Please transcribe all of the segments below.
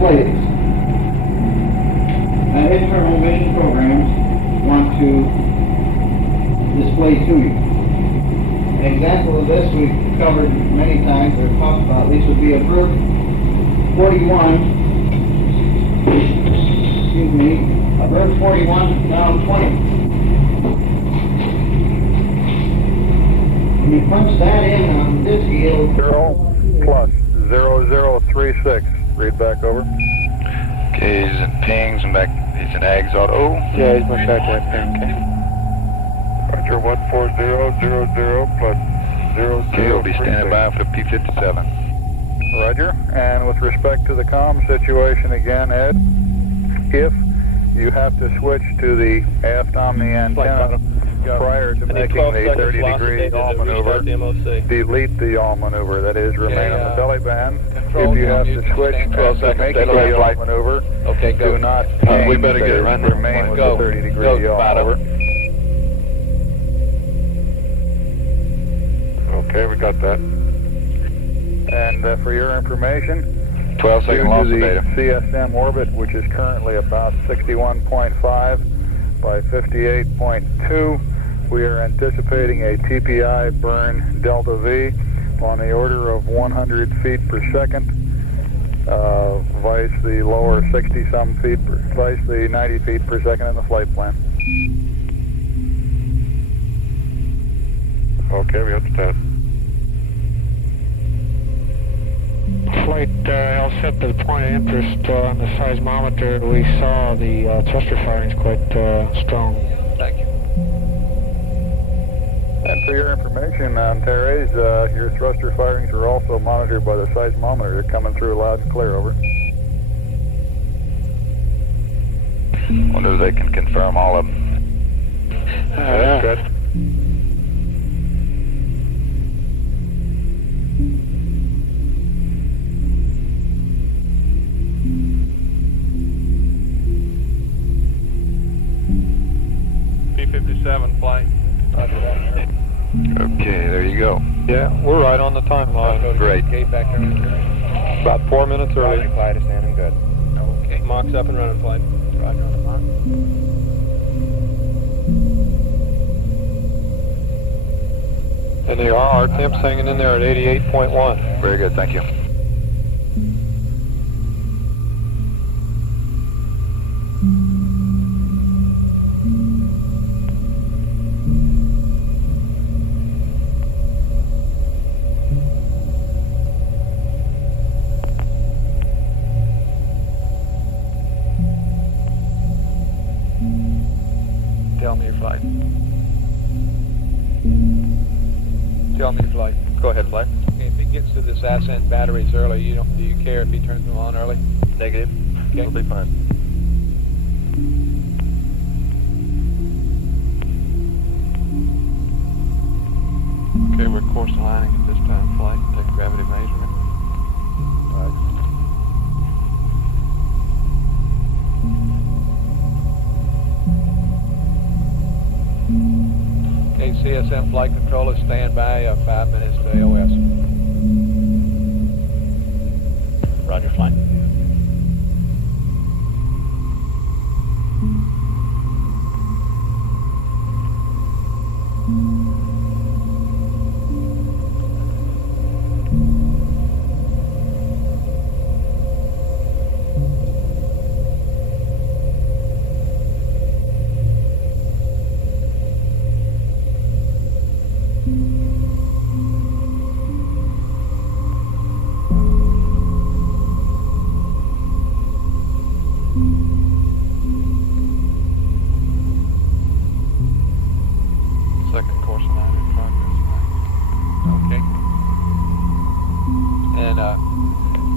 display these. Internal mission programs want to display to you. An example of this we've covered many times or talked about, at least would be a verb 41, excuse me, a verb 41 down 20. When you punch that in on this yield, 0 plus 0036. Read back over. Okay, he's in pings and back. He's in ags auto. Yeah, he's went back to that ping. Okay. Roger, 14000 plus 0036. Okay, he'll be standing by for the P-57. Roger. And with respect to the comm situation again, Ed, if you have to switch to the aft omni antenna prior to making the 30-degree yaw maneuver, delete the yaw maneuver. That is, remain on the belly band. If you have to switch to making the yaw maneuver, do not change. We better get it right. Remain with the 30-degree yaw maneuver. Okay, we got that. And for your information, 12-second loss of data. CSM orbit, which is currently about 61.5 by 58.2, we are anticipating a TPI burn delta V on the order of 100 feet per second, vice the lower 60-some feet, vice the 90 feet per second in the flight plan. Okay, we have to test. Flight all set to the point of interest on the seismometer. We saw the thruster firings quite strong. Thank you. And for your information, Antares, your thruster firings are also monitored by the seismometer. They're coming through loud and clear, over. Wonder if they can confirm all of them. That's good. P-57 flight. Okay, there you go. Yeah, we're right on the timeline. Great. About 4 minutes early. Flight is standing good. Okay. Mach's up and running, flight. Roger on the Mach. And they are. Our temp's hanging in there at 88.1. Very good, thank you. Tell me your flight. Tell me your flight. Go ahead, flight. Okay, if he gets to this ascent batteries early, do you care if he turns them on early? Negative. Okay. We'll be fine. Okay, we're course aligning at this time, flight. Take gravity measurement. Right. Okay, CSM flight controller, stand by 5 minutes to AOS. Roger, flight. Second course align in progress. Okay. And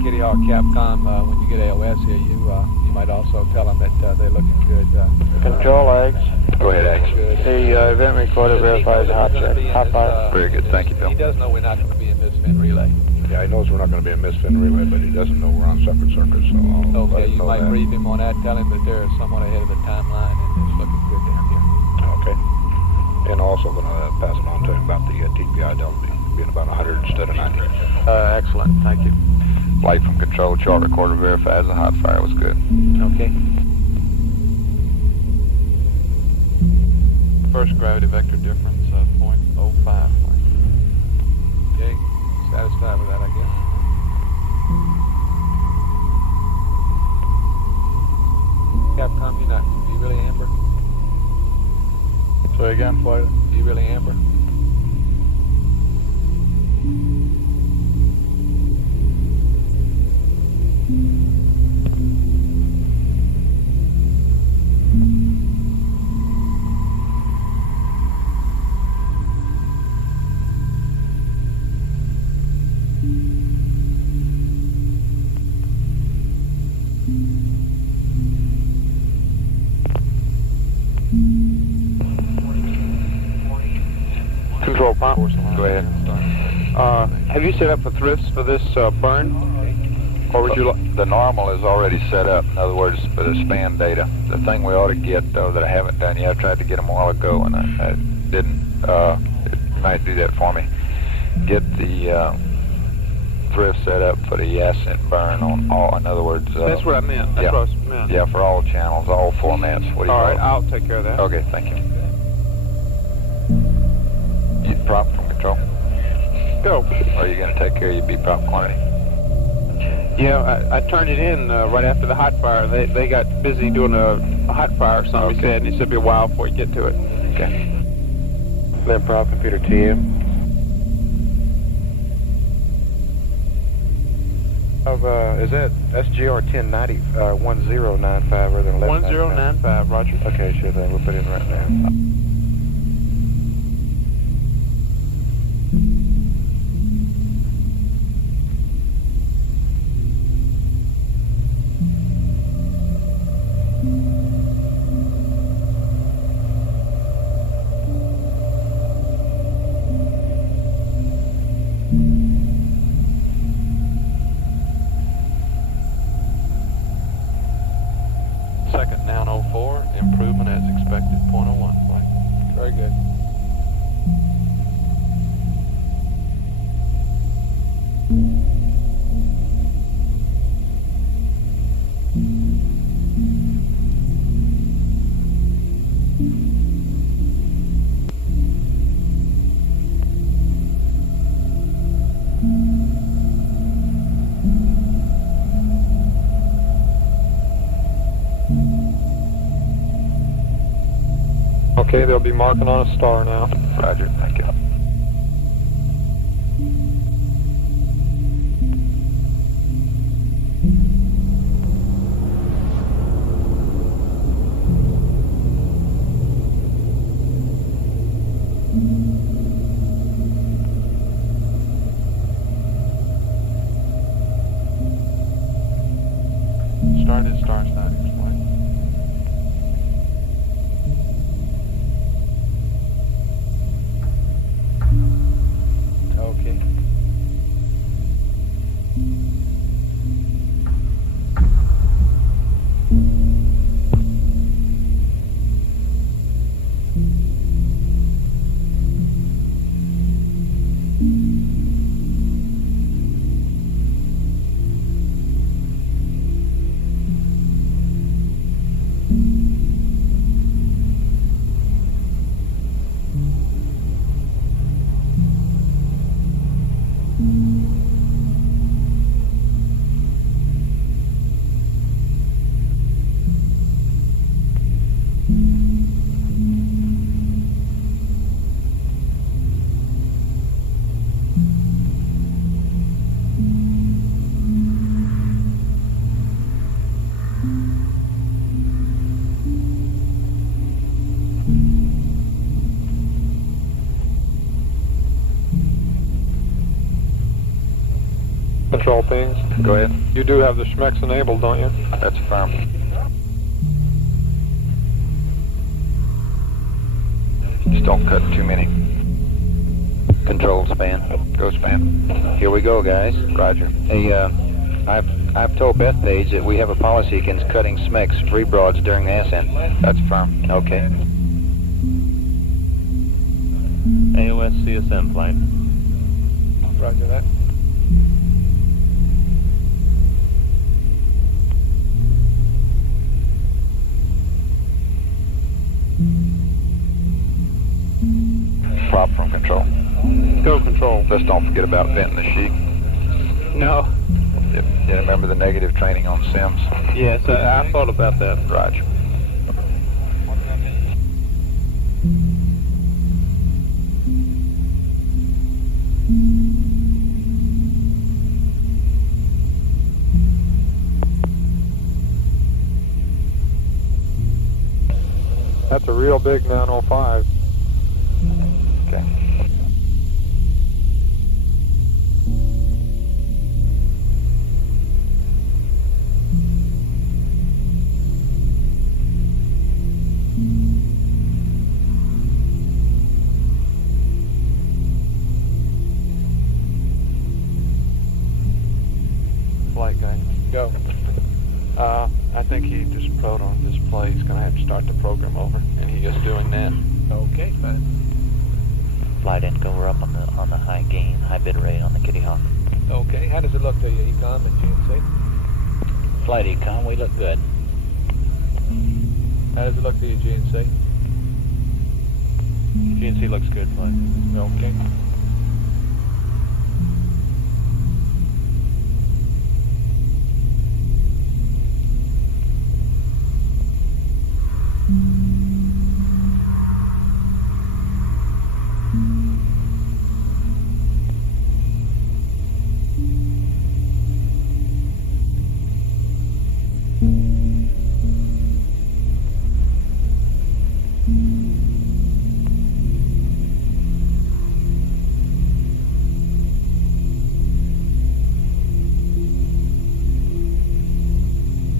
Kitty Hawk Capcom, when you get AOS here, you might also tell them that they're looking good. Control eggs. Go ahead, Ax. The event recorder verifies the hot check. Hot fire. Very good, thank you, Bill. He does know we're not going to be in misfin relay. Yeah, he knows we're not going to be a misfin relay, but he doesn't know we're on separate circuits, so I'll let Okay, him you know might that. brief him on that. Tell him that they're somewhat ahead of the timeline and it's looking good down here. Okay. And also going to pass it on to him about the TPI delta being about 100 instead of 90. Excellent, thank you. Flight from control, chart recorder verifies the hot fire was good. Okay. First gravity vector difference of 0.05. Okay, satisfied with that, I guess. Capcom, you really amber? Say again, flight. You really amber? Control pump. Go ahead. Have you set up for thrifts for this burn? Or would you like? The normal is already set up. In other words, for the span data. The thing we ought to get, though, that I haven't done yet, I tried to get them a while ago, and I didn't. You might do that for me. Get the thrift set up for the ascent burn on all. In other words, That's what I meant. That's yeah. what I meant. Yeah, for all channels, all formats. What do you All right, call it? I'll take care of that. Okay, thank you. You prop from control? Go. Or are you going to take care of your B prop quantity? Yeah, I turned it in right after the hot fire. They got busy doing a hot fire or something, he said, and he said it'd be a while before you get to it. Okay. Then prop computer TM. Is that SGR 1090 1095 rather than 1195? 1095, Roger. Okay, sure thing. We'll put it in right now. Second down 04, improvement as expected, 0.01. Flight. Very good. Okay, they'll be marking on a star now. Roger, thank you. Started star status, flight. Okay. Control pings. Go ahead. You do have the Schmecks enabled, don't you? That's firm. Just don't cut too many. Control span. Go span. Here we go, guys. Roger. Hey, I've told Bethpage that we have a policy against cutting SMECs, free broads during the ascent. That's firm. Okay. AOS CSM flight. Roger that. stop from control. Go control. Just don't forget about venting the sheet. No. You remember the negative training on Sims? Yes, I thought about that. Roger. That's a real big 905. Okay. Flight guy, go. I think he just wrote on display. He's going to have to start the program over, and he is doing that. Okay, fine. Flight info, we're up on the high gain, high bit rate on the Kitty Hawk. Okay, how does it look to you, Econ and GNC? Flight Econ, we look good. How does it look to you, GNC? GNC looks good, Flight. Okay.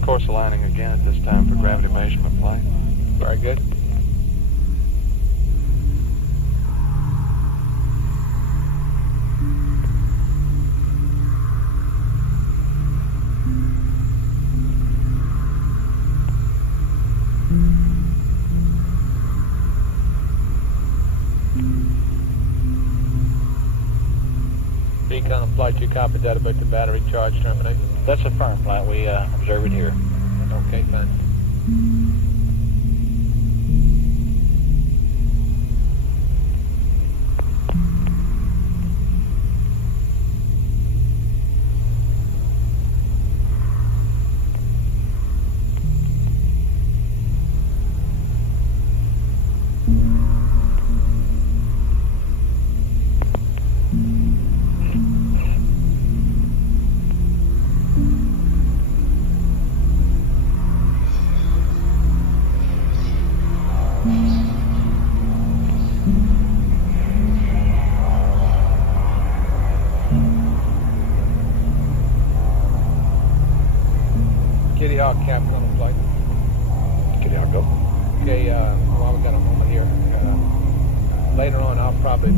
Course aligning again at this time for gravity measurement flight. Very good. Econ flight, you copied that about the battery charge terminating? That's a firm flight. We observe it here. Okay, fine. Kitty Hawk Capcom flight. Kitty Hawk, go. Okay, while we got a moment here, later on I'll probably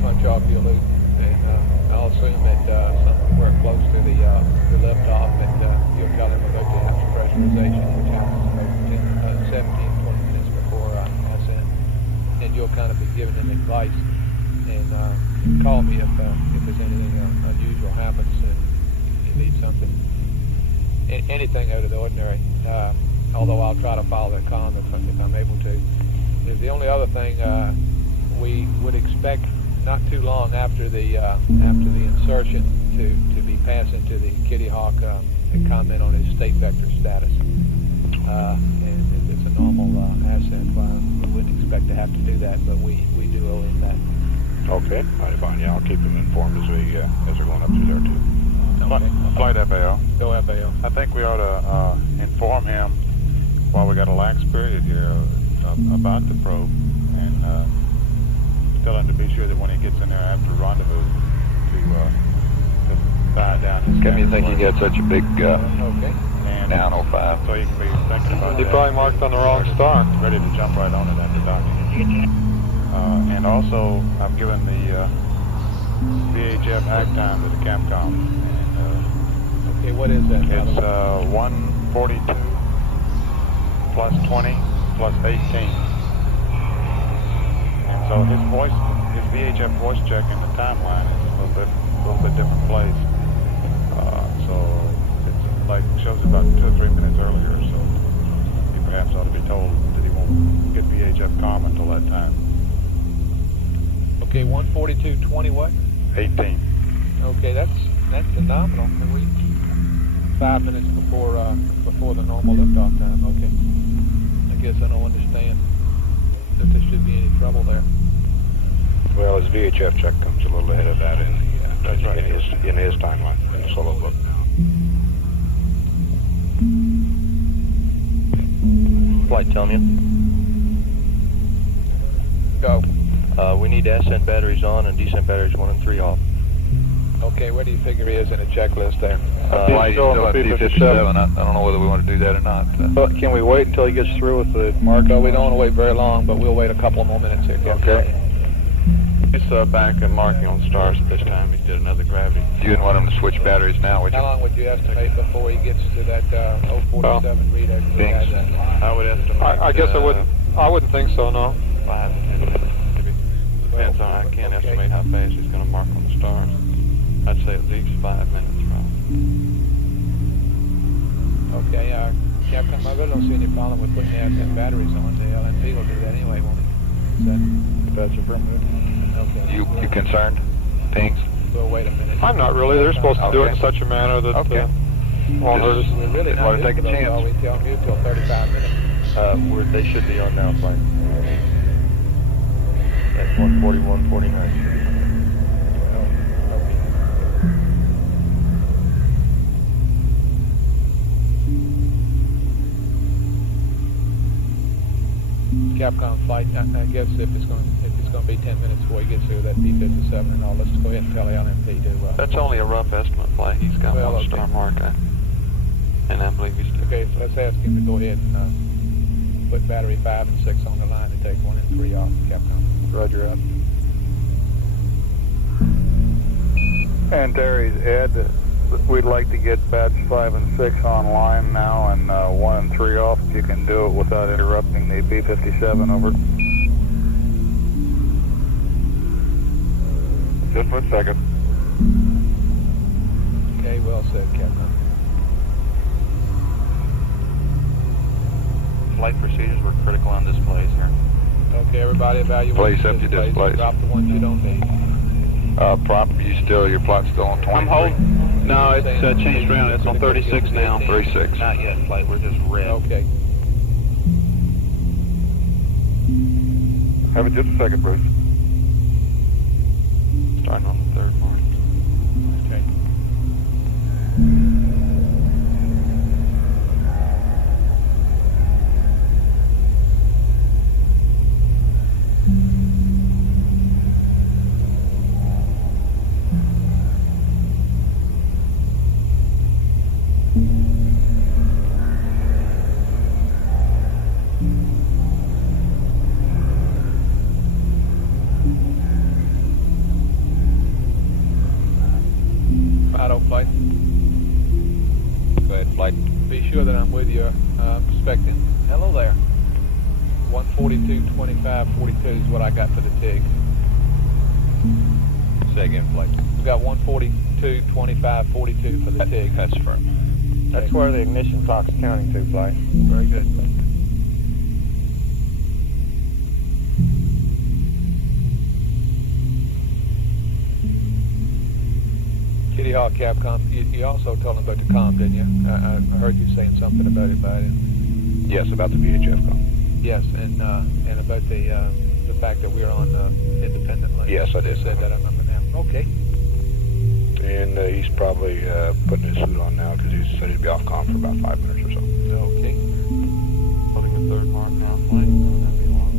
punch off your loop, and I'll assume that somewhere close to the liftoff that you'll tell him about the after pressurization, which happens about 17, 20 minutes before ascent, and you'll kind of be giving him advice, and call me if there's anything unusual happens and you need something. Anything out of the ordinary, although I'll try to follow the comm if I'm able to. The only other thing we would expect not too long after the insertion to be passing to the Kitty Hawk and comment on his state vector status. And if it's a normal ascent, we wouldn't expect to have to do that, but we do owe him that. Okay, mighty fine. Yeah, I'll keep him informed as we're going up through there too. Okay. Flight FAO. Go FAO. I think we ought to inform him while we got a lax period here about the probe, and tell him to be sure that when he gets in there after rendezvous to tie down his Can you think you got such a big Okay. 905? so you can be thinking about He that. probably marked on the wrong star. Ready to jump right on it after docking. And also, I've given the VHF hack time to the Capcom. Okay, what is that? It's 142 plus 20 plus 18. And so his VHF voice check in the timeline is a little bit different place. So it's like shows about 2 or 3 minutes earlier. So he perhaps ought to be told that he won't get VHF comm until that time. Okay, 142.20 what? 18. Okay, that's phenomenal. And we 5 minutes before the normal liftoff time. Okay. I guess I don't understand that there should be any trouble there. Well, his VHF check comes a little ahead of that in his timeline, in the solo book. Flight, tell me. Go. We need ascent batteries on and descent batteries 1 and 3 off. Okay, where do you figure he is in the checklist there? Why he's still at P-57. I don't know whether we want to do that or not. Can we wait until he gets through with the mark? No, we don't want to wait very long, but we'll wait a couple more minutes here. Okay. He's back at marking on stars at this time. He did another gravity. You didn't want him to switch batteries now, would you? How long would you estimate before he gets to that 047 readout? I would estimate. I guess I wouldn't think so, no. 5 to 10 minutes. Maybe. Depends on. I can't estimate how fast he's going to mark on the stars. I'd say at least 5 minutes, probably. Okay, Captain, I really don't see any problem with putting the ascent batteries on. The LNP will do that anyway, won't it? That's affirmative. Okay. You concerned? Pings? We'll wait a minute. I'm not really. They're supposed to do it in such a manner that won't hurt us. We're really Didn't not want to take a doing chance. We tell you till 35 minutes. They should be on now, flight. At 141.49. Capcom flight. I guess if it's going to be 10 minutes before he gets through that P-57 and all, let's go ahead and tell LMP to. That's only a rough estimate, Flight. He's got Well, one star mark, and I believe he's. Okay, so let's ask him to go ahead and put battery 5 and 6 on the line and take 1 and 3 off. Capcom. Roger up. And Terry's Ed, we'd like to get batch 5 and 6 online now and 1 and 3 off. If you can do it without interrupting the B-57, over. Just for a second. Okay, well said, Capcom. Flight procedures were critical on displays here. Okay, everybody evaluate Place up your displays. Drop the ones you don't need. Your plot's still on 23? I'm holding. No, it's changed around. It's on 36 now. 36. Not yet, Flight. We're just red. Okay. Have it just a second, Bruce. Starting on the 3rd mark. Okay. Flight. Go ahead, Flight. Be sure that I'm with you. Expecting. Hello there. 142.25.42 is what I got for the TIG. Say again, Flight. We got 142.25.42 for the TIG. That's firm. That's where the ignition clock's counting to, Fly. Very good. Kitty Hawk Capcom, you also told him about the comm, didn't you? I heard you saying something about it. Yes, about the VHF com. Yes, and about the fact that we're on independent link. Yes, I did. You said that, I remember now. Okay. And he's probably putting his suit on now because he said he'd be off comm for about 5 minutes or so. Okay. Holding the 3rd mark now, Flight. That'd be long.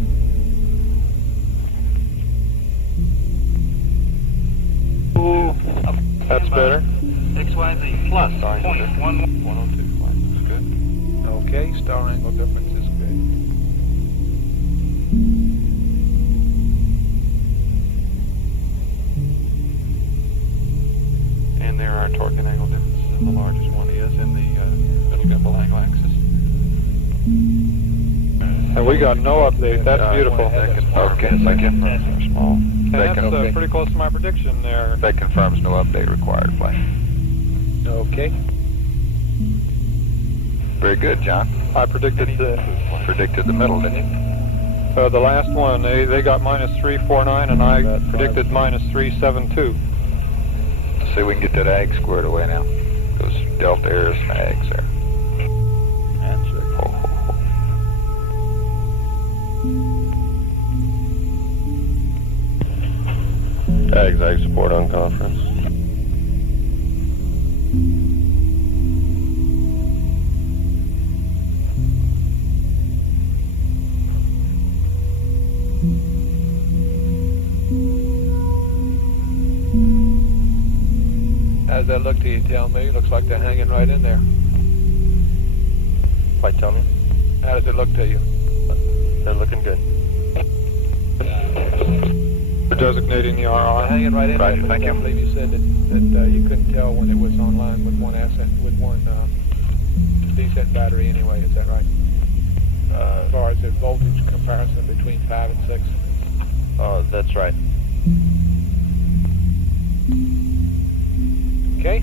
That's better. XYZ plus 0.11. 102, Flight. Looks good. Okay, star angle difference is good. And there are torque and angle differences, and the largest one is in the middle gimbal angle axis. And we got no update. That's beautiful. Okay, thank you. Small. And that's okay. pretty close to my prediction there. That confirms no update required, Flight. Okay. Very good, John. I predicted the Predicted the middle, didn't you? The last one, they got -349, and I predicted -372. Let's see if we can get that ag squared away now. Those delta airs and ags there. Ag support on conference. How does that look to you, tell me? Looks like they're hanging right in there. Flight, tell me. How does it look to you? They're looking good. We're designating the They're RR. hanging right in Roger, there, but thank I you. believe you said that you couldn't tell when it was online with one descent battery anyway, is that right? As far as the voltage comparison between 5 and 6? That's right. Okay.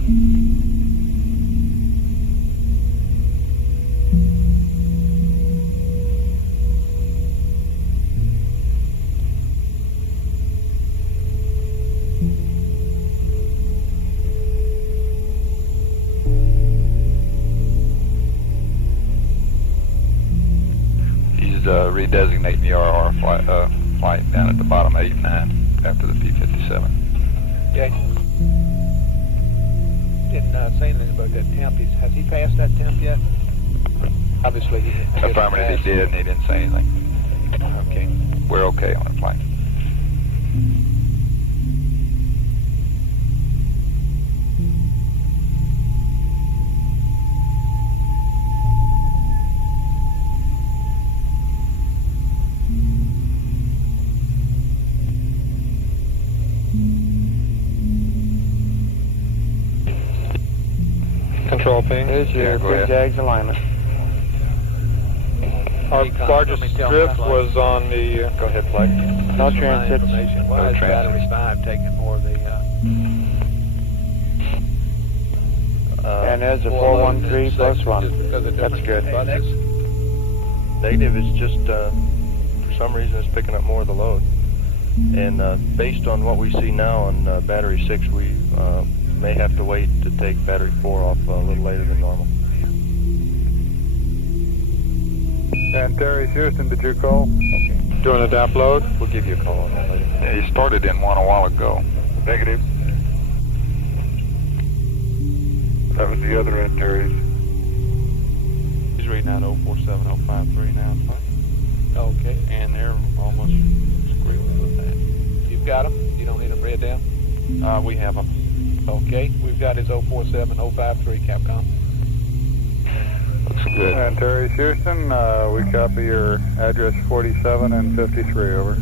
He's redesignating the RR flight down at the bottom 89 after the P-57. Okay. Didn't say anything about that temp. Has he passed that temp yet? Obviously he didn't. Affirmative, he did, and he didn't say anything. Okay. We're okay on the flight. Control ping. Here's your go ahead. Jags alignment. Our largest drift was on the... Go ahead, Flight. No Just for my transits. information, why is battery 5 taking more of the... And there's a 413 plus 1. That's good. Negative is just, for some reason, it's picking up more of the load. And based on what we see now on battery 6, we may have to wait to take battery 4 off a little later than normal. And Terry Houston, did you call? Okay. Doing a DAP load? We'll give you a call on that later. Yeah, he started in one a while ago. Negative. That was the other end, Terry's. He's reading out 047053 now. Okay. And they're almost squealing with that. You've got them? You don't need them read down? We have them. Okay. We've got his 047053, Capcom. Looks good. And Terry Houston, we copy your address 47 and 53, over.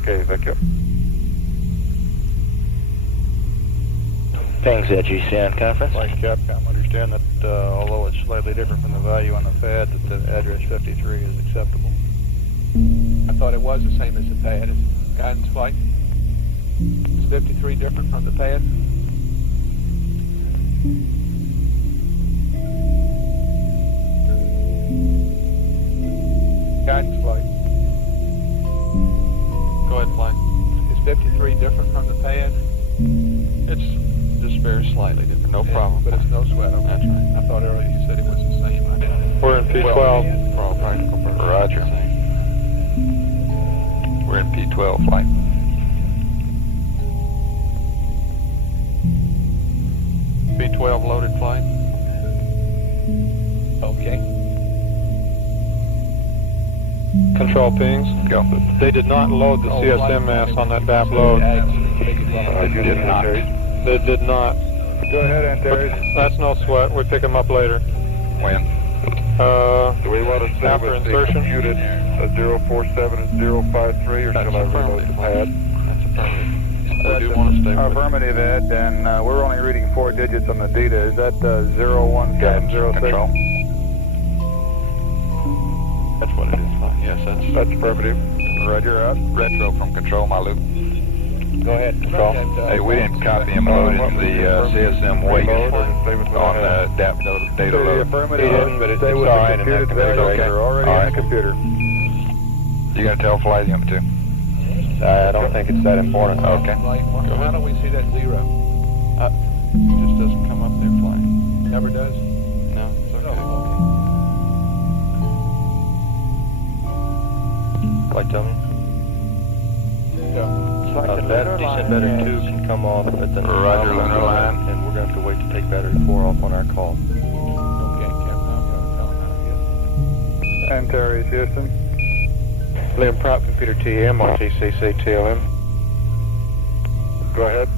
Okay, thank you. Thanks, GC on conference. Like Capcom, understand that although it's slightly different from the value on the pad, that the address 53 is acceptable. I thought it was the same as the pad. Is guidance flight? Is 53 different from the pad? Guidance flight. Go ahead, Flight. Is 53 different from the pad? It's just very slightly different. No problem. But it's no sweat. Okay. That's right. I thought earlier you said it was the same. We're in P12. For all practical purposes. Roger. We're in P12 flight. B12 loaded flight. Okay. Control pings. Go. They did not load the CSM mass on that DAP load. You did not. They did not. Go ahead, Antares. That's no sweat. We pick them up later. When? Do we want to say After with the insertion. computed 047 and 053, or That's shall I reload the pad? That's affirmative. We do want to stay with it. Affirmative, Ed, and we're only reading 4 digits on the data. Is that 01706? Control. That's what it is, Flight. Yes, That's affirmative. Roger out. Retro from control, my loop. Go ahead, Control. Hey, we didn't copy and load in the CSM weight on the DAP data load. Affirmative. He didn't, but it's Stay with all the right in that computer today. configuration. You're already All in right. the computer. You gonna tell flight him too? I don't think it's that important. Okay. Flight, how do we see that 0? Just doesn't come up there flying. Never does? No, it's okay. Flight, tell me. That descent battery 2 can come off at the Roger, lunar line. and we're going to have to wait to take battery 4 off on our call. Okay, Captain, I'm going to tell him how to get. Antares, Houston. Liam Prop, computer TM on TCC TLM. Go ahead.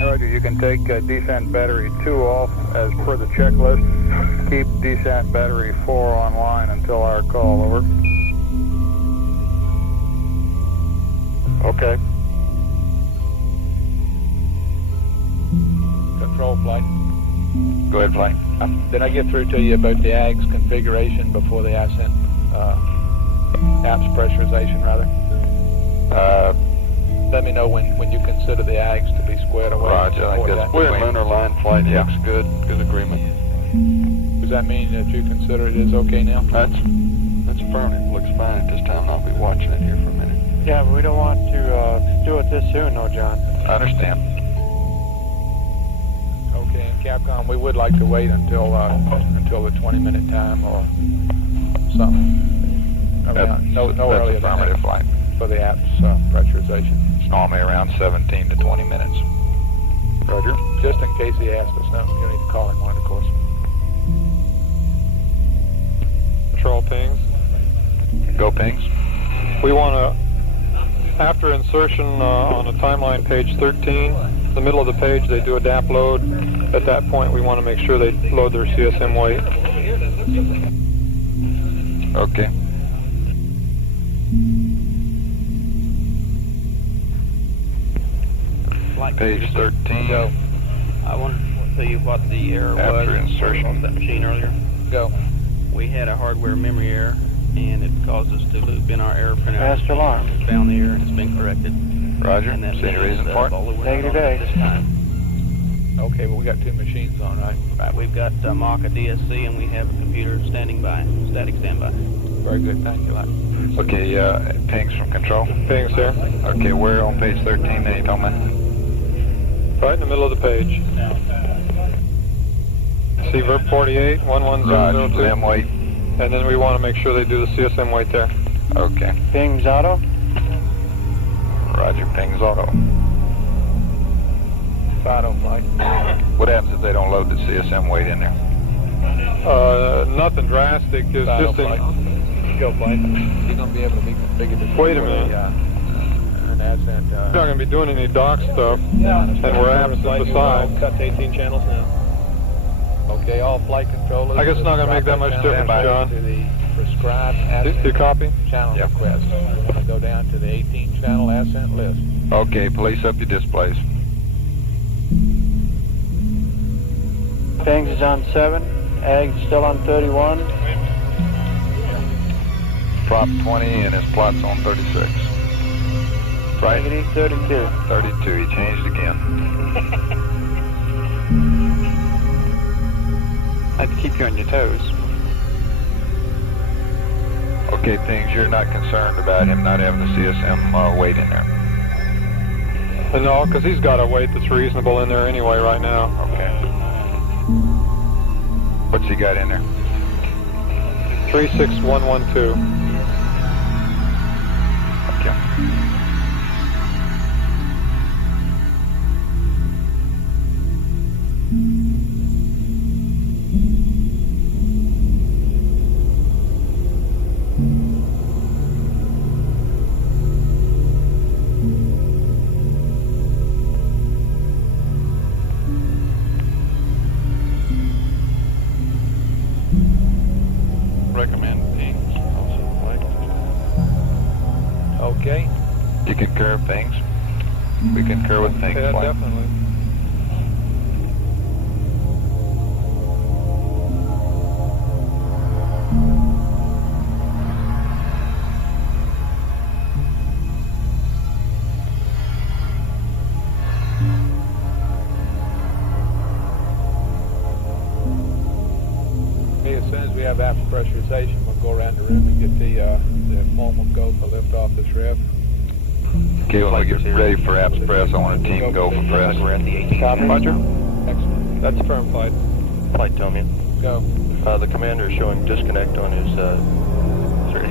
Roger, you can take descent battery 2 off as per the checklist. Keep descent battery 4 online until our call, over. Okay. Control flight. Go ahead, flight. Did I get through to you about the AGS configuration before the ascent, APS pressurization rather? Let me know when you consider the AGS to be squared away. Roger, I guess We're in lunar line flight. Yeah. Looks good. Good agreement. Does that mean that you consider it is okay now? That's affirmative. Looks fine at this time. I'll be watching it here for a minute. Yeah, but we don't want to do it this soon, no, John. I understand. Okay, and Capcom, we would like to wait until the 20-minute time or something. Around, no that's earlier than affirmative, that flight. for the APS pressurization. It's normally around 17 to 20 minutes. Roger. Just in case he asks us. No, you need to call him on, of course. Control pings. Go pings. We want to, after insertion on the timeline page 13, the middle of the page, they do a DAP load. At that point, we want to make sure they load their CSM weight. Okay. Page 13. Go. I wanted to tell you what the error After was insertion. off that machine earlier. Go. We had a hardware memory error, and it caused us to loop in our error printout. Fast alarm. It's found the error and it's been corrected. Roger. And that See any reason for it? all that we're Negative on A. this time. Okay, but we got two machines on, right? Right, we've got Mach, a DSC, and we have a computer standing by, static standby. Very good, thank you. Okay, pings from control. Pings here. Okay, where on page 13 that you talking about? Right in the middle of the page. See verb 48, 11002. Limb weight. And then we want to make sure they do the CSM weight there. Okay. Pings auto. Roger, pings auto. Auto flight. What happens if they don't load the CSM weight in there? Nothing drastic. It's Auto just flight. Go flight. You're going to be able to be configured this. Wait a minute. An ascent. We're not going to be doing any dock stuff, and we're absent beside. Cut to 18 channels now. Okay, all flight controllers. I guess it's not going to make that much difference, John. To the prescribed ascent You copy? channel Yep. request. I'll go down to the 18 channel ascent list. Okay, police up your displays. Pings is on 7. Ag's still on 31. Prop 20 and his plot's on 36. Right? Negative 32. 32, he changed again. I'd keep you on your toes. Okay, things, you're not concerned about him not having the CSM weight in there? No, because he's got a weight that's reasonable in there anyway right now. Okay. What's he got in there? 36112. Okay. Recommend pings. Also, like. Okay. You concur, things? We concur with things. Yeah, Flight. definitely. have apps pressurization, we'll go around the room and get the normal go for liftoff this rev. Okay, when we get ready for apps press, I want a team go for press. We're at the 18. Roger. Excellent. That's a firm flight. Flight Tommy. Go. The commander is showing disconnect on his,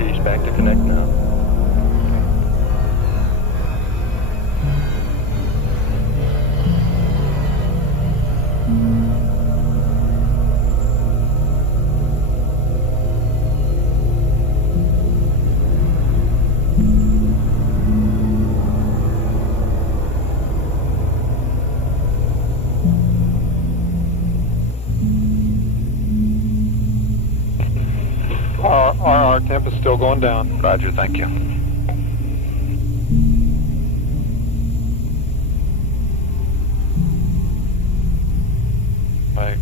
he's back to connect now. Our temp is still going down. Roger, thank you.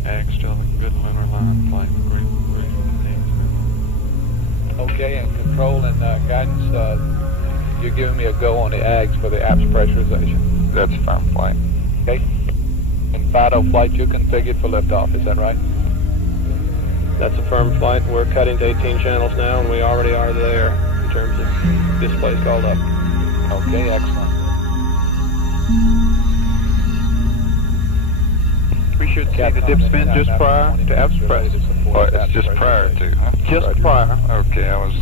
Ag still a good lunar line flight. Great. Okay, and control and guidance, you're giving me a go on the AGs for the apps pressurization. That's a firm flight. Okay. And FIDO flight, you configured for liftoff, is that right? That's a firm flight. We're cutting to 18 channels now, and we already are there in terms of displays called up. Okay, excellent. We should see the dip spin just prior to apps press. Oh, it's just prior to, huh? Just prior. Okay, I was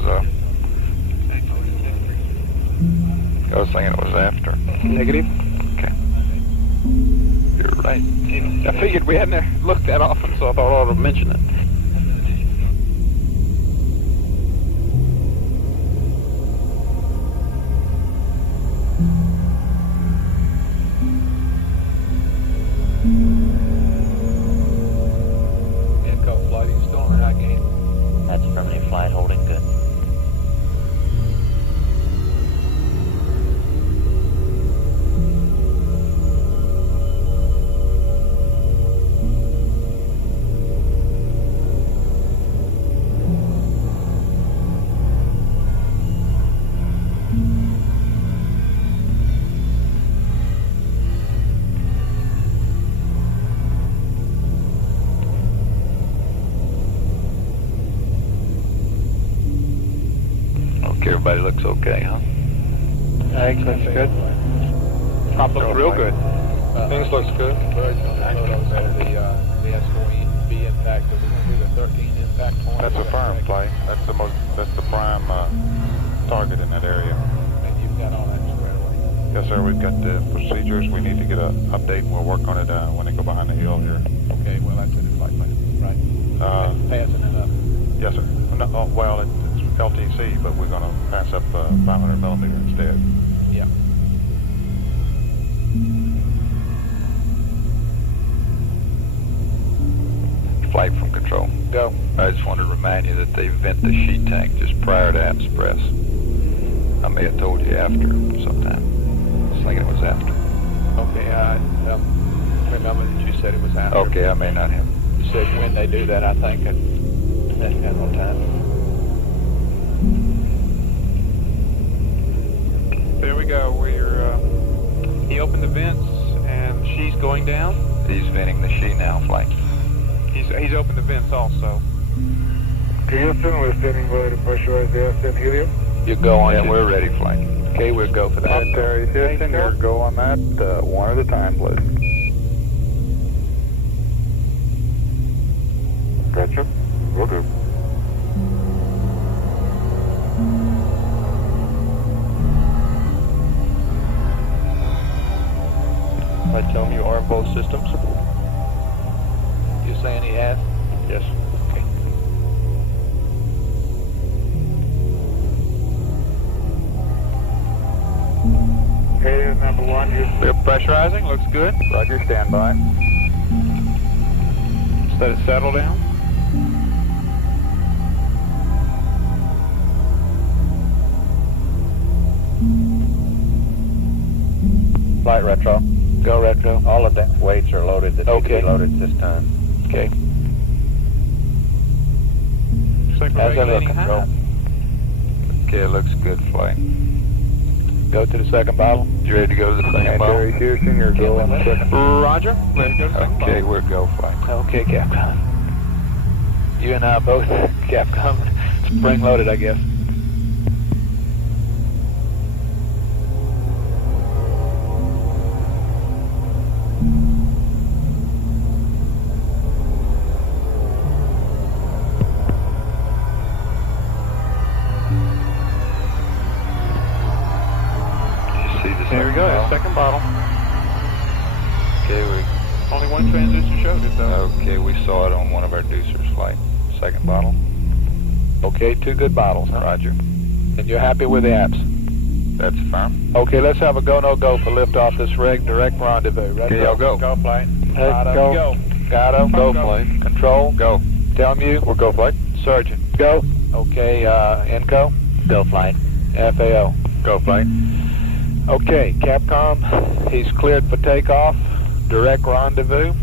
thinking it was after. Negative. Okay. You're right. I figured we hadn't looked that often, so I thought I ought to mention it. Inco flight, you still on high gain. That's affirmative flight, holding good. Okay, everybody looks okay, huh? Ag looks good. Top looks real good. Things looks good. Conversion on the photos of the S4B impact. We're going to do the 13 impact point. That's a firm flight. That's the prime target in that area. And you've got all that squared away. Yes, sir. We've got the procedures. We need to get an update, and we'll work on it when they go behind the hill here. Okay, well, that's in the flight plan, right? Passing it up. Yes, sir. No, well, it's LTC, but we're going to pass up 500 millimeter instead. Yeah. Flight from control. Go. I just wanted to remind you that they vent the sheet tank just prior to apps press. I may have told you after sometime. I was thinking it was after. Okay, I remember that you said it was after. Okay, I may not have. You said when they do that, I think, at what time? There we go. He opened the vents, and she's going down. He's venting the sheet now, flight. He's opened the vents also. Houston, we're standing by to pressurize the ascent helium. You go on. Yeah, we're ready, flight. Okay, we'll go for that. Terry Houston, your go on that. One at a time, please. Gotcha. Will do. I tell him you arm both systems. You're saying he has? Yes. Okay. Hey, number one, Houston. We're pressurizing. Looks good. Roger, stand by. Just let it settle down. Flight retro. Go retro. All of the weights are loaded that need to be loaded this time. Okay. Looks like we're How's that regulating looking, high. Joe? Okay, it looks good, flight. Go to the second bottle. You ready to go to the second bottle? Terry Houston, your go on the second. Roger. Ready to go to the second Okay, bottle. we're go, flight. Okay, Capcom. You and I both, Capcom, spring-loaded, I guess. There we go, second bottle. Okay, only one transducer showed it though. Okay, we saw it on one of our deucers flight. Second bottle. Okay, 2 good bottles, huh? Roger. And you're happy with the apps? That's firm. Okay, let's have a go-no-go for liftoff this direct rendezvous. Ready? Okay, y'all go. Go flight. Hey, go. Got him. Go flight. Control. Go. Tell you. We'll go flight. Surgeon. Go. Okay, Inco. Go flight. FAO. Go flight. Okay, Capcom, he's cleared for takeoff, direct rendezvous,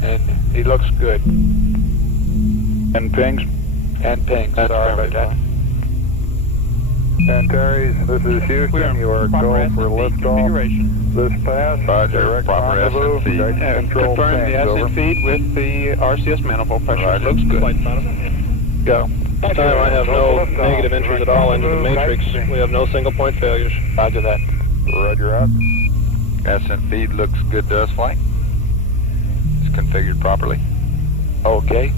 and he looks good. And pings? And pings, sorry about that. Antares, this is Houston. You are go for liftoff. This pass, Roger. direct Proper rendezvous, ascent feed. control Confirm the pings, ascent over. feed with the RCS manifold pressure. Roger. Looks good. Go. I have no negative entries at all into the matrix. We have no single point failures. Roger that. Roger out. Ascent feed looks good to us, flight. It's configured properly. Okay.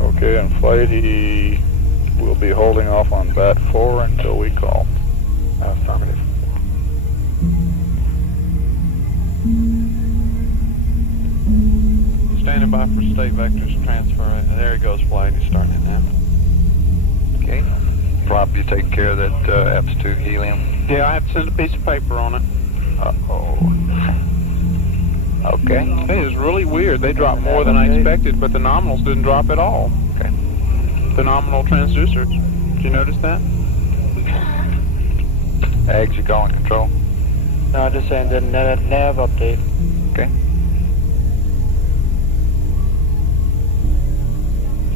Okay, in flight, he will be holding off on bat 4 until we call. Affirmative. Standing by for state vectors transfer. There he goes, flight. He's starting it now. Okay. Prop, you take care of that APS-2 helium. Yeah, I have to send a piece of paper on it. Uh-oh. Okay. Hey, it's really weird. They dropped more than I expected, but the nominals didn't drop at all. Okay. The nominal transducers. Did you notice that? Ags, you calling control? No, just saying the nav update. Okay.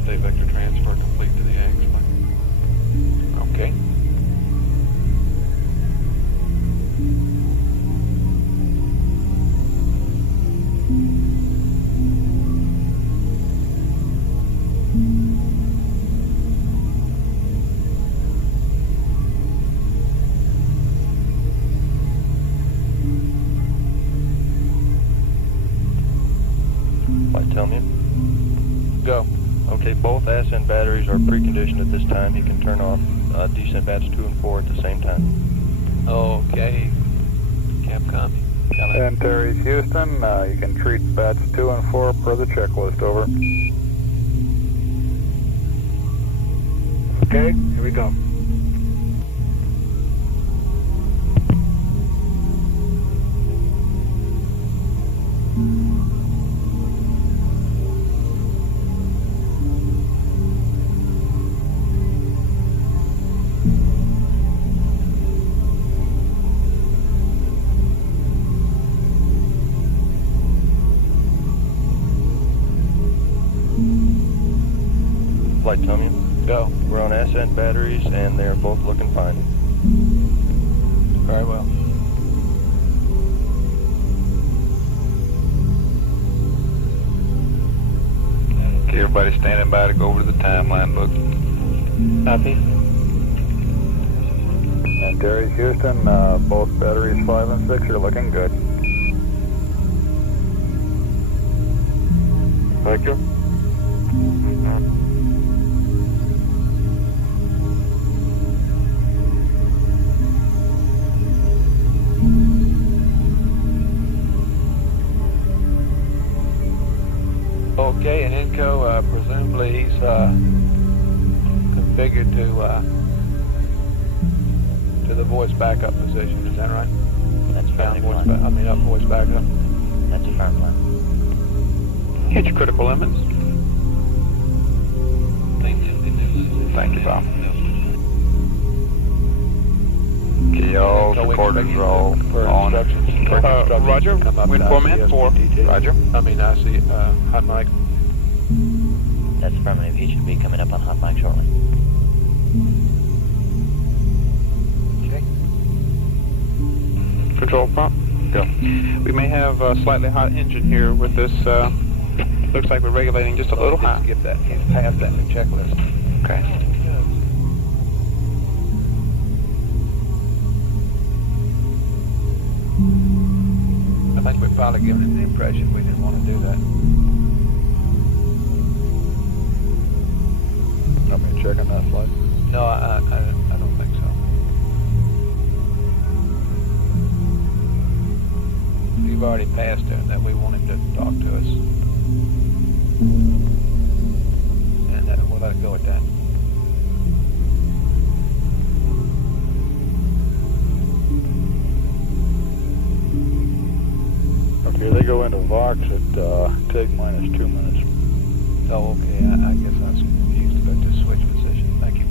State vector transfer complete to the eggs. Okay. Tell me. Go. Okay, both ascent batteries are preconditioned at this time. You can turn off descent bats 2 and 4 at the same time. Okay. Capcom. Antares, Houston, you can treat bats 2 and 4 per the checklist, over. Okay, here we go. Flight, tell me. Go. We're on ascent batteries, and they're both looking fine. Very well. Okay, everybody standing by to go over to the timeline book. Copy. Antares, Houston, both batteries 5 and 6 are looking good. Thank you. Okay, and Inco, presumably he's configured to the voice backup position. Is that right? That's Down fairly voice fine. up voice backup. That's a firm one. Hit your critical limits. Thank you, Bob. Okay, all recorders are all on. Roger. Wind format 4. Roger. I mean, I see hot mic. That's affirmative. He should be coming up on hot mic shortly. Okay. Control prompt. Go. We may have a slightly hot engine here with this. Looks like we're regulating just a little high. Skip that. He's past that in the checklist. Okay. I think we're probably giving him the impression we didn't want to do that. Want me to check on that flight? No, I don't think so. You've already passed it, that we want him to talk to us. And we'll let it go at that. Okay, they go into Vox at TIG minus 2 minutes. Oh, okay. I guess I was confused about this switch position. Thank you.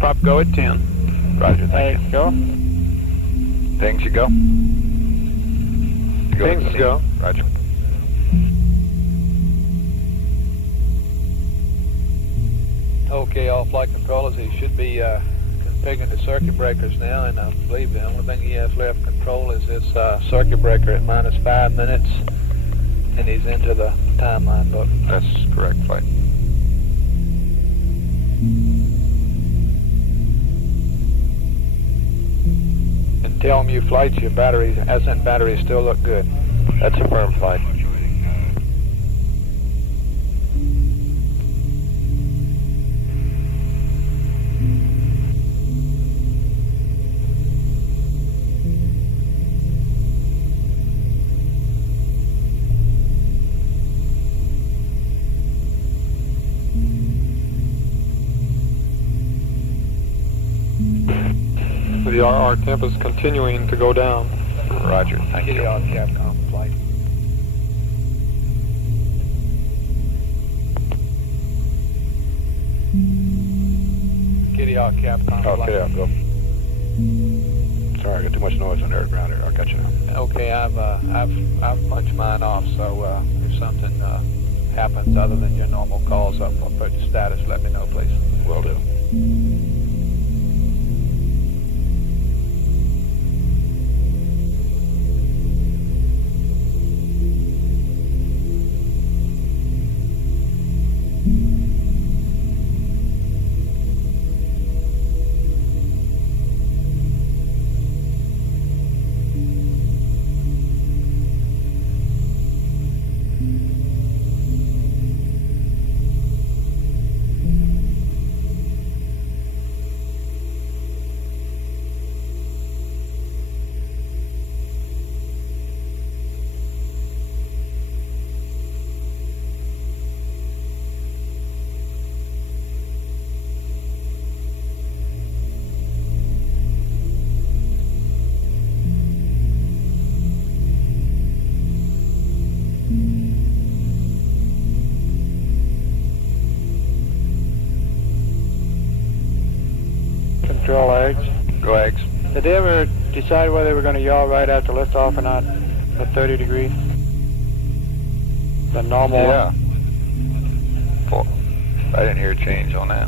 Prop go at 10. Roger, thank you. Go. Things you go. Things go. Roger. Okay, all flight controllers, he should be configuring the circuit breakers now, and I believe the only thing he has left control is this circuit breaker at minus 5 minutes, and he's into the timeline book. That's correct, flight. And tell him you flights, your batteries, ascent batteries still look good. That's a firm flight. The RR temp is continuing to go down. Roger, thank you. On Capcom flight. Kitty Hawk Capcom flight. Okay, I'll go. Sorry, I got too much noise on the around here. I got you now. Okay, I've punched mine off, so if something happens other than your normal calls up or put status, let me know, please. Will do. control eggs. Go eggs. Did they ever decide whether they were going to yaw right after liftoff or not at 30 degrees? The normal? Yeah. I didn't hear a change on that.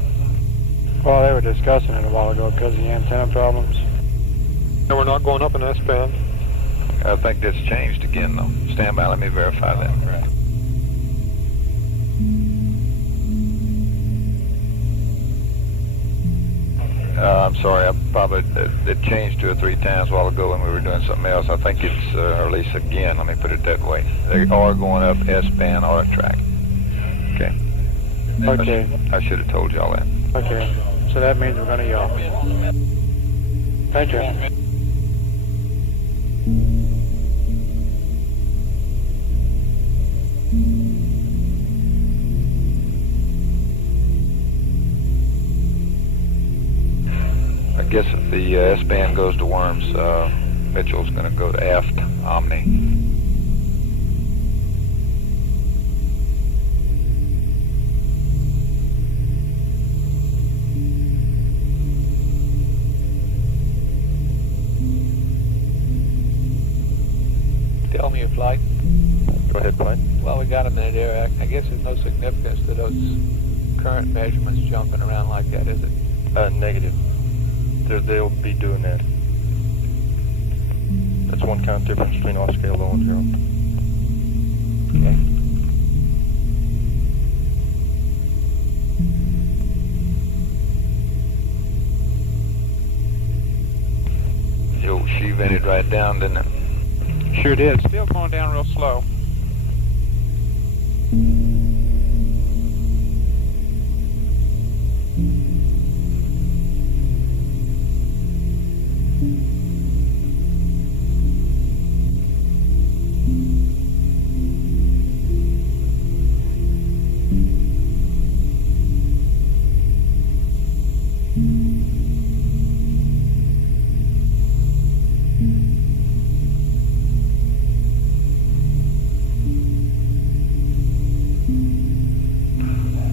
Well, they were discussing it a while ago because of the antenna problems. And we're not going up in S-band. I think that's changed again, though. Stand by, let me verify that. I'm sorry, it changed 2 or 3 times a while ago when we were doing something else. I think it's, or at least again, let me put it that way. They are going up S-band auto track. Okay. Okay. I should have told you all that. Okay. So that means we're going to yaw. Thank you. I guess if the S-band goes to Worms, Mitchell's going to go to aft Omni. Tell me your flight. Go ahead, flight. Well, we got a minute here. I guess there's no significance to those current measurements jumping around like that, is it? Negative. They'll be doing that. That's 1 count difference between off scale low and 0. Okay. Yo, she vented right down, didn't it? Sure did. Still going down real slow.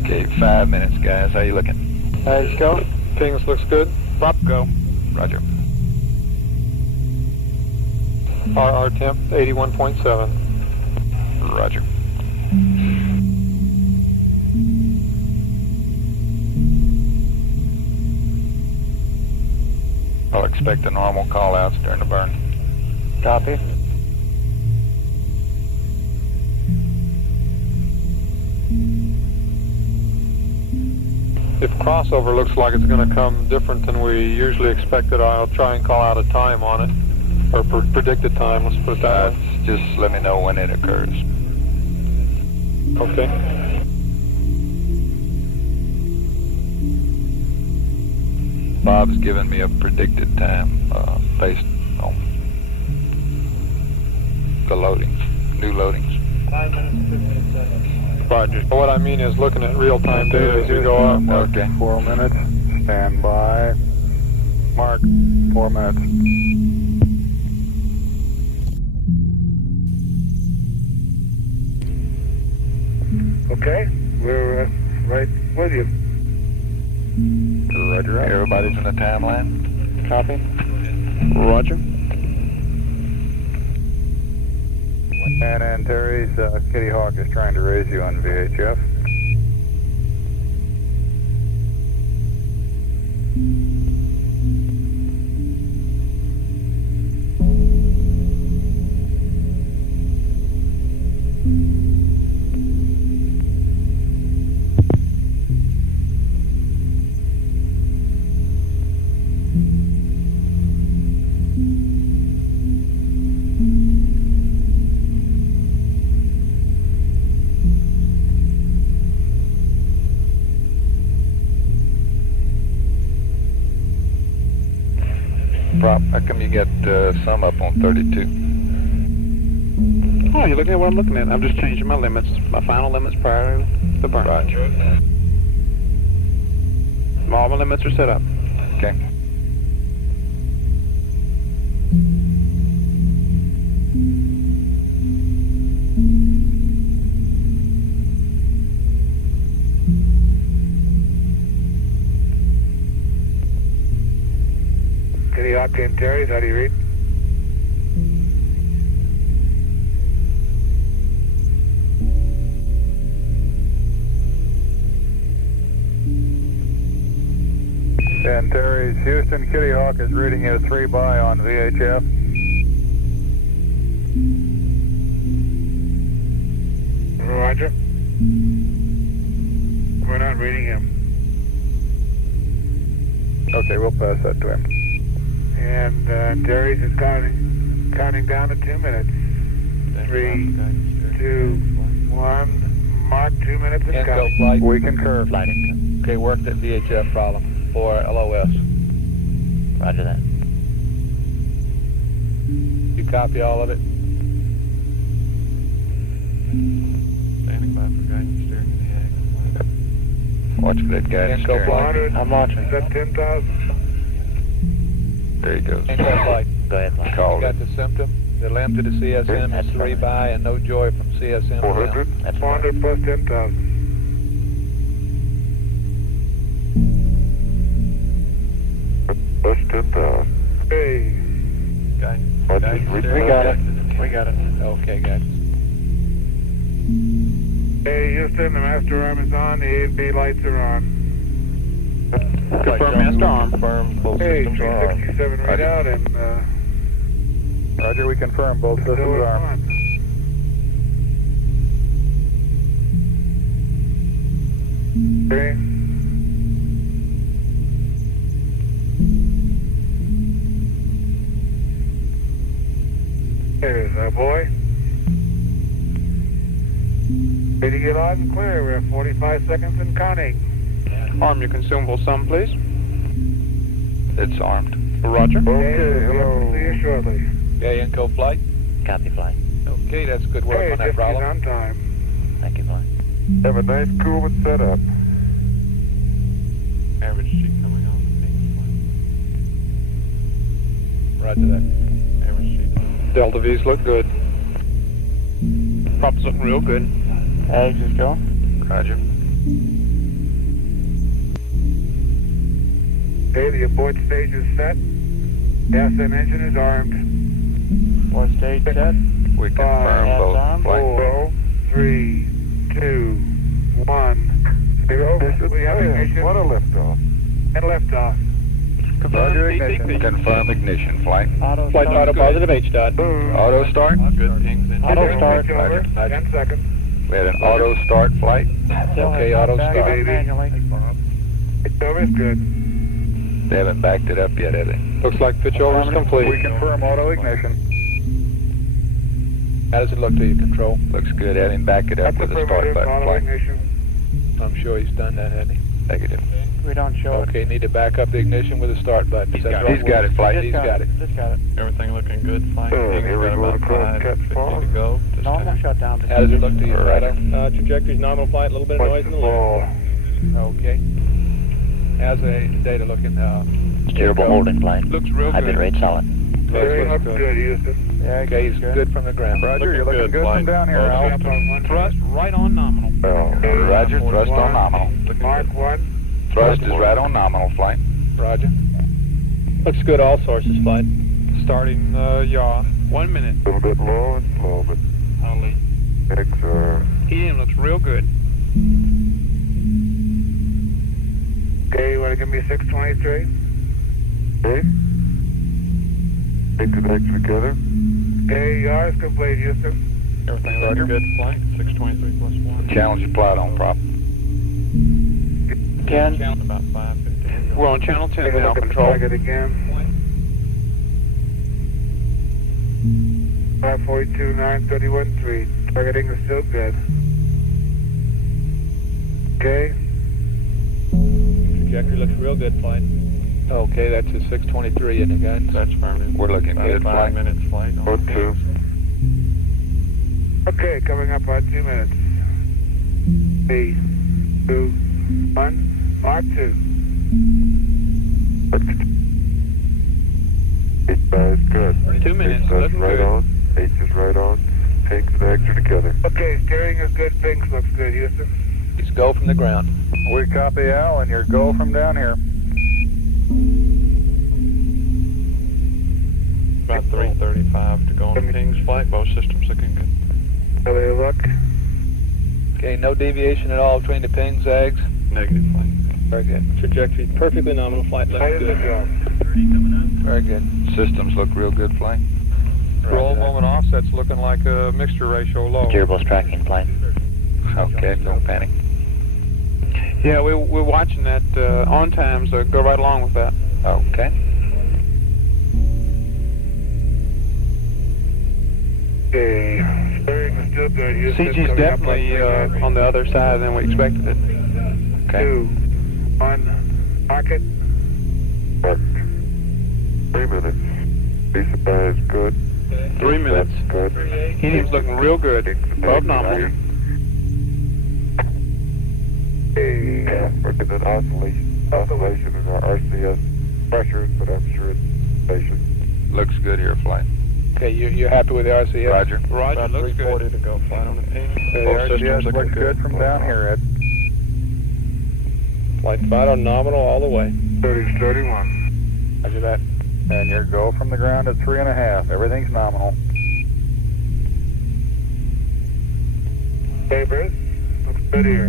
Okay, 5 minutes, guys. How you looking? Eggs go. Kings looks good. Prop go. Roger. RR temp 81.7. Roger. I'll expect the normal call-outs during the burn. Copy. If crossover looks like it's going to come different than we usually expected, I'll try and call out a time on it. Or predicted time, let's put it that way. Just let me know when it occurs. Okay. Bob's given me a predicted time based on the loadings, new loadings. 5 minutes, 15 seconds. Roger. What I mean is looking at real-time data as we go up. Okay. 4 minutes. Stand by. Mark. 4 minutes. Okay, we're right with you. Roger. Everybody's in the timeline. Copy. Roger. And Antares, Kitty Hawk is trying to raise you on VHF. Prop, how come you got some up on 32? Oh, you're looking at what I'm looking at. I'm just changing my limits, my final limits prior to the burn. Roger. All my limits are set up. Okay. Kitty Hawk and Terry's, how do you read? And Terry's Houston, Kitty Hawk is reading you 3 by on VHF. Roger. We're not reading him. Okay, we'll pass that to him. And Terry's is counting down to 2 minutes. 3, 2, 1. Mark 2 minutes and Info counting. flight. We concur. Flight income. Okay, work that VHF problem for LOS. Roger that. You copy all of it? Standing by for guidance steering in the ag. Watch for that guidance Info steering. flight. I'm watching. Is that 10,000? There he goes. Info flight. Go ahead, flight. You Called got it. the symptom? The limb to the CSM That's is 3 fine. by and no joy from CSM. 400? That's 400 plus 10,000. Plus 10,000. Hey. Guidance We steering. got it. We got it. Okay, guys. Hey, Houston, the master arm is on. The A and B lights are on. Confirm master arm. Confirm both Hey, systems are on. 367 readout and Roger, we confirm both systems still are. on. Okay. There's our boy. Ready to get loud and clear. We're at 45 seconds and counting. Arm your consumable sum, please. It's armed. Roger. Okay, we'll see you shortly. Okay, Inco flight. Copy, flight. Okay, that's good work Hey, on that just problem. on time. Thank you, flight. Have a nice cool and set up. Average sheet coming on. Roger that. Average sheet. Delta V's look good. Prop's looking real good. Alex is go. Roger. Okay, the abort stage is set. Gas and engine is armed. Abort stage set. We confirm both flight. 4, 3, 2, 1, 0. We have ignition. What a liftoff. And liftoff. Roger, ignition. Confirm ignition. Flight. Flight auto positive H dot. Auto start. Good things in. Auto start. Roger. Over. 10 seconds. We had an auto start flight. Okay, auto start. It's over. It's good. They haven't backed it up yet, have they? Looks like pitch over is We complete. confirm auto ignition. How does it look to you, Control? Looks good. Have him back it up with the start button. Auto Flight. ignition. I'm sure he's done that, hasn't he? Negative. We don't show Okay, need to back up the ignition with the start button. Is that right? He's got it. Flight. He's got it. Just got it. Everything looking good. Flight. Here we got go, about across 550 catch to go. Just Normal shutdown. How does it look to you, Righto? Trajectory's nominal flight, a little bit of noise in the left. Okay. How's the data looking? Steerable holding, flight. Looks real High bit good. rate solid. Very Looks good, Houston. Okay, he's good from the ground. Roger, you're looking good from down here, Al. Thrust right on nominal. Roger. Thrust on nominal. Mark 1. Thrust is right on nominal. Flight. Roger. Looks good all sources, flight. Starting yaw. 1 minute. A little bit low and slow, but Only. X are... Helium looks real good. Okay, you want to give me 623? Okay. X and X together. Okay, yours complete, Houston. Everything looking good. Flight. 623 plus 1. Challenge applied on prop. 10. Challenge about 550. We're on channel 10 Take a now, look at the control. target again. 542, 931, 3. Targeting is still good. Okay. Trajectory looks real good, flight. Okay, that's a 623 in the gun. That's firm. We're looking About good. 5 Flight. minutes flight. On One, two. Okay, coming up on 2 minutes. 3, 2, 1. Mark 2. H is good. 2 minutes. That's Looking right good. on. H is right on. Pinks and X are together. Okay, steering is good. Pinks looks good, Houston. He's go from the ground. We copy Al, and your go from down here. about 3:35 to go on the pings. Flight, both systems looking good. How they look? Okay, no deviation at all between the ping zags? Negative, flight. Very good. Trajectory perfectly nominal. Flight left good. Very good. Systems look real good, flight. Roll moment offset's looking like a mixture ratio low. Steerables tracking flight. Okay, don't panic. Yeah, we're watching that on time, so go right along with that. Okay. Okay, steering is still good. Houston, CG's coming up definitely on the other side than we expected it. Okay. 2, 1, market. 3 minutes. Be surprised, good. 3 minutes. Good. Helium's looking real good. Above nominal. Okay, working at oscillation in our RCS pressures, but I'm sure it's station. Looks good here, flight. Okay, you're happy with the RCS? Roger. Roger, About looks 340 good. to go. Flight on the ping. Both systems looking good. from down here, Ed. Flight final nominal all the way. 30, 31. Roger that. And your go from the ground at 3.5. Everything's nominal. Papers, looks good here.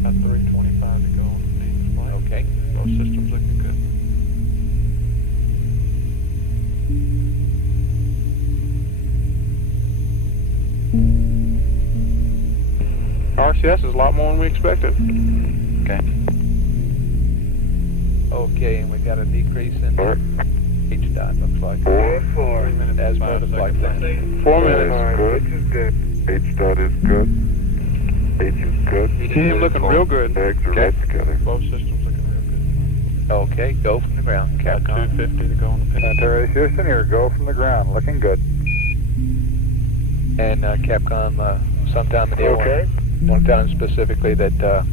About 3:25 to go on the pings. Flight. Okay. Both systems looking good. RCS is a lot more than we expected. Okay. Okay, and we got a decrease in H dot, looks like. 4. 3 minutes. As per 5 the flight seconds. plan. 4 minutes. Alright, which is good. H dot is good. H is good. Helium looking real good. Eggs are right together. Both systems looking real good. Okay, go from the ground. About Capcom. 250 to go on the ping. Terry Houston, your go from the ground. Looking good. And Capcom, sometime in the Okay. one time specifically that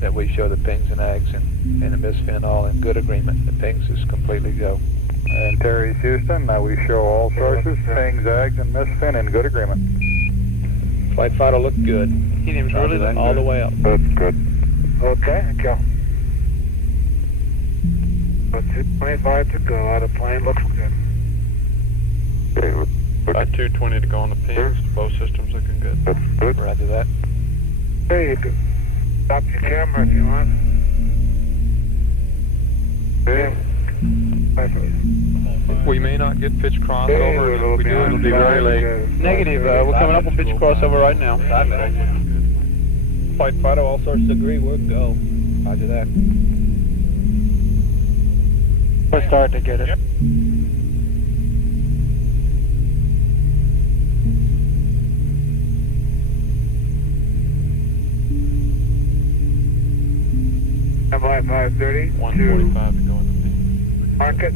that we show the pings and ags and the misfin all in good agreement. The pings is completely go. And Terry Houston, we show all sources, pings, ags, and misfin in good agreement. Flight final looked good. Helium's really looking All good. the way up. That's good. Okay, go. About 2:25 to go. Out of plane, looks good. Okay, About 220 to go on the pings. Both systems looking good. that's good. Roger that. Hey, you can stop your camera if you want. Okay. We may not get pitch crossover. If we do, it'll be very late. Negative. We're coming up with pitch crossover right now. 5 minutes. Flight final, all sources agree, we're go. Roger that. We're starting to get it. Flight 530 to 145 to go on the ping. market.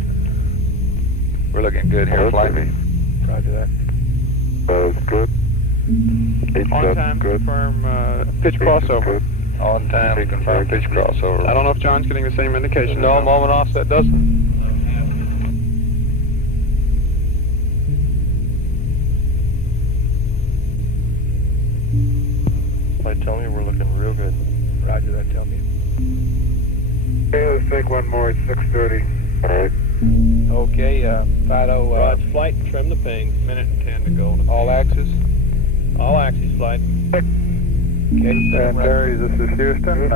We're looking good here, flight. Roger that. That's good. H On dot's time, good. confirm pitch H is crossover. good. On time, confirm pitch crossover. I don't know if John's getting the same indication. No, moment offset doesn't. Flight, tell me we're looking real good. Roger that, tell me. Okay, let's take one more at 6:30. All right. Okay, Fido, Roger, flight, trim the ping. Minute and 10 to go. all axis. All axes, flight. Okay. And Terry, this is Houston.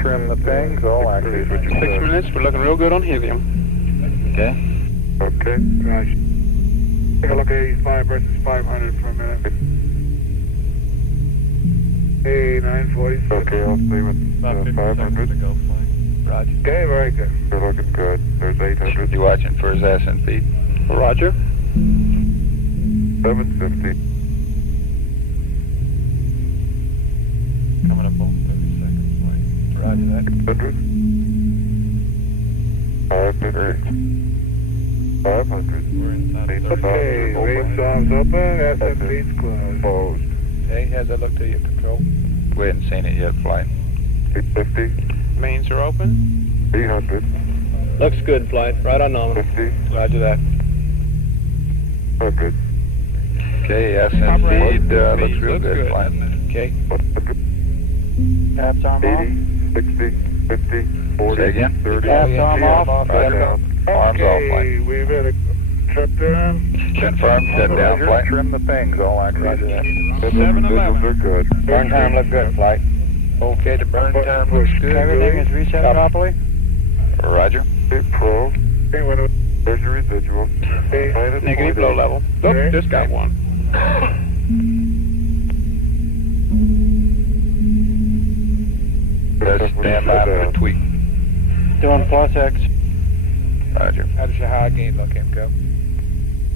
Trim the pings, all axes. 6 minutes. We're looking real good on helium. Okay. Okay. Roger. Take a look at 85 versus 500 for a minute. Hey, 946. Okay, I'll see with About 50 seconds 500. to go. Flight. Roger. Okay, very good. They're looking good. There's 800. You watching for his ascent feed? Roger. 750. Coming up on 30 seconds. Flight. Roger that. 600. 550. 500. We're inside of 30. Okay, wave songs open, SMP's closed. Closed. Okay, how's that look to you, control? We hadn't seen it yet, flight. 850. Mains are open. 300. Looks good, flight. Right on nominal. 50. Roger that. 100. Okay, ascent feed looks real good, flight. Okay. 100. Caps arm off. 80. 60. 50. 40. Say again? 30. Caps arm off. Back out. Arms off, Okay, flight. we've had a Shut down. Confirmed, shut down, flight. Trim the pings, all axes. Roger that. 711. They're good. Burn time looked good, flight. Okay, the burn time looks good. Everything is reset properly? Roger. Pro. Okay, There's your residual. Negative low level. Look, just got one. Stand by for the tweak. Doing plus X. Roger. How does your high gain look, Inco?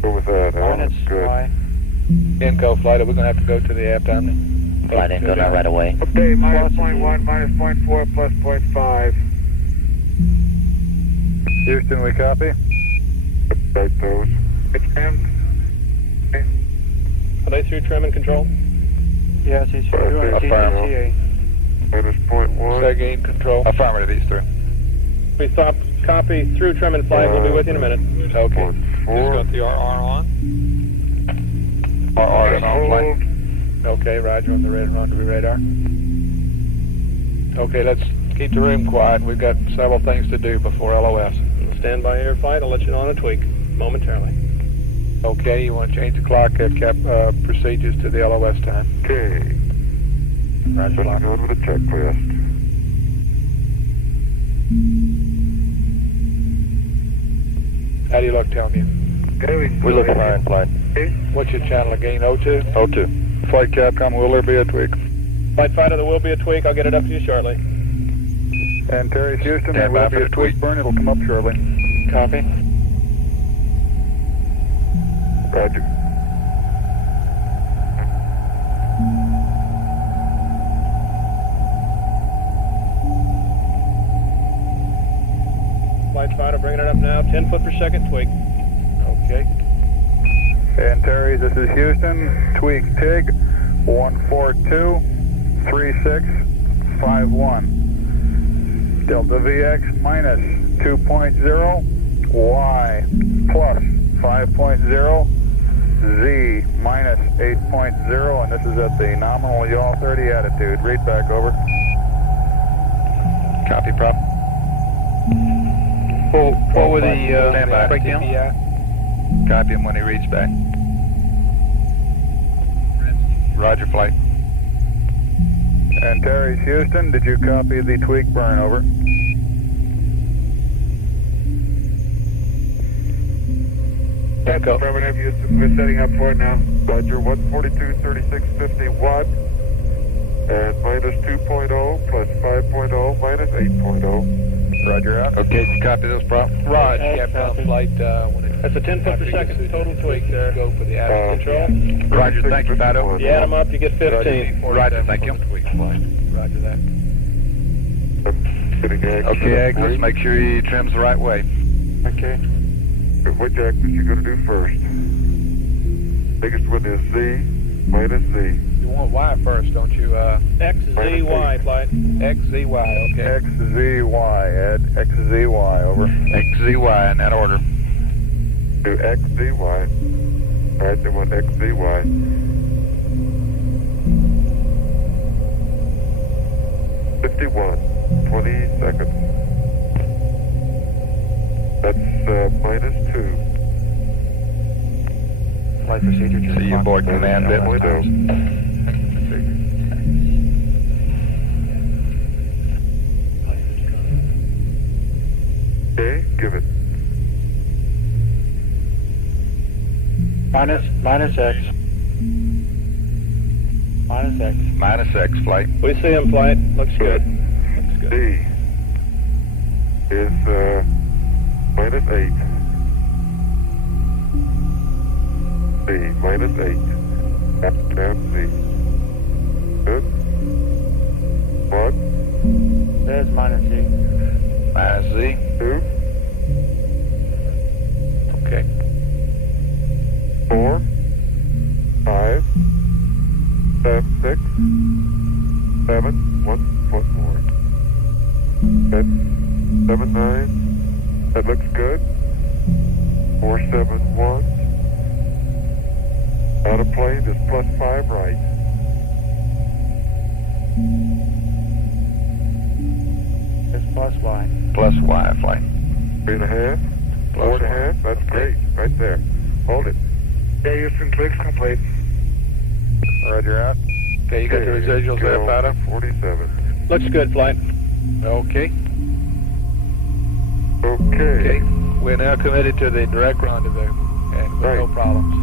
Go with that. Minus Y. Inco flight, are we going to have to go to the aft omni? Flight Inco now right away. Okay, minus 0.1, minus 0.4, plus 0.5. Houston, we copy. Right those. It's trimmed. Are they through trim and control? Yes, he's doing Affirmative. Minus 0.1. Say gain control. Affirmative, these three. We stop, copy through trim and flight. We'll be with you in a minute. Okay. Just got the RR on. RR is on flight. Okay, roger on the rendezvous radar. Okay, let's keep the room quiet. We've got several things to do before LOS. Stand by air flight. I'll let you know on a tweak momentarily. Okay, you want to change the clock at procedures to the LOS time. Okay. Roger, Let's go with the checklist. How do you look, tell me? Okay, We look fine, flight. What's your channel again, O2? O2. Flight Capcom, will there be a tweak? Flight fighter, there will be a tweak. I'll get it up to you shortly. And Terry Houston, there Stand by will for be a the tweak. tweak burn. It'll come up shortly. Copy. Roger. Flight fighter, bringing it up now. 10 foot per second tweak. Okay. And Terry, this is Houston. Tweak TIG 1423651. Delta VX minus 2.0, Y plus 5.0, Z minus 8.0, and this is at the nominal yaw 30 attitude. Read back, over. Copy, prop. What were the Stand by. breakdown? Copy him when he reads back. Roger, flight. And Terry Houston, did you copy the tweak burn, over? That's affirmative, Houston. We're setting up for it now. Roger, 142.3651. And minus 2.0 plus 5.0 minus 8.0. Roger out. Okay, did you copy those, prop? Roger, Capcom flight, when it... That's a 10 foot per second total tweak there. Go for the aft Control. Roger, thank you, Pato. You add them up, you get 15. Roger, thank you. Roger that. Okay, Agnes, make sure he trims the right way. Okay. Which axis you going to do first? Biggest one is Z minus Z. You want Y first, don't you? XZY flight. XZY, okay. XZY, Ed. XZY, over. XZY in that order. Do XZY. Alright, they want XZY. $51, 20 seconds. That's minus 2. Flight procedure. See you aboard command bit. Okay, give it. Minus X. Minus X. Minus X, flight. We see him, flight. Looks good. Looks good. D is minus 8. C minus 8. Down C. Good. 1. There's minus Z. Minus Z. 2. Okay. 4. 5. 7, 6. 7. 1 foot more. That's 7, 9. That looks good. 4, 7, 1. Out of plane is plus 5 right. There's plus Y. Plus Y, flight. 3.5. Forward ahead. That's great. Right there. Hold it. Okay, Houston, clicks complete. Roger out. Okay, you got the residuals there, Powder? 47. Looks good, flight. Okay. Okay. We're now committed to the direct rendezvous, and with no problems.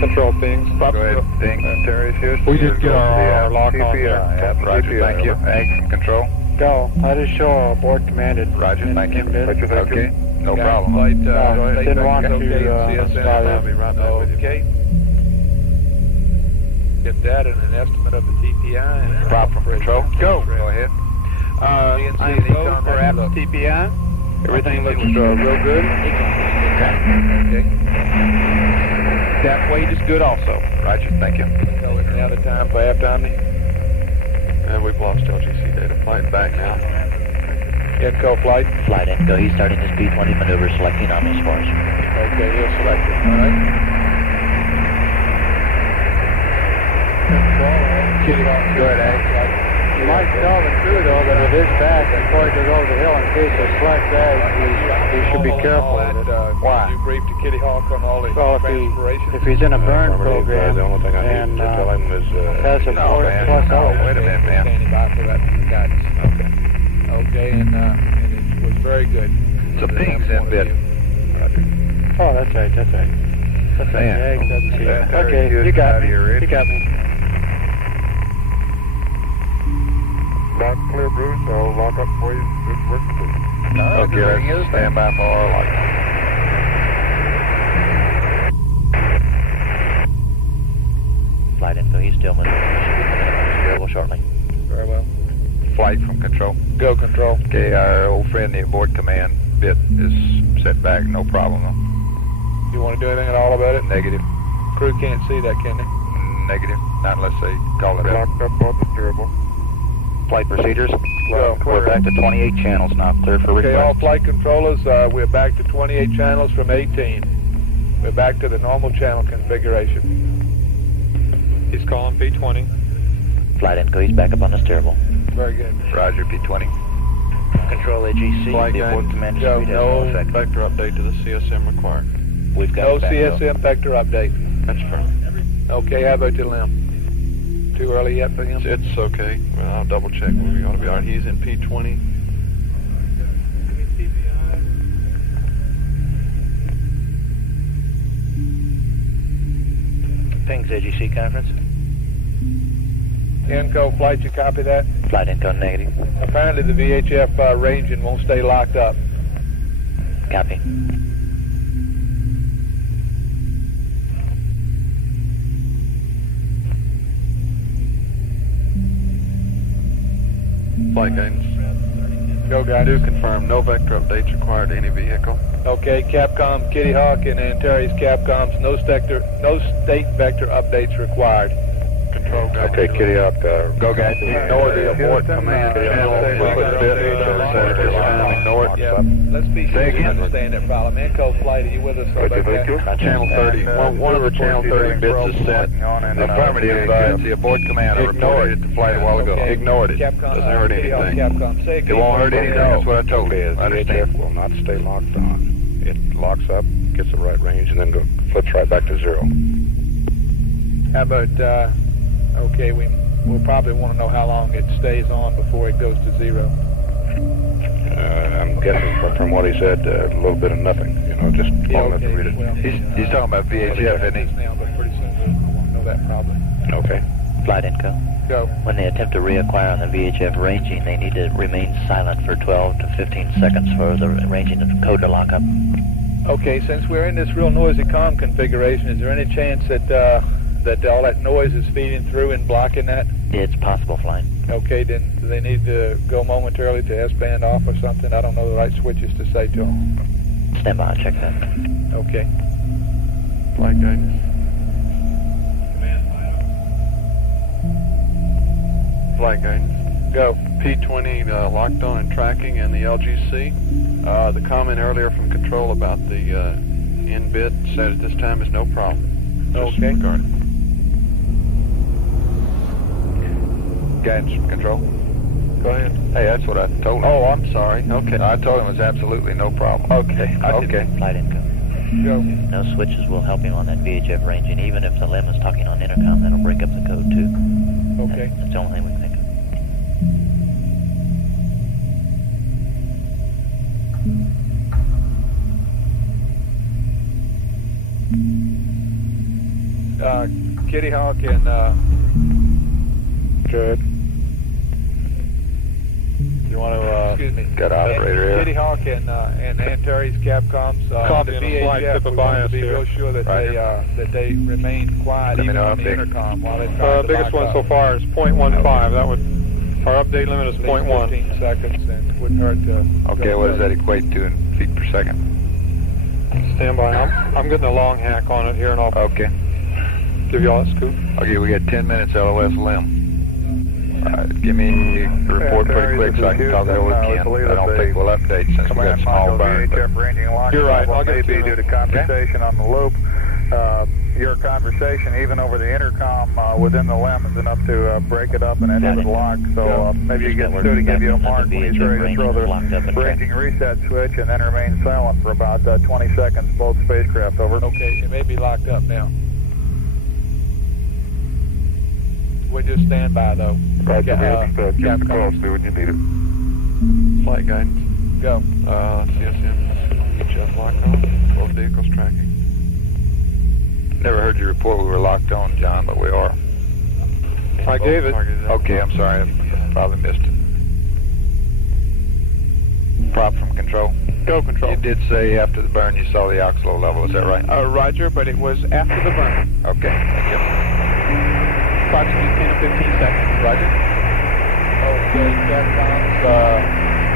Control pings. Go ahead, ping Terry's Houston. We did get our lock on there. Roger, thank you. Ag from control. Go. Let us show board commanded. Roger, thank you. Okay, no Got problem. Flight, didn't want to, CSN, start I'll be right back with you. Okay. Get that and an estimate of the TPI. And Prop from control. Go. Go ahead. I'm go for app TPI. Everything looks real good. Okay. Tap weight is good also. Roger, thank you. So it's now the time for aft omni. And we've lost LGC data. Flight back now. Inco flight. Flight Inco, he's starting his P20 maneuver, selecting Omni's course. Okay, he'll select it. All right. Kitty Hawk. Go ahead, Ag. You might tell the crew, though, that it is back before he goes over the hill in case of slack bag. He should be careful with it. Why? You briefed to Kitty Hawk on all the transpiration. If he's in a burn program The only thing I and need to tell him is... has a No, man. plus No, out. wait a minute, man. Standing by for that guidance. Okay. Okay, and it was very good. It's a pings in bit. Oh, that's right. That's right. Man. Ag doesn't see it. Terry Okay, Houston you got out me. here, Rich. You got me. Lock clear, Bruce. I'll lock up for you. Good work, please. Okay, let's stand by for our lock. Flight Inco, he's still moving. He should be coming up on the steerable shortly. Very well. Flight from control. Go control. Okay, our old friend, the aboard command bit is set back, no problem. You want to do anything at all about it? Negative. Crew can't see that, can they? Negative. Not unless they call it out. Locked up on the steerable. Flight procedures. Go. We're back to 28 channels now, cleared for Okay, all request. flight controllers, we're back to 28 channels from 18. We're back to the normal channel configuration. He's calling P20. Flight Inco, he's back up on the steerable. Very good. Roger, P20. Control AGC, Flight the aboard guidance. commander Go. suite has no No effect. vector update to the CSM required. We've got No it back, CSM vector update. That's firm. Okay, how about the limb? Too early yet for him? It's okay. Well, I'll double check. We ought to be all right. He's in P20. Pings AGC conference. Inco flight, you copy that? Flight Inco negative. Apparently the VHF ranging won't stay locked up. Copy. Flight guidance. Go, guys. Do confirm no vector updates required to any vehicle. Okay, Capcom, Kitty Hawk, and Antares Capcoms, no state vector updates required. Control guidance. Okay, Kitty Hawk, go guys. Ignore the abort command channel. Ignore it. Yeah, let's be sure Say we again. understand that problem. Inco flight, are you with us? Roger, thank you. Channel 30. One of the channel 30 bits is set. Affirmative, it's the abort command. I reported it to flight a while ago. Okay. Ignored it. Capcom, Doesn't hurt Kitty Hawk, anything. Capcom, say It won't hurt anything. That's what I told you. I understand. will not stay locked on. It locks up, gets the right range, and then flips right back to zero. How about, okay, we'll probably want to know how long it stays on before it goes to zero. I'm guessing from what he said, a little bit of nothing. Just long enough to read it. Well, He's talking about VHF, isn't he? now, but pretty soon we'll want to know that problem. Okay. Flight Inco. Go. When they attempt to reacquire on the VHF ranging, they need to remain silent for 12 to 15 seconds for the ranging code to lock up. Okay, since we're in this real noisy comm configuration, is there any chance that all that noise is feeding through and blocking that? It's possible, Flight. Okay, then do they need to go momentarily to S-band off or something? I don't know the right switches to say to them. Stand by, I'll check that. Okay. Flight guidance. Flight guidance. Go. P20 locked on and tracking and the LGC. The comment earlier from control about the in-bit said at this time is no problem. Okay. Disregard it. Guidance from control. Go ahead. Hey, that's what I told him. Oh, I'm sorry. Okay. I told him it was absolutely no problem. Okay. Okay. Flight income. Go. No switches will help him on that VHF ranging. Even if the LEM is talking on intercom, that'll break up the code too. Okay. That's the only thing we can think of. Kitty Hawk and Good. you want to excuse me. Got operator here. Kitty Hawk and Antares Capcoms. Copy The and a slight VHF, tip of we want to bias be here. real sure that they remain quiet Let me even know on the how big. intercom while they're trying to Biggest lock one up. so far is 0.15. That would, our update limit is At least 0.1. 15 seconds, and it wouldn't hurt to. Okay, what does that equate to in feet per second? Stand by. I'm getting a long hack on it here, and I'll Okay. give you all a scoop. Okay, we got 10 minutes LOS LEM. Give me the report pretty quick so I can talk it over with Ken. I don't think we'll update since we got small burn. VHF ranging lock. You're right. I'll May get be to due it. to conversation on the loop. Your conversation, even over the intercom within the LEM, is enough to break it up and end it lock. So maybe you get Stu to give you a mark when he's ready to throw the ranging reset switch and then remain silent for about 20 seconds, both spacecraft. Over. Okay, it may be locked up now. We'll just stand by though. Roger, Capcom. keep the call, Stu, when you need it. Flight guidance. Go. CSM, VHF lock on. Both vehicles tracking. Never heard you report we were locked on, John, but we are. I gave it. Okay, I'm sorry. I probably missed it. Prop from control. Go control. You did say after the burn you saw the oxlow level, is that right? Roger, but it was after the burn. Okay, thank you. Approximately 10 or 15 seconds. Roger. Okay, Capcoms,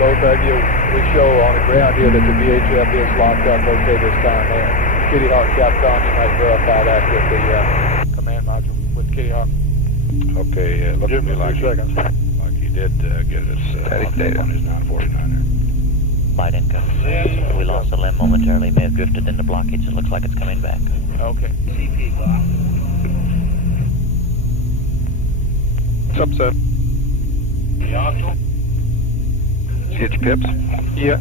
both of you, we show on the ground here that the VHF is locked up okay this time. Kitty Hawk Capcom, you might verify that with the command module with Kitty Hawk. Okay, look Give at me me a like few seconds. he did get us Static data on his 949 Flight income. We lost the LEM momentarily. May have drifted into blockage. It looks like it's coming back. Okay. Subset. Get your pips? Yeah,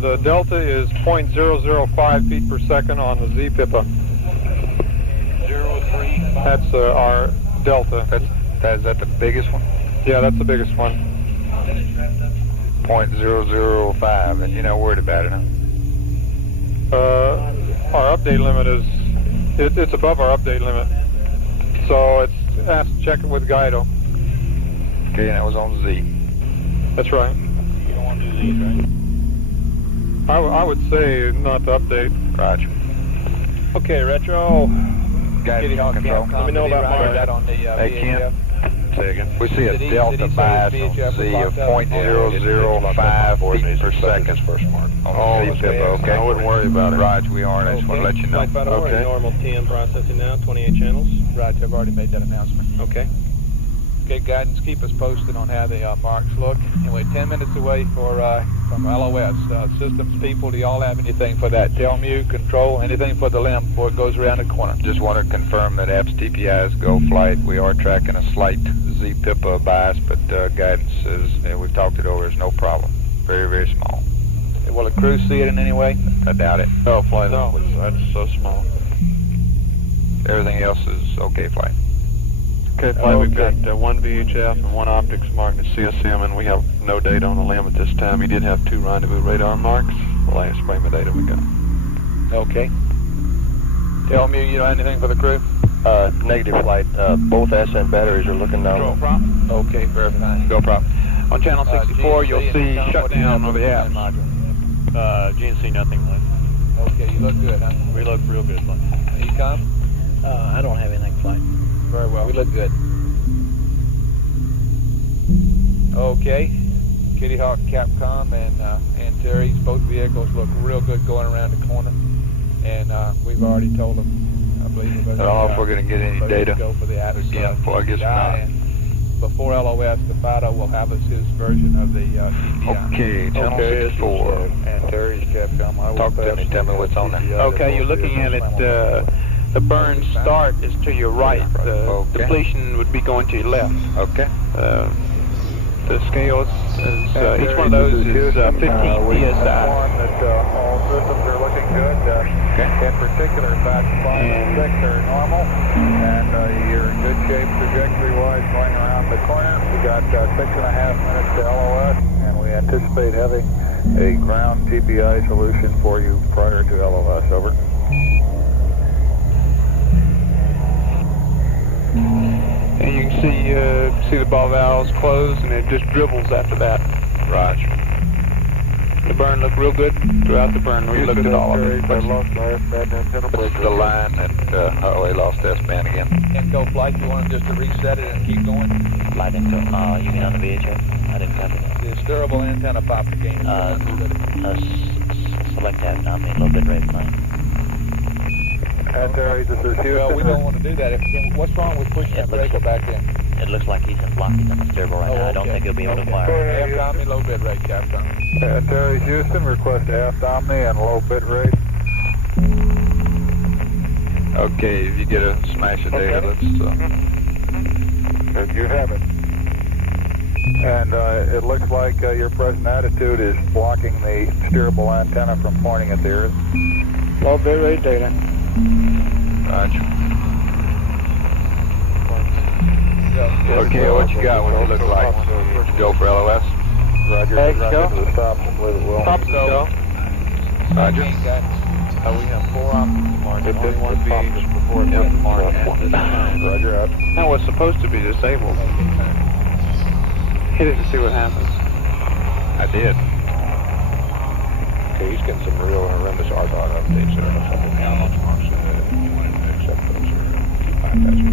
the delta is 0.005 feet per second on the Z-PIPA. 035. That's our delta. Is that the biggest one? Yeah, that's the biggest one. 0.005, and you're not worried about it, huh? Our update limit is, it's above our update limit. So it's asked to check it with Guido. Okay, and that was on Z. That's right. You don't want to do these, right? I would say not to update. Roger. Okay, Retro. Kitty Hawk control. Capcom, Let me know did he about write Mark. that on the Hey, Ken. VHF? Say again. We see a Did he delta say bias the on VHF Z was of locked up? 0.005 feet per second First mark. on the Z-PIPA, okay? I wouldn't worry about it. Roger, we aren't. I just want to let you know. Flight Vital Warning, Okay. normal TM processing now, 28 channels. Right, I've already made that announcement. Okay. Okay, guidance, keep us posted on how the marks look. And we're 10 minutes away from LOS. Systems people, do y'all have anything for that? Telmu, control, anything for the LEM before it goes around the corner? Just want to confirm that APS TPI is go flight. We are tracking a slight Z-PIPA bias, but guidance is, we've talked it over, there's no problem. Very, very small. Will the crew see it in any way? I doubt it. Oh, flight level. That's so small. Everything else is okay flight. Okay, flight, we've got one VHF and one optics mark at CSM, and we have no data on the LEM at this time. He did have 2 rendezvous radar marks. The last frame of data we got. Okay. Telmu, you know anything for the crew? Negative flight. Both ascent batteries are looking down. Control prop? Okay, very fine. Go prop. On channel 64, you'll see shutdown of the apps. GNC nothing left. Okay, you look good, huh? We look real good, Flight. Ecom? I don't have anything, Flight. Very well. We look good. Okay. Kitty Hawk, Capcom, and Antares, both vehicles look real good going around the corner. And we've already told them, I believe we're going to... I don't know if we're going to get any data. Go for the Atlas. Again, I guess not. And before LOS, the FIDO will have us his version of the TPI. Okay, channel 64. Antares, Capcom. I will Talk to pass me, tell me what's on there. Okay, you're looking at it, the burn start is to your right. The Okay. depletion would be going to your left. Okay. the scale. Each one of those is 15 we psi. informed that all systems are looking good. In particular, batch 5 and 6 are normal, and you're in good shape trajectory-wise going around the corner. We got 6.5 minutes to LOS, and we anticipate having a ground TPI solution for you prior to LOS. Over. And you can see the ball valves close, and it just dribbles after that. Roger. The burn looked real good throughout the burn. We looked at all of it. I lost my S-band antenna breaker. The line that, we lost S-band again. Info flight, you want just to reset it and keep going? Flight info. You mean on the VHF? I didn't copy that. The steerable antenna popped again. Select that. I mean, low bit rate flight. And this is Houston. Well, we don't want to do that. What's wrong with pushing that breaker back in? It looks like he's in blocking on the steerable right now. I don't think he'll be able to fire. Aft Omni, low bit rate, Capcom. Terry Houston, request aft Omni and low bit rate. Okay, if you get a smash of data, let's... You have it. And it looks like your present attitude is blocking the steerable antenna from pointing at the Earth. Low bit rate data. Roger. Okay, what you got? What does it look like? Go for LOS? Roger. Hey, Run go. to the stop and believe it will. Top go. Roger. We have 4 optics marked. Only one VH before it hit the mark at this time. Roger out. That was supposed to be disabled. Hit it to see what happens. I did. Okay, he's getting some real horrendous RDOT updates there. Looks like the launch marks except those are too bypassed.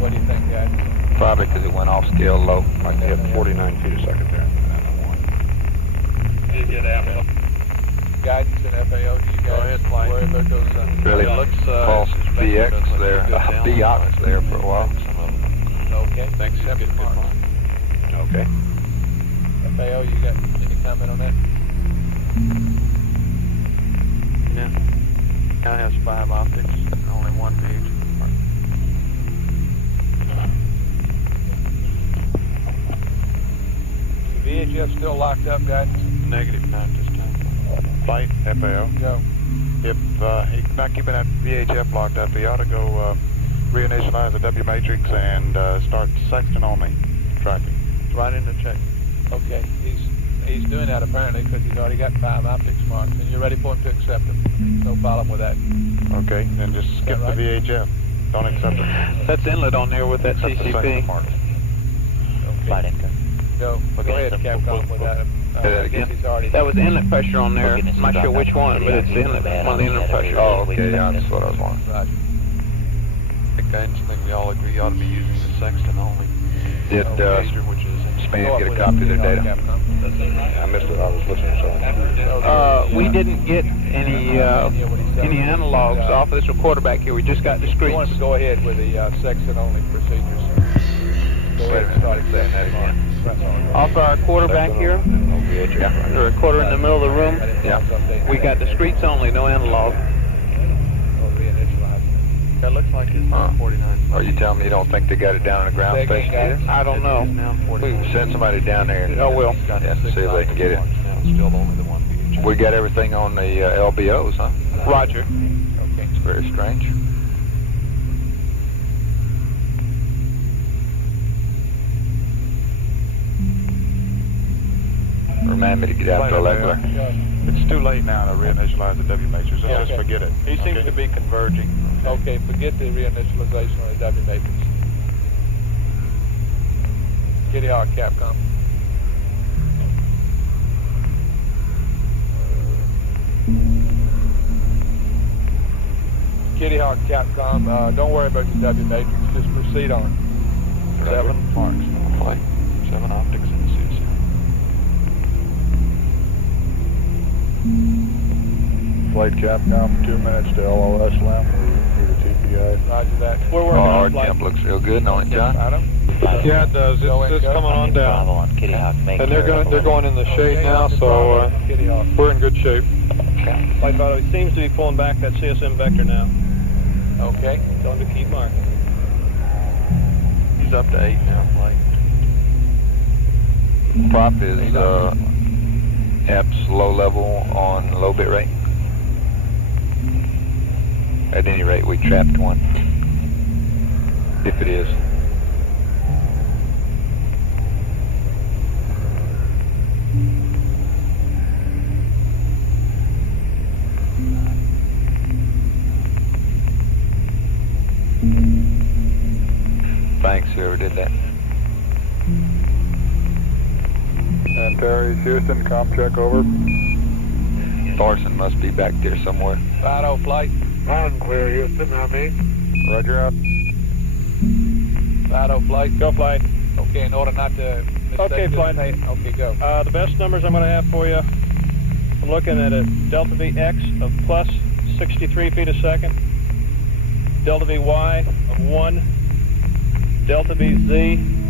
What do you think, guys? Probably because it went off scale low. Like they had 49 feet a second there. Did get out. Guidance and FAO, do you guys worry about those? Really looks false VX there, VOX there for a while. Okay, thanks. Okay. Okay. FAO, you got any comment on that? Yeah. Now has 5 optics, only 1 VH. The VHF still locked up, guys? Negative, not this time. Flight, FAO. Go. If he's not keeping that VHF locked up, he ought to go reinitialize the W matrix and start sextant only tracking. Right in the check. Okay, he's doing that apparently because he's already got 5 optics marked, and you're ready for him to accept them. No problem with that. Okay, then just skip the VHF. Don't accept it. That's inlet on there with that Accept the CCP. sextant mark. Flight info. Go ahead, Capcom, with that. That was inlet pressure on there. I'm not sure which one, but it's the inlet, one of the inlet pressure. Oh, okay, yeah, that's what I was wondering. Roger. The guidance thing we all agree ought to be using the sextant only. Did Which is Span get a copy of their data? I missed it. I was listening, so. We didn't get any analogs off of this recorder back here. We just got We discretes. wanted to go ahead with the sextant only procedures. Go ahead and start accepting that again. Off our recorder back here, the recorder in the middle of the room, we got discretes only, no analog. That looks like it's 49. Are you telling me you don't think they got it down in the ground station either? I don't know. Send somebody down there and will. Yeah, see if they can get it. Still only the 1 VH. We got everything on the LBOs, huh? Roger. Okay, it's very strange. Remind me to get out to the regular. It's too late now to reinitialize the W matrix. Let's just forget it. He seems to be converging. Okay, forget the reinitialization on the W matrix. Kitty Hawk, Capcom. Kitty Hawk, Capcom, don't worry about the W matrix, just proceed on. 7 marks on the flight. 7 optics in the CC. Flight Capcom, 2 minutes to LOS LAM. Need a TPI. Roger that. We're working Our on flight. temp looks real good, don't it, John? Adam? Yeah, it does. It's coming on down. Bravo on Kitty Hawk. And they're going in the shade now, so Kitty Hawk. we're in good shape. Flight Bravo seems to be pulling back that CSM vector now. Okay. Going to keep marking. He's up to 8 now, flight. Prop is apps low level on low bit rate. At any rate, we trapped one. If it is. Thanks, whoever did that. Antares, Houston, com check over. Thorson must be back there somewhere. Fido flight. Loud and clear, Houston, how me? Roger out. Fido flight. Go flight. Okay, in order not to mistake Okay, this flight. tape. Okay, go. The best numbers I'm going to have for you, I'm looking at a delta VX of plus 63 feet a second, delta VY of 1, delta VZ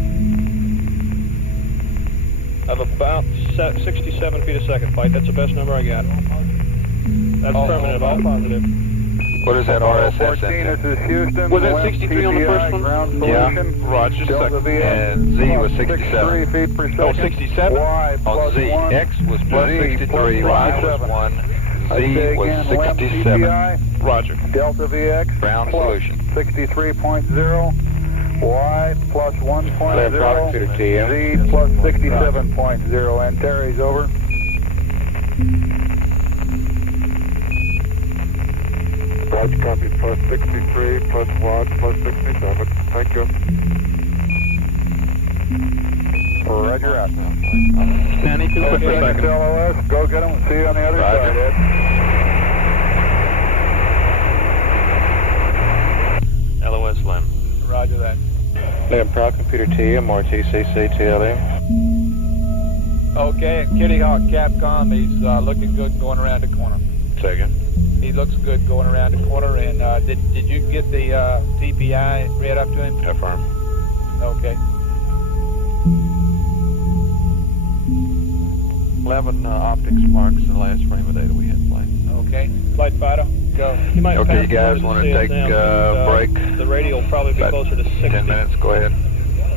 of about 67 feet a second, flight. That's the best number I got. That's permanent, all positive. What is that RSS 14, at? this is Houston. Was that West 63 on the first one? Ground Yeah. solution. Roger, just a Delta second. VX And Z was 67. 63 feet per second. Oh, 67? Y On plus Z. 1. X was plus Z 63, Y was 67. 1. I say Z was again, left 67. TPI, Roger. Delta VX Ground plus solution. 63.0. Y plus 1.0. Computer TM. Z plus 67.0. Antares, over. Roger, copy. Plus 63, plus Y, plus 67. Thank you. Roger out. Danny, two quick for a second. LOS, go get them. See you on the other Roger. side, Ed. LOS Lim. Roger that. Liam Pro Computer TM or TCC TLM. Okay, and Kitty Hawk Capcom, he's looking good going around the corner. Second. He looks good going around the corner, and did you get the TPI read up to him? Affirm. Okay. 11 optics marks the last frame of data we had flight. Okay. Flight Fido. Go. You might Okay, pass you guys over want the to take CSM, a break? The radio will probably be About closer to 60. 10 minutes, go ahead.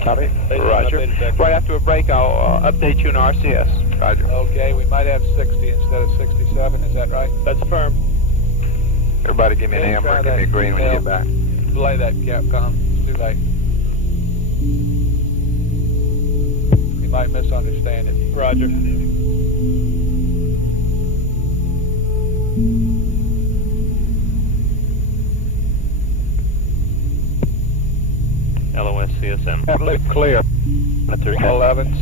Copy. Based on Roger. updated vector. Right after a break, I'll update you in RCS. Roger. Okay, we might have 60 instead of 67, is that right? That's firm. Everybody give me an Okay, amber, try give me a that. green when you get back. Play that, Capcom. It's too late. You might misunderstand it. Roger. LOS CSM. Clear. 11s.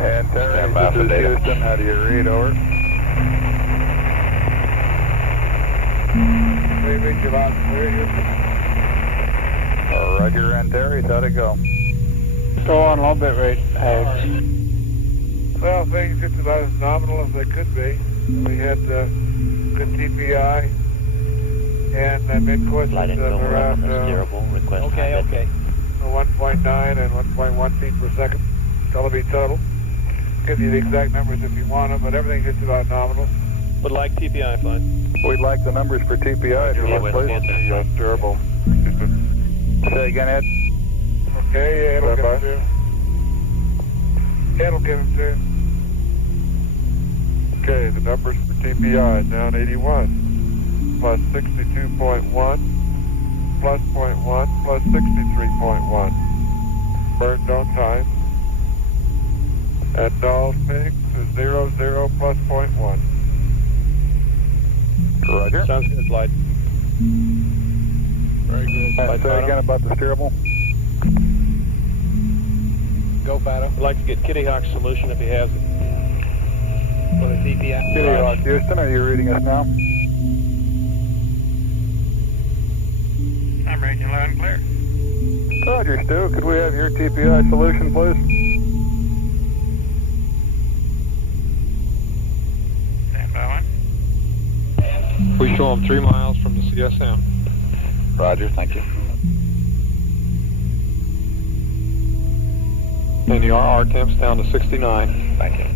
Antares, Stand by this for is data. Houston. How do you read, over? We read you loud and clear, Houston. Roger, Antares, how'd it go? Go on low bit rate. Well, things just about as nominal as they could be. We had good TPI and mid-course Flight info we're up around on the steerable. Request Okay, time okay. 1.9 and 1.1 feet per second. That'll be total. Give you the exact numbers if you want them, but everything's just about nominal. Would like TPI flight. We'd like the numbers for TPI, if you Yeah, would, West please. Houston. Durable. Say again, Ed. Okay, yeah, it'll Bye-bye. give it to you. It'll give it to you. Okay, the numbers for TPI down 81, plus 62.1, plus 0.1, plus 63.1. Burned on time. And null fix is 00 plus 0.1. Roger. Sounds good, flight. Very good. And say again about the steerable. Go, Fido. I'd like to get Kitty Hawk's solution if he has it. For the TPI. Kitty Hawk, Houston, are you reading us now? I'm reading you loud and clear. Roger, Stu. Could we have your TPI solution, please? Stand by one. We show them 3 miles from the CSM. Roger, thank you. And the RR temp's down to 69. Thank you.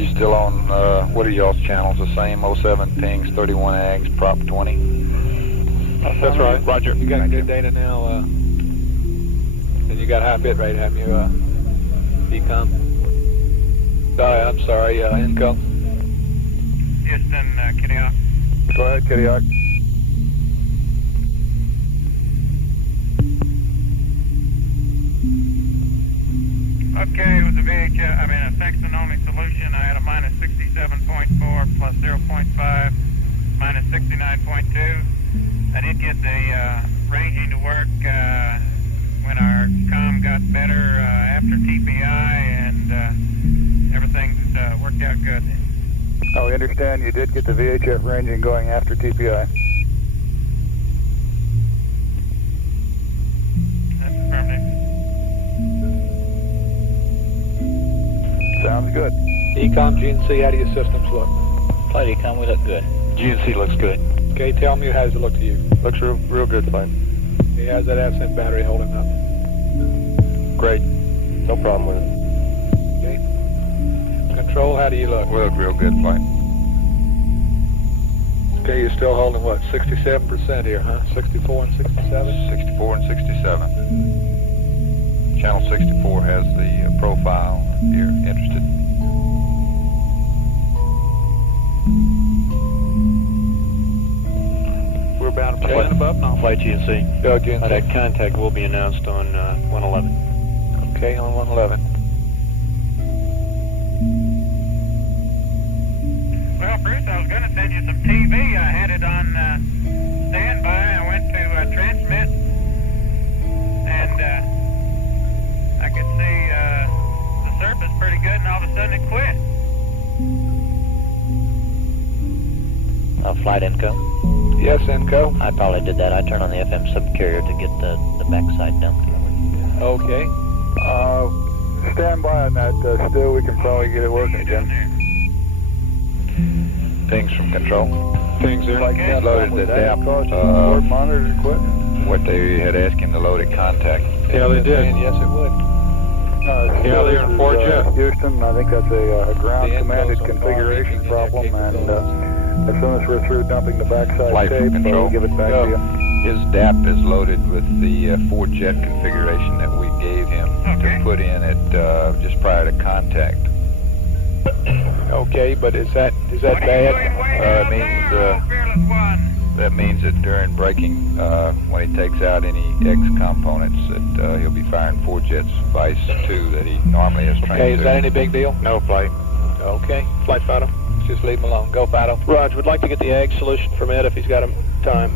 You still on, what are y'all's channels? The same 07 pings, 31 ags, prop 20? That's right. Roger. You got good data now, and you got high bit rate, haven't you? Ecom. I'm sorry, Inco. Houston, Kitty Hawk. Go ahead, Kitty Hawk. Okay, it was a Sexton only solution. I had a minus 67.4 plus 0.5 minus 69.2. I did get the ranging to work when our comm got better after TPI, and everything's worked out good. Oh, we understand you did get the VHF ranging going after TPI. That's affirmative. Sounds good. Ecom, GNC, how do your systems look? Flight Ecom, we look good. GNC looks good. Okay, tell me how does it look to you? Looks real good, flight. Okay, how's that ascent battery holding up? Great. No problem with it. Okay. Control, how do you look? We look real good, flight. Okay, you're still holding what, 67% here, huh? 64 and 67? 64 and 67. Channel 64 has the profile if you're interested. We're about a percent above now. Flight GNC. Go, GNC. That contact will be announced on 111. Okay, on 111. Well, Bruce, I was going to send you some TV. I had it on standby. I went to transmit, and I could see the surface pretty good, and all of a sudden it quit. Flight Inco? Yes, Inco. I probably did that. I turned on the FM subcarrier to get the backside dumped. Okay. Stand by on that, Stu. We can probably get it working again. Pings from control. Pings there. Like that, Loaded the DAP. Monitor equipment. What they had asked him to load at contact. Yeah, they did. Yes, it would. Yeah, they're in 4Jet. Houston, I think that's a ground The commanded Inco's on configuration far-reaching problem, and capabilities. as soon as we're through dumping the backside Flight tape, control. we'll give it back to you. His DAP is loaded with the 4Jet configuration that we gave him to put in at just prior to contact. Okay, but is that bad? It means that means that during braking, when he takes out any X components, that he'll be firing 4Jet's vice 2 that he normally has trained. Okay, is that any big deal? No, flight. Okay. Flight Fido. Just leave him alone. Go, Fido. Raj, would like to get the ag solution from Ed if he's got time.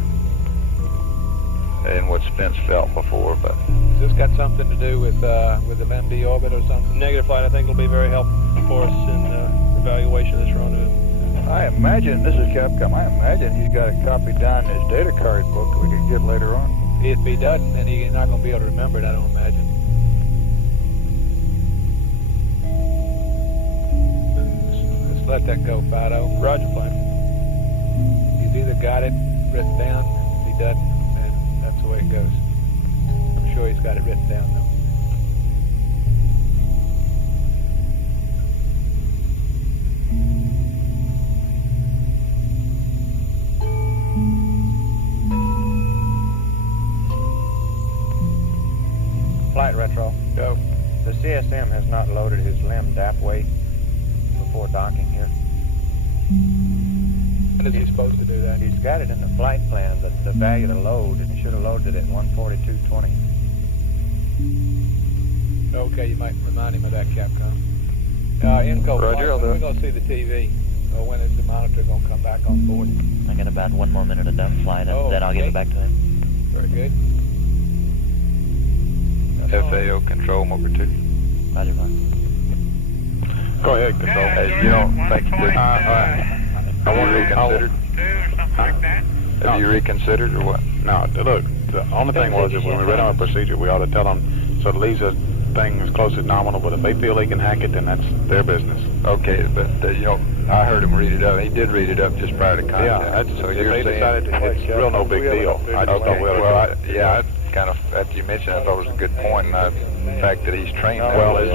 And what Spence felt before, but Has this got something to do with an MD orbit or something? Negative, Flight. I think it'll be very helpful for us in evaluation of this rendezvous. I imagine, this is Capcom, I imagine he's got a copy down in his data card book we can get later on. If he doesn't, then he's not going to be able to remember it, I don't imagine. Let's let that go, Fido. Roger, Flight. He's either got it written down, if he doesn't, then that's the way it goes. I'm sure he's got it written down, though. Flight retro. Go. The CSM has not loaded his limb DAP weight before docking here. When is he supposed to do that? He's got it in the flight plan, the value to load, and he should have loaded it at 142.20. Okay, you might remind him of that, Capcom. Inco, Roger, when are we going to see the TV? Or when is the monitor going to come back on board? I got about 1 more minute of dump flight, and then I'll give it back to him. Very good. FAO control over 2. Roger, Mark. Go ahead, control. You don't think that I want to reconsider? Have you reconsidered or what? No, look, the only thing was that when we read our procedure, we ought to tell them, so it leaves a thing as close as nominal, but if they feel they can hack it, then that's their business. Okay, but I heard him read it up. He did read it up just prior to contact. Yeah, that's, so if you're they saying decided to, it's real no big deal. I just thought we ought to I kind of, after you mentioned it, I thought it was a good point, and the fact that he's trained that well, way. as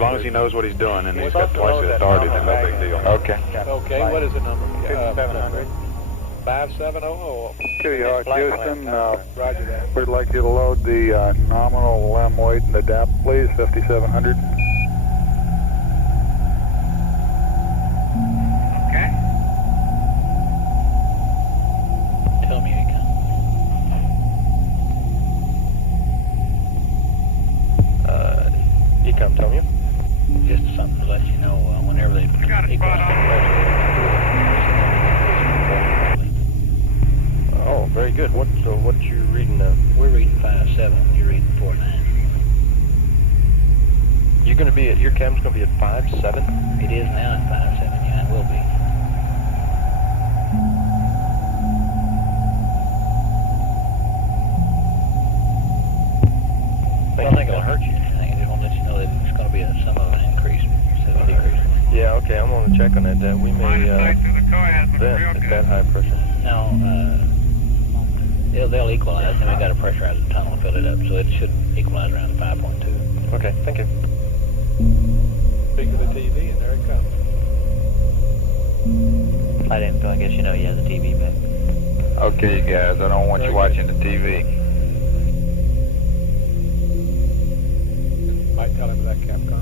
long as he knows what he's doing and he's got twice the authority, then no big deal. Okay. Okay, what is the number? 5700. 570? Kitty Hawk, Houston, Roger that. we'd like you to load the nominal LEM weight in the DAP, please, 5700. Capcom telling you? Just something to let you know whenever they equalize the pressure. Oh, very good. What you reading now? We're reading 5.7. You're reading 4.9. You're going to be at your cam's going to be at 5.7. It is now at 5.7. Yeah, it will be. Well, I think it'll hurt you. I just want to let you know that it's going to be some of an increase instead of a decrease. Yeah, okay, I'm going to check on that. We may vent at that high pressure. No, they'll equalize, and we got a pressurizer tunnel to fill it up, so it should equalize around 5.2. Okay, thank you. Speak of the TV, and there it comes. Flight info, I guess you know you have the TV back. Okay, you guys, I don't want you watching the TV. Might tell him that Capcom.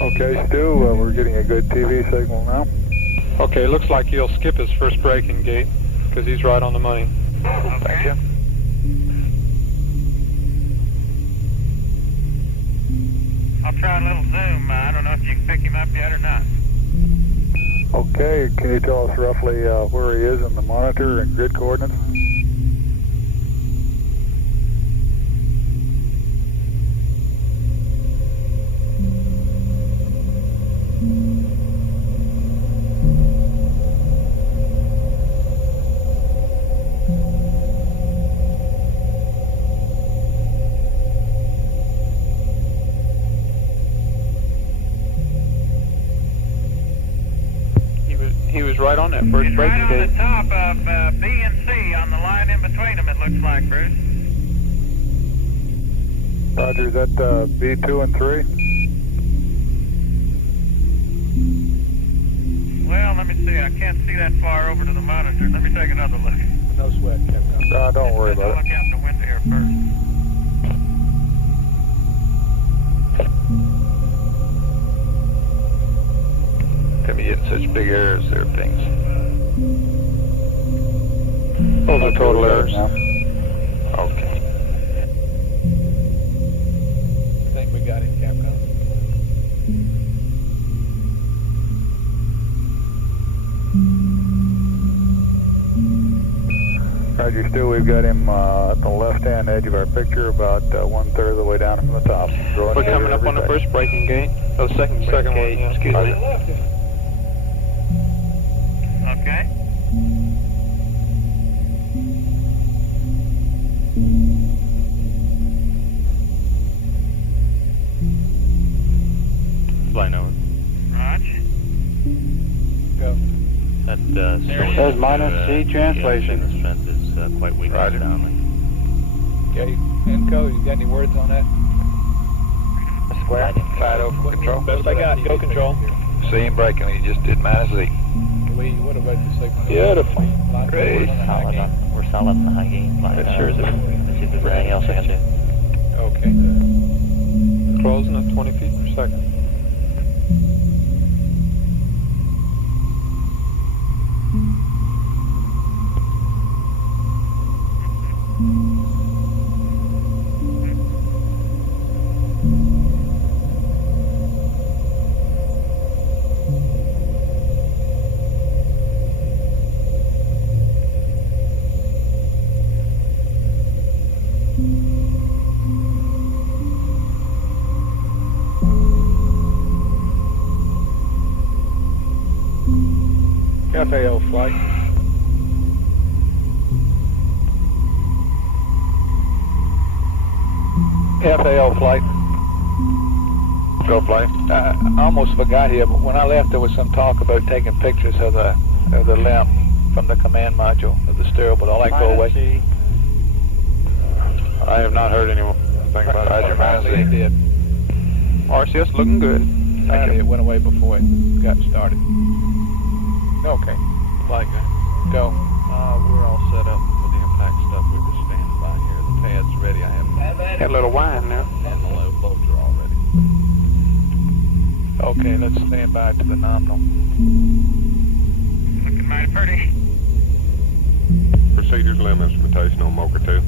Okay, Stu, we're getting a good TV signal now. Okay, looks like he'll skip his first braking gate because he's right on the money. Thank you. I'll try a little zoom. I don't know if you can pick him up yet or not. Okay, can you tell us roughly where he is in the monitor and grid coordinates? He was right on that first braking Right gate. on the top of B and C on the line in between them, it looks like, Bruce. Roger, is that B2 and 3? Well, let me see. I can't see that far over to the monitor. Let me take another look. No sweat, Capcom. Don't worry I'll about look it. out the window here first. Can be getting such big errors there, things. Those are total errors. Okay. I think we got it, Capcom. Roger, Stu, we've got him at the left-hand edge of our picture, about 1/3 of the way down from the top. We're coming up on the first braking gate. Oh, second one, yeah. Excuse me. Okay. Flying over. Roger. Go. That Says minus C translation. The strength is quite weak. Roger. Okay, Enco, you got any words on that? Square. Side over control. Best I got. Go control. See him braking, he just did minus Z. We would have waited to signal. Beautiful. Great. We're solid in the high gain. That sure is. Let's see if there's anything else I can do. Okay. Closing at 20 feet per second. FAO flight. FAO flight. Go fly. I almost forgot here, but when I left, there was some talk about taking pictures of the limb from the command module of the steerable. Did all that go away? I have not heard anything about it. Roger, minus Apparently it Z. did. RCS looking good. Apparently it went away before it got started. Okay. Flight go. We're all set up for the impact stuff. We're just standing by here. The pad's ready. I have Had a little wine now. and the loads are all ready. Okay, let's stand by to the nominal. Looking mighty pretty. Procedures limb instrumentation on Mocha 2.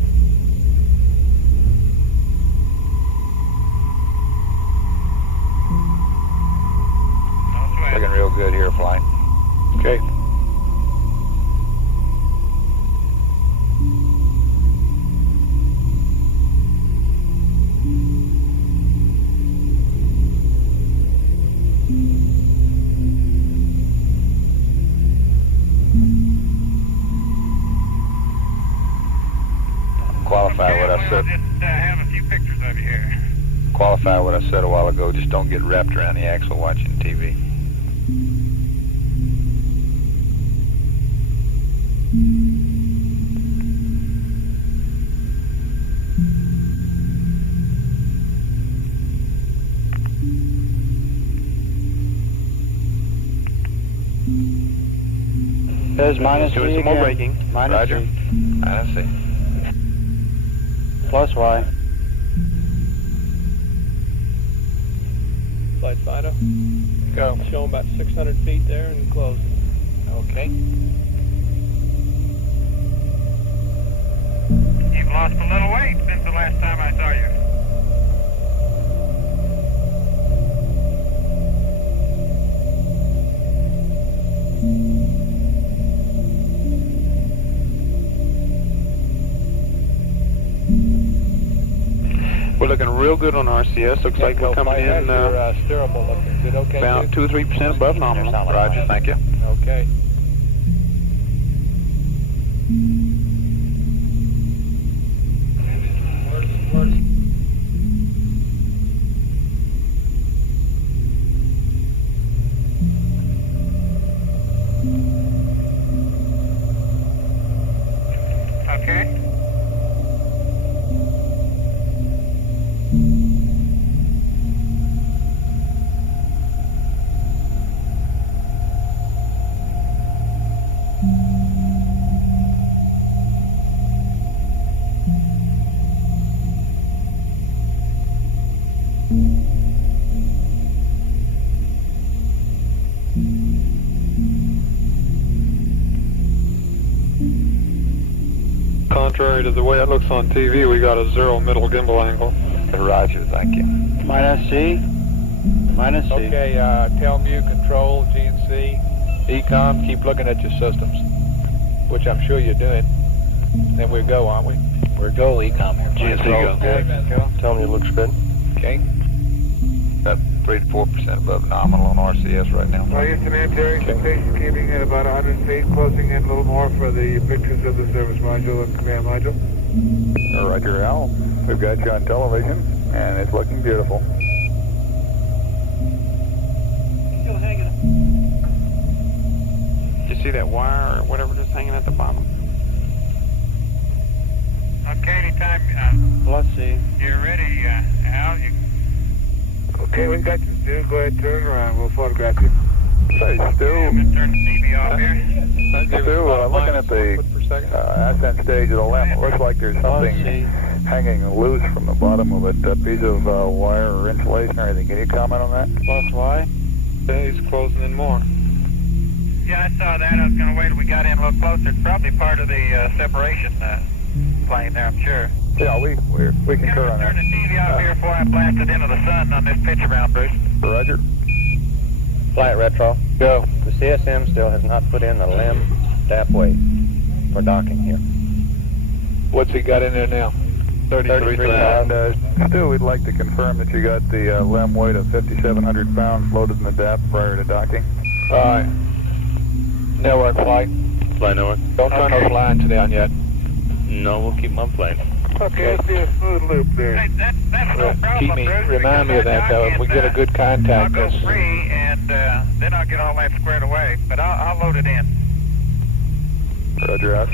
qualify what I said a while ago. Just don't get wrapped around the axle watching TV. There's minus Doing C some more again. braking. Minus Roger. C. Minus C. Plus Y. Flight finder. Go. Show them about 600 feet there and close. Okay. You've lost a little weight since the last time I saw you. We're looking real good on RCS. Looks like we're coming in steerable looking. Is it okay? about 2 or 3% above nominal. Roger, thank you. Okay. Okay. Contrary to the way it looks on TV, we got a 0 middle gimbal angle. Roger, thank you. Minus C. Minus C. Okay, Telmu, Control, GNC, Ecom, keep looking at your systems, which I'm sure you're doing. Then we'll go, aren't we? We're go, Ecom here. GNC go. Okay, go. Tell me it looks good. Okay. About 3 to 4% above nominal on RCS right now. Houston Military, expectation keeping at about 100 feet, closing in a little more for the pictures of the service module and command module. Roger, Al. We've got you on television, and it's looking beautiful. Still hanging. Did you see that wire or whatever just hanging at the bottom? Okay, anytime Plus C. you're ready, Al, you... Okay, we've got you, Stu. Go ahead, turn around. We'll photograph you. Say, Stu. I'm going to turn the TV off here. Stu, looking at the ascent stage of the limb, it looks like there's something hanging loose from the bottom of it, a piece of wire or insulation or anything. Can you comment on that? Plus Y. He's closing in more. Yeah, I saw that. I was going to wait till we got in a little closer. It's probably part of the separation plane there, I'm sure. Yeah, we concur on that. Turn the TV off here before I blast it into the sun on this pitch around, Bruce. Roger. Flight retro. Go. The CSM still has not put in the limb DAP weight for docking here. What's he got in there now? 33. And Stu, we'd like to confirm that you got the limb weight of 5,700 pounds loaded in the DAP prior to docking. All right. Network flight. Fly network. Don't turn those lines down yet. No, we'll keep them on plane. Okay, I see a smooth loop there. Hey, that's no problem, Bruce. Remind me of that, though. If we get a good contact, I'll go free, and then I'll get all that squared away. But I'll load it in. Roger out.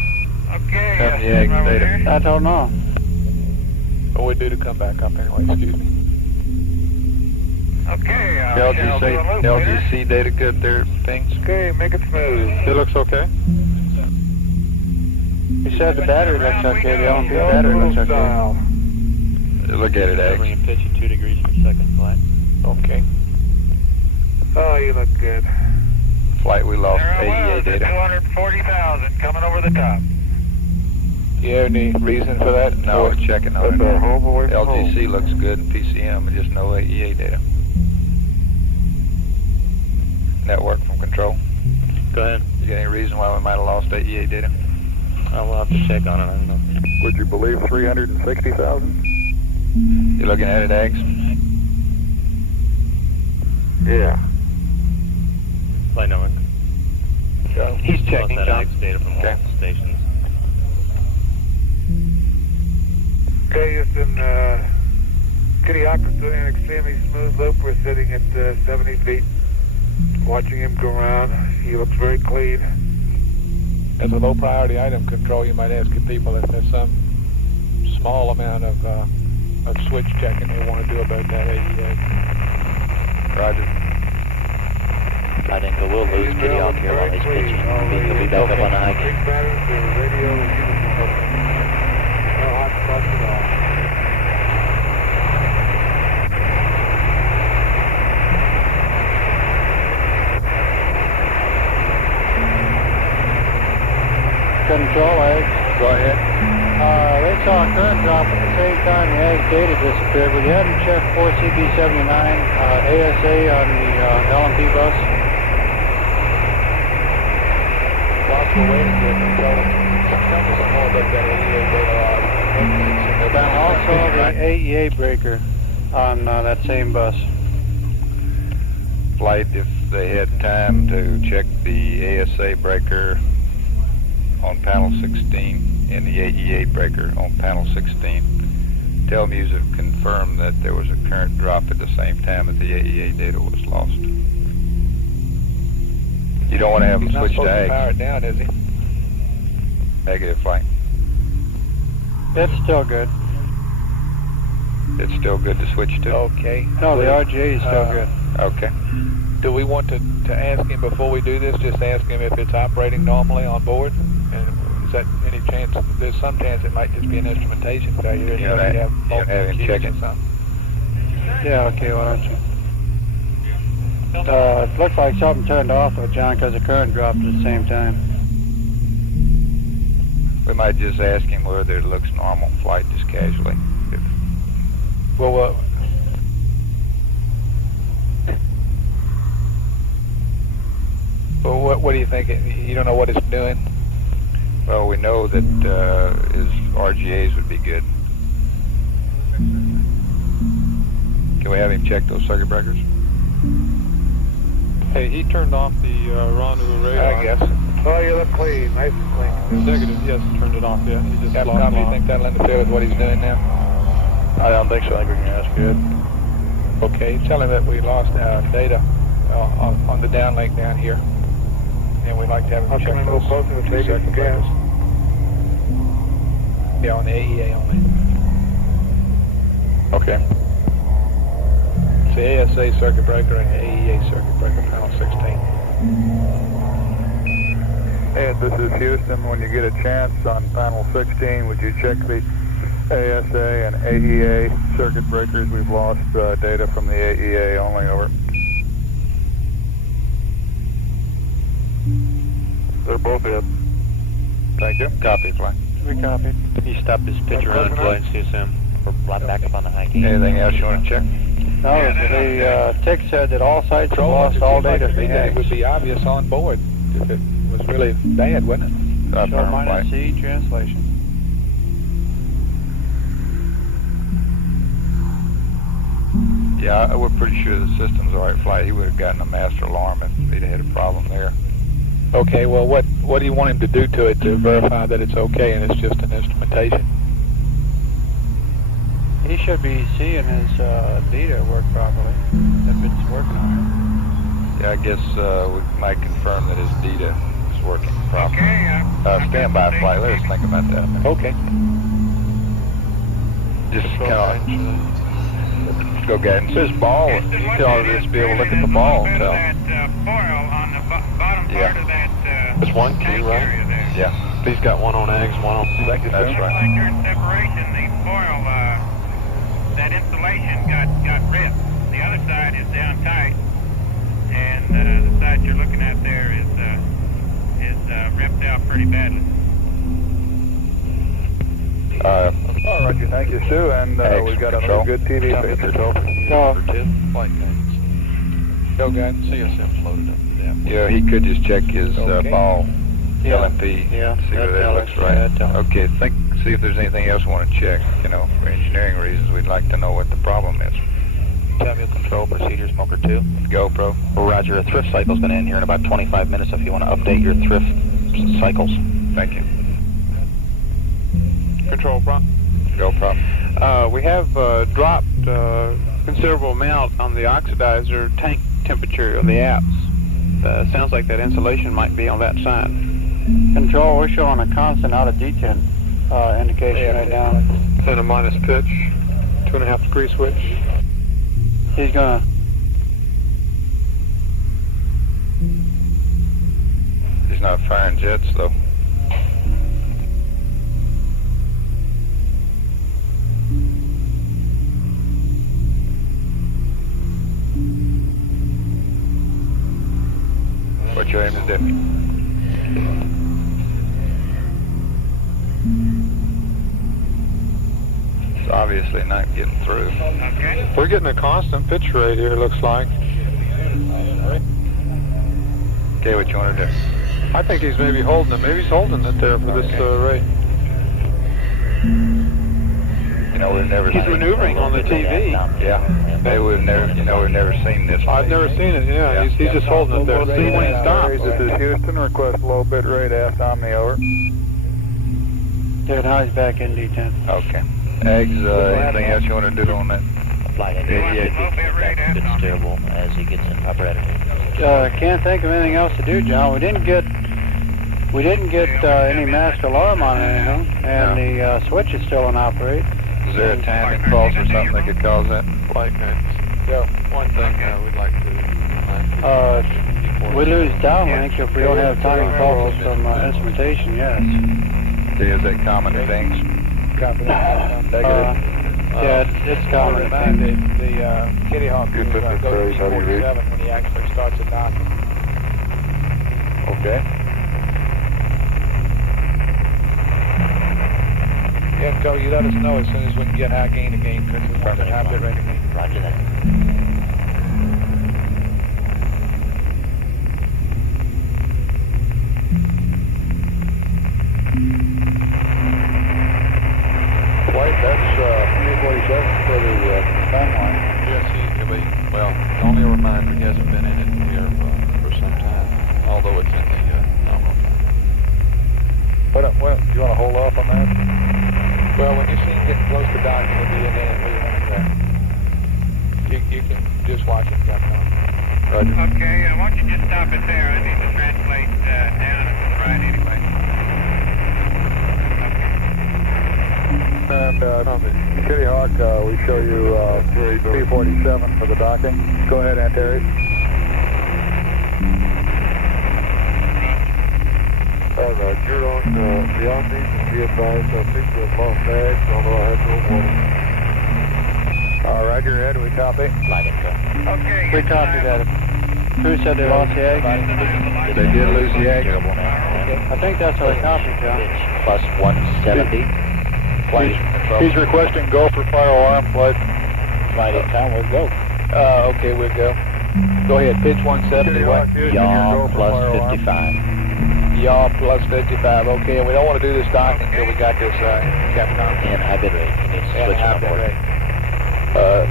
Okay, right over here. I don't know. But we're due to come back up anyway, excuse me. Okay, shall do a loop later. LGC data good there, things? Okay, make it smooth. It looks okay. He said the battery looks okay. The LMP battery looks okay. Look at it, X. Bring pitch at 2 degrees per second flight. Okay. Oh, you look good. Flight, we lost There AEA I was, data. 240,000 coming over the top. Do you have any reason for that? No, it's checking on it. That's our home away from home. LGC looks good in PCM, and just no AEA data. Network from control. Go ahead. You got any reason why we might have lost AEA data? I will have to check on it. I don't know. Would you believe 360,000? You looking at it, Ags? Yeah. Flight network. He's checking, That John. X data from all the stations. Okay, Houston, Kitty Hawk is doing an extremely smooth loop. We're sitting at 70 feet, watching him go around. He looks very clean. As a low priority item control, you might ask your people if there's some small amount of switch checking they want to do about that AEA. Roger. I think we'll lose Kitty Hawk here while he's pitching. He'll be back up on the high game. Radio, no hot spots at all. Control eggs. Go ahead. They saw a current drop at the same time the egg data disappeared, but you hadn't checked 4CB79 ASA on the LMP bus. Whilst we're waiting for control, tell me some more about that AEA data. And also the AEA breaker on that same bus. Flight, if they had time to check the ASA breaker on panel 16 and the AEA breaker on panel 16. Telmuse have confirmed that there was a current drop at the same time that the AEA data was lost. You don't want to have them switch to ag. Power it down, is he? Negative, flight. It's still good. It's still good to switch to? Okay. No, the RGA is still good. Okay. Do we want to ask him before we do this, just ask him if it's operating normally on board? And is that any chance? There's some chance it might just be an instrumentation failure. And Yeah, you have him check it. Yeah, okay, why don't you? It looks like something turned off though, John, because the current dropped at the same time. We might just ask him whether it looks normal flight, just casually. Well, what do you think? You don't know what it's doing? Well, we know that his RGAs would be good. Can we have him check those circuit breakers? Hey, he turned off the Rendezvous radar. I guess. Oh, you look clean. Nice and clean. Negative, yes, turned it off, yeah. He just lost Tom, do you think that'll interfere with what he's doing now? I don't think so. I think that's good. Okay, tell him that we lost our data on the downlink down here. And we'd like to have him check those two circuit breakers. Yeah, on the AEA only. Okay. It's the ASA circuit breaker and the AEA circuit breaker, panel 16. Ed, this is Houston. When you get a chance on panel 16, would you check the ASA and AEA circuit breakers? We've lost data from the AEA only, over. They're both in. Thank you. Copy, flight. We copied. He stopped his pitch around and flight CSM. We're back up on the high game. Anything else you want to check? No, the TIC said that all sites have lost all data from the It eggs. would be obvious on board if it was really bad, wouldn't it? Show minus C translation. Yeah, we're pretty sure the system's all right, flight. He would have gotten a master alarm if he'd had a problem there. Okay, well, what do you want him to do to it to verify that it's okay and it's just an instrumentation? He should be seeing his data work properly, if it's working on it. Yeah, I guess we might confirm that his data is working properly. Okay, Stand by, flight. Let us think about that a minute. Okay. Just kind of go get it. It says ball. You tell us to be able to look at the ball and tell. That foil on the bottom part of that There's one key, right? area there. Yeah. He's got one on Ags, one on... Thank you, That's sir. right. Like during separation, the foil, that insulation got ripped. The other side is down tight, and the side you're looking at there is ripped out pretty badly. All right, Roger. Thank you, Stu. And we've got another good TV picture. Flight guidance. Go, guys. CSM's loaded up. Yeah, he could just check his ball Yeah. LMP. Yeah, See whether that looks right. Okay, see if there's anything else we want to check. You know, for engineering reasons, we'd like to know what the problem is. Terminal control procedures, Smoker 2. GoPro. Roger, a thrift cycle's going to end here in about 25 minutes if you want to update your thrift cycles. Thank you. Control, prompt. Go prop. We have dropped considerable amount on the oxidizer tank temperature of the apps. Sounds like that insulation might be on that side. Control, we're showing a constant out of detent indication right now. And a minus pitch, 2.5 degree switch. He's gonna... He's not firing jets, though. What you aim to do? It's obviously not getting through. We're getting a constant pitch rate here, looks like. Okay, what you want to do? I think he's maybe holding it. Maybe he's holding it there for this rate. You know, we've never. He's maneuvering on the TV. Yeah. Hey, we've never. You know, we've never seen this. I've never seen it. Yeah, he's just holding it there. See when he stops. This is Houston. Request low bit rate. Ask Omni over. Dead high's back in detent. Okay. Eggs. Anything else you want to do on that? Flight it's steerable as he gets in proper attitude. Can't think of anything else to do, John. We didn't get any masked alarm on anything, and the switch is still in operate. Is there a timing false or something that could cause that? Flight guidance. Yeah, one thing we'd like to... we lose downlink if we don't have timing pulses from instrumentation, yes. See, is that common things? Yeah, it's common. The Kitty Hawk goes to 47 when he actually starts a dock. Okay. Yeah, Joe, you let us know as soon as we can get high gain again, because we want to have it ready. Roger that. Flight, that's 347 for the timeline. Yes, he'll be, well, only a reminder, he hasn't been in it here for some time, although it's in the nominal time. What, do you want to hold off on that? Well, when you see him getting close to dock, he'll be in there. You can just watch it, Captain. Roger. Okay, why don't you just stop it there? I need to translate down and to the right anyway. And Kitty Hawk, we show you 347 for the docking. Go ahead, Antares. Alright, you're on the Omnis and be advised I think we've lost bags, although I had no warning. Alright, you're ahead, we copy. Flight intro. Okay. We copied that. Who said they lost the egg? They did lose the egg. I think that's what I copied, John. Plus 170. He's requesting go for fire alarm, flight. Flight in time, we'll go. Okay, we'll go. Go ahead, pitch 170, what? Yaw plus 55. Yaw plus 55, okay, and we don't want to do this dock until we got this Capcom. And high bit rate, he needs to switch on board.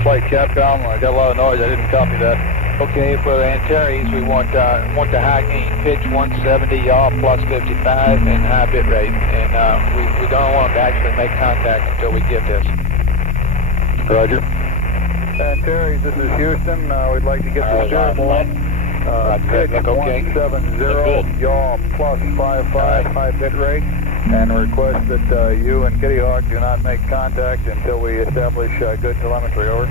Flight Capcom, I got a lot of noise, I didn't copy that. Okay, for Antares, we want the high gain pitch 170, yaw plus 55, and high bit rate. And we don't want to actually make contact until we get this. Roger. Antares, this is Houston. We'd like to get the steerable. Pitch 170, yaw plus 55, high bit rate. And request that you and Kitty Hawk do not make contact until we establish good telemetry, over.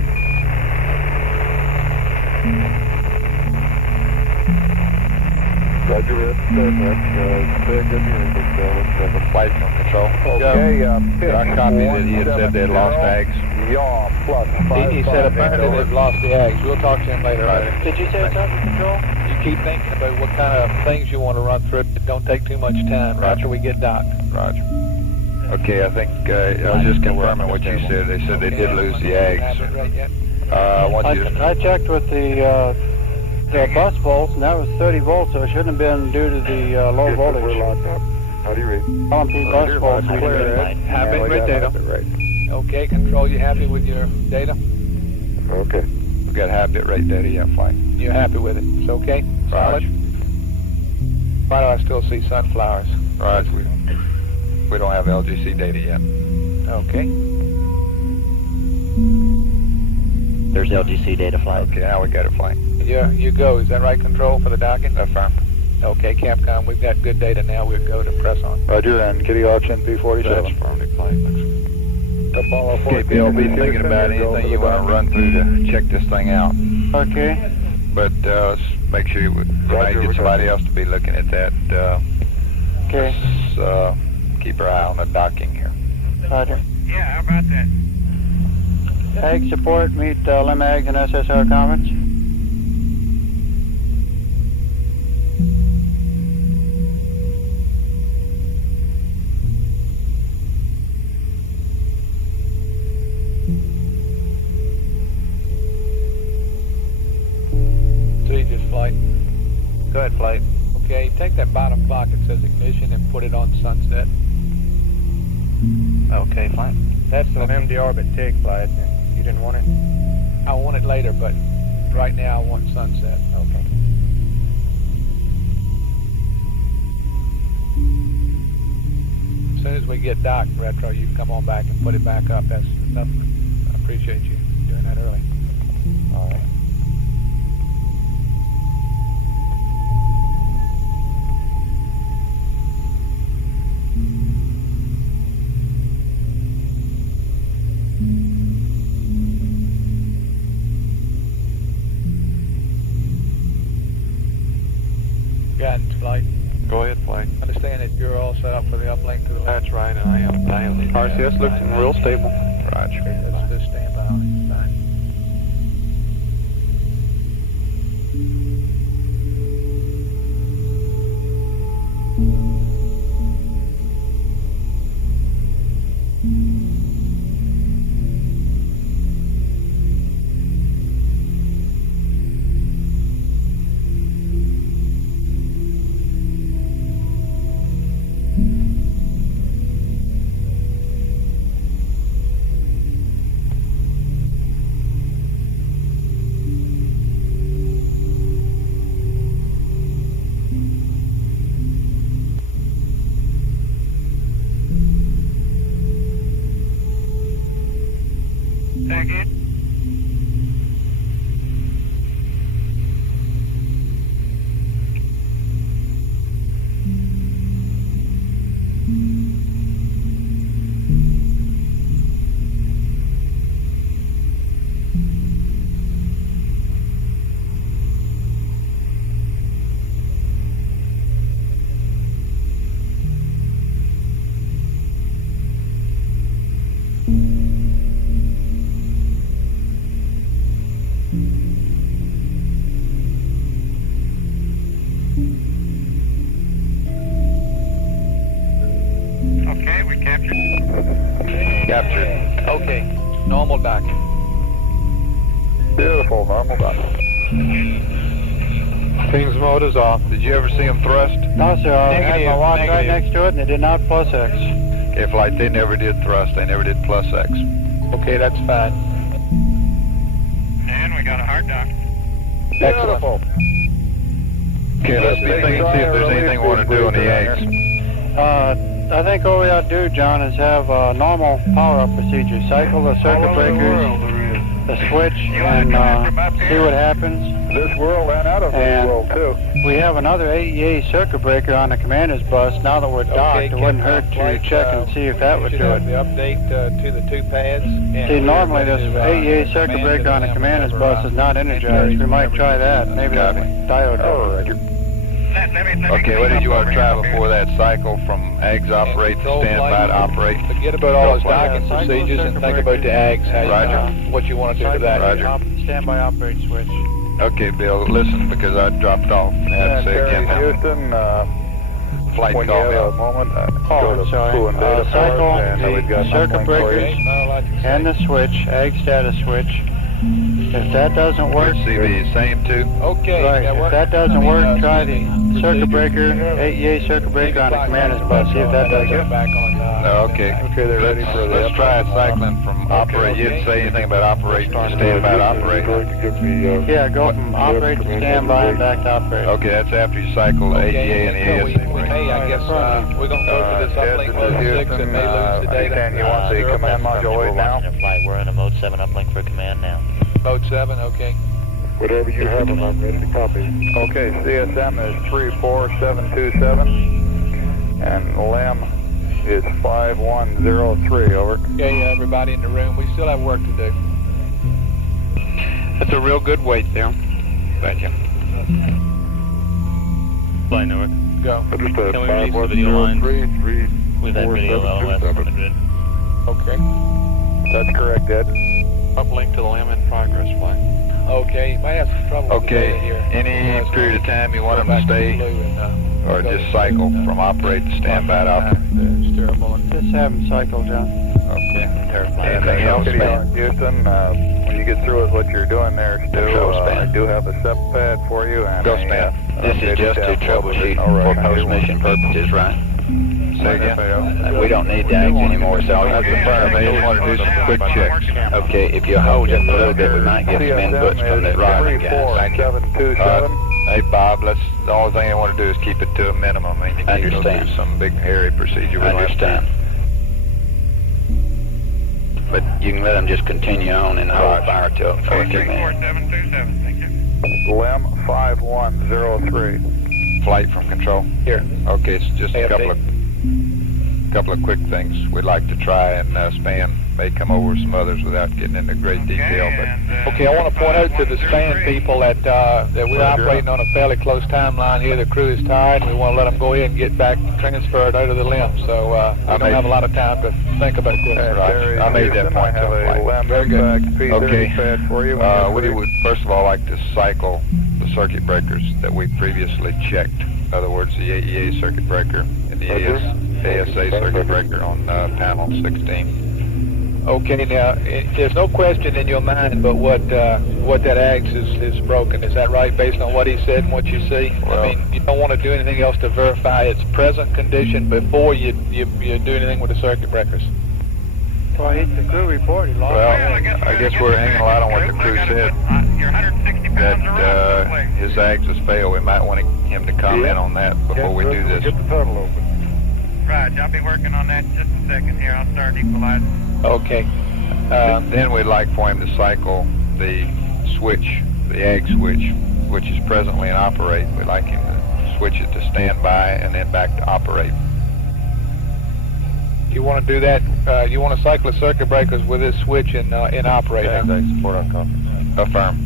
Roger, that's good news. Flight from control. Okay, I copied it. He had said they had lost eggs. Yaw plus 55. He said apparently they've lost the eggs. We'll talk to him later. Right. Did you say something, Control? You keep thinking about what kind of things you want to run through. Don't take too much time after we get docked. Roger. Okay, I think I was just confirming what you said. They said they did lose the eggs. I want you to... I checked with the bus volts, and that was 30 volts, so it shouldn't have been due to the low voltage. We're locked up. How do you read? Bus volts. High bit rate data. Okay, Control, you happy with your data? Okay. We got high bit rate data, yeah, fine. You're happy with it? It's okay? Solid? Why do I still see sunflowers? Right, we don't have LGC data yet. Okay. There's LGC data flight. Okay, now we got it flying. You go. Is that right, Control, for the docking? Affirm. Okay, Capcom, we've got good data now. We'll go to press on. Roger, and Kitty Arch NP47. That's affirmative flight. Okay, Bill, be thinking Houston, about and go anything for you the want to run through to check this thing out. Okay. But make sure you might get somebody else to be looking at that. Okay. Let's keep our eye on the docking here. Roger. Yeah, how about that? Ag support, meet Lim Ags and SSR comments. Just flight. Go ahead, flight. Okay, take that bottom clock that says ignition and put it on sunset. Okay, flight. That's an MD orbit take, flight. You didn't want it? I want it later, but right now I want sunset. Okay. As soon as we get docked, Retro, you come on back and put it back up. That's enough. I appreciate you doing that early. All right. Guidance flight. Go ahead, flight. Understand that you're all set up for the uplink to the left. That's right, and I am. RCS looks real stable. Roger. Okay, let's just stand by on it. Fine. Take it. Okay, we captured. Captured. Okay, normal docking. Beautiful, normal docking. Pings mode is off. Did you ever see them thrust? No, sir. I had my watch right negative. next to it, and it did not plus X. Okay, flight, they never did thrust. They never did plus X. Okay, that's fine. And we got a hard dock. Beautiful. Okay, let's be thinking, see if there's anything we want to do on the eggs. I think what we ought to do, John, is have a normal power-up procedure. Cycle the circuit breakers, the switch, and see what happens. This world and out of this world, too. We have another AEA circuit breaker on the commander's bus. Now that we're docked, it wouldn't hurt to check and see if that would do it. The update to the two pads. See, normally this AEA circuit breaker on the commander's bus is not energized. We might try that. Maybe the diode. Okay, what did you want to try before that cycle from AGS operate to standby to operate? Forget about all those docking procedures and think about the AGS. Roger. What you want to do to that. Roger. Standby operate switch. Okay, Bill, listen, because I dropped off. And Houston, flight when call you me have a up. moment, Oh, I'm sorry. Cycle the circuit breakers and the switch, AG status switch. If that doesn't work, CV, same too? Okay. right. If that doesn't work, try the circuit breaker, AEA circuit breaker on the commander's bus. See if that does it. Okay. Okay, they're ready for the Let's try it cycling from operate. You didn't say anything about operate to standby to operate. Yeah, go from operate to standby and back to operate. Okay, that's after you cycle the AEA and the AS. Hey, I guess we're going to go to this uplink mode 6 and may lose the data. You want the command module 8 now? We're in a mode 7 uplink for command now. Mode 7, okay. Whatever you have them, I'm ready to copy. Okay, CSM is 34727, and LEM is 5103, over. Okay, everybody in the room, we still have work to do. That's a real good weight there. Thank you. Flight network. Go. Understood. Can we release the video line with that video LOS on the grid? Okay. That's correct, Ed. Uplink to the LEM in progress flight. Okay, you might have some trouble with the Okay, data here. any period of time you want them to stay, or just cycle from operate to standby to operate? Just have them cycle, John. Okay. Anything else, Houston? When you get through with what you're doing there, Stu, I do have a SEP pad for you. And Go span. This is just to troubleshoot for post-mission purposes, right? Say again? We don't need DAGs anymore, so That's the fire. They just want to do some quick checks. okay, if you hold just a little bit, we might get some inputs from the driving guys. Thank you. Hey, Bob, the only thing I want to do is keep it to a minimum. I mean, you can't go through some big hairy procedure. Understand. But you can let them just continue on and hold fire till 14 minutes. 34727, thank you. LEM 5103. Flight from control. Here. Okay, it's just a couple of quick things we'd like to try, and Span may come over some others without getting into great detail. But okay, I want to point out to the Span people that we're operating on a fairly close timeline here. The crew is tired, and we want to let them go ahead and get back transferred out of the LEM. So we don't have a lot of time to think about this. Right. I made that point. I have a LEM very good. P30 pad for you. We would first of all like to cycle the circuit breakers that we previously checked. In other words, the AEA circuit breaker and the ASA circuit breaker on panel 16. Okay, now, there's no question in your mind but what that axe is broken. Is that right, based on what he said and what you see? Well, I mean, you don't want to do anything else to verify its present condition before you do anything with the circuit breakers. Well, it's the crew report. Well, I guess we're hanging a lot on what the crew said, that his ags has failed. We might want him to comment on that before we do this. Get the tunnel open. Right, I'll be working on that in just a second here. I'll start equalizing. Okay. Then we'd like for him to cycle the switch, the ag switch, which is presently in operate. We'd like him to switch it to standby and then back to operate. You want to do that? You want to cycle the circuit breakers with this switch in operate? Yeah, they support on conference. Affirm.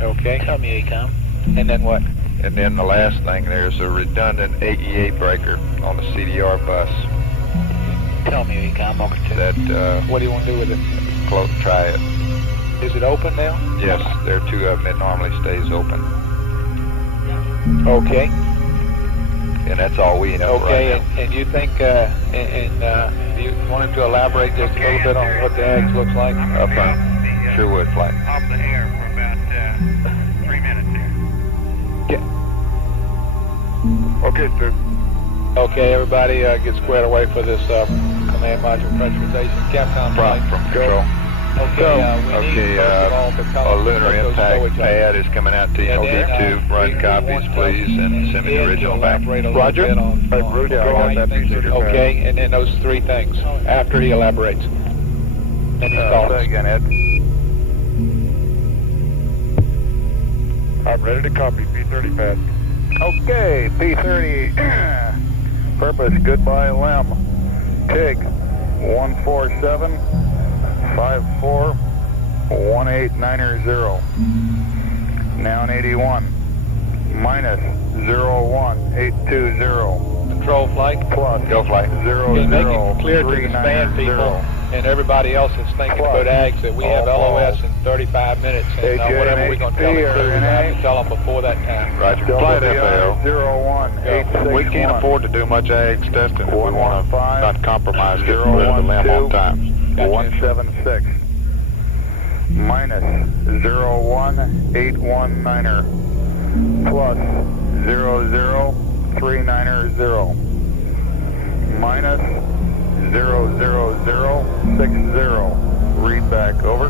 Okay. Come, EACOM. And then what? And then the last thing, there's a redundant AEA breaker on the CDR bus. Tell me, EACOM. That, what do you want to do with it? Try it. Is it open now? Yes, there are two of them. It normally stays open. Okay. And that's all we know okay, right now. and you think, do you want him to elaborate just a little bit on what the ags looks like? Affirm. Sure would, Flight. Off the air for about 3 minutes here. Okay, sir. Okay, everybody get squared away for this command module pressurization. Capcom From control. Okay, a lunar impact pad is coming out to you. Okay, run copies, please, and send me the original back. Roger. Okay, and then those three things after he elaborates. And he calls. Say again, Ed. I'm ready to copy P30 pad. Okay, P30. Purpose, goodbye, LEM. TIG, 147541890. Now in 81. Minus 01820. Control flight. Plus. Go flight. Okay, make it clear to the Span people and everybody else that's thinking about ags that we have LOS in 35 minutes, and whatever we're going to tell the crew, we have to tell them before that time. Roger. Flight FAO. 01861. We can't afford to do much ags testing if we want to not compromise getting rid of the LEM on time. 176. Minus 01819. Plus 00390. Minus 00060. Read back, over.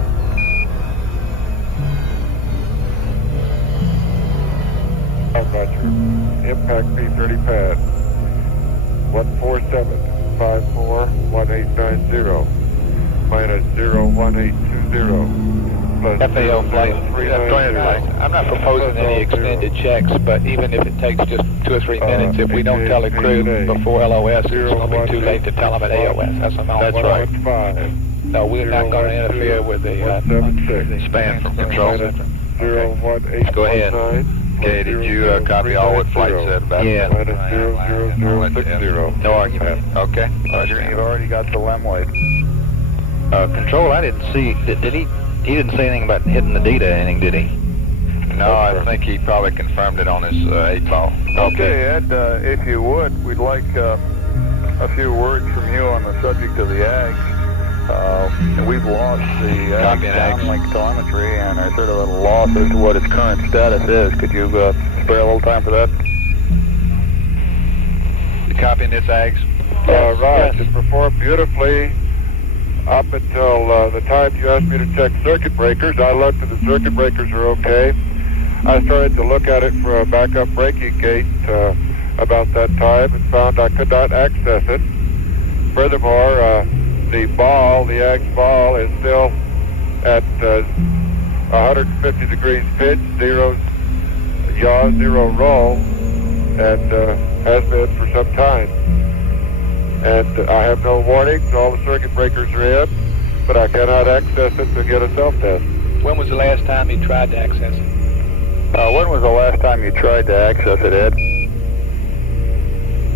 I'm Roger. Impact P30 pad. 147541890. Minus 01820. FAO flight. I'm not proposing any extended checks, but even if it takes just 2 or 3 minutes, if we don't tell the crew before LOS, it's going to be too late to tell them at AOS. That's right. No, we're not going to interfere with the span from control center. Okay. Go ahead. Okay, did you copy all what flight said about Yeah. No argument. Okay. Roger. You've already got the LEM weight. Control, I didn't see, did he didn't say anything about hitting the data or anything, did he? No, I think he probably confirmed it on his 8-ball. Okay, Ed, if you would, we'd like a few words from you on the subject of the AGS. We've lost the downlink telemetry and are sort of at a loss as to what its current status is. Could you spare a little time for that? You copying this, AGS? Right, it performed beautifully up until the time you asked me to check circuit breakers. I looked and the circuit breakers are okay. I started to look at it for a backup braking gate about that time and found I could not access it. Furthermore, the AGS ball is still at 150 degrees pitch, 0 yaw, 0 roll, and has been for some time. And I have no warnings, all the circuit breakers are in, but I cannot access it to get a self-test. When was the last time you tried to access it? When was the last time you tried to access it, Ed?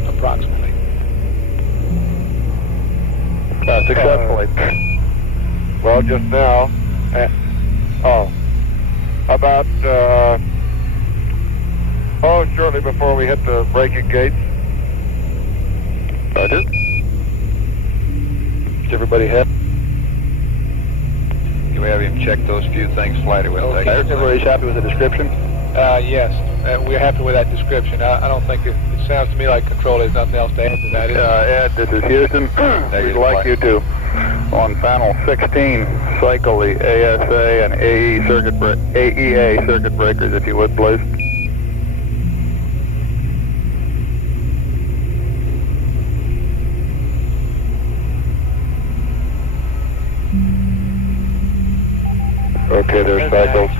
Approximately. Successfully. Well, just now. About, shortly before we hit the braking gates. Roger. Is everybody happy? Can we have him check those few things flighted with? Okay. Everybody's happy with the description? Yes, we're happy with that description. I don't think it sounds to me like control has nothing else to add to that. Ed, this is Houston. We'd like you to, on panel 16, cycle the ASA and AEA circuit breakers, if you would, please. Okay, they're cycled.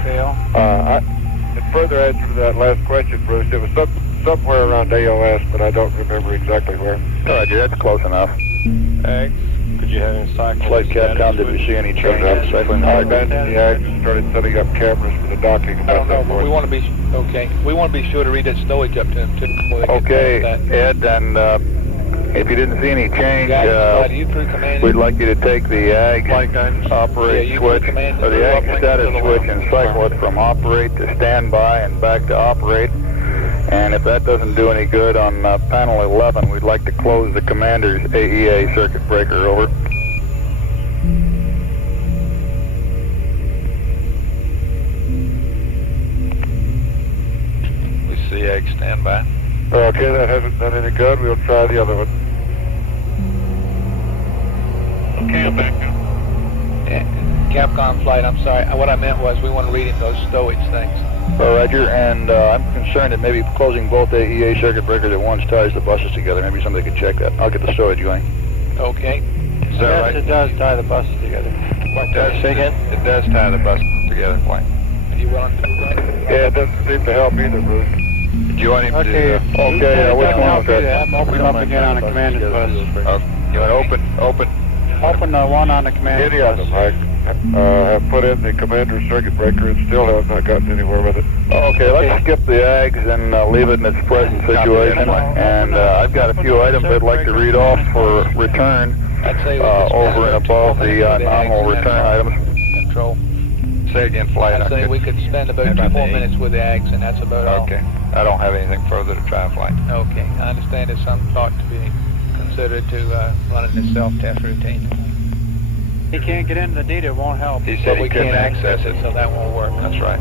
In further answer to that last question, Bruce, it was somewhere around AOS, but I don't remember exactly where. Roger, that's close enough. AGS, could you have any cycles? Flight Capcom, did we see any change up cycling? I abandoned the AGS and started setting up cameras for the docking. I don't know, but we want to be We want to be sure to read that stowage up to them too before they get Okay, that. Ed, and if you didn't see any change, we'd like you to take the AGS operate switch, or the AGS status switch, and cycle it from operate to standby and back to operate. And if that doesn't do any good on panel 11, we'd like to close the commander's AEA circuit breaker. Over. We see AGS standby. Okay, that hasn't done any good. We'll try the other one. Okay, I'm back now. Capcom flight, I'm sorry. What I meant was we want to read in those stowage things. Roger, and I'm concerned that maybe closing both AEA circuit breakers at once ties the buses together. Maybe somebody could check that. I'll get the stowage going. Okay. Is that right? Yes, it does tie the buses together. It does. Say again? It does tie the buses together. Why? Are you willing to do that? Yeah, it doesn't seem to help either, Bruce. Do you want him to? Okay, which one was that? Open up again on the commander's bus. You want to open? Open the one on the commander's Any of bus. them. I have put in the commander's circuit breaker and still have not gotten anywhere with it. Okay, let's skip the AGS and leave it in its present situation. And I've got a few items I'd like to read off for return over and above the nominal return items. Control. Say again, flight. I'd say we could spend about 2 more minutes with the AGS, and that's about all. Okay. I don't have anything further to try and flight. Okay. I understand there's some thought to be considered to running the self-test routine. He can't get into the data, it won't help. He said we can't access it, so that won't work. That's right.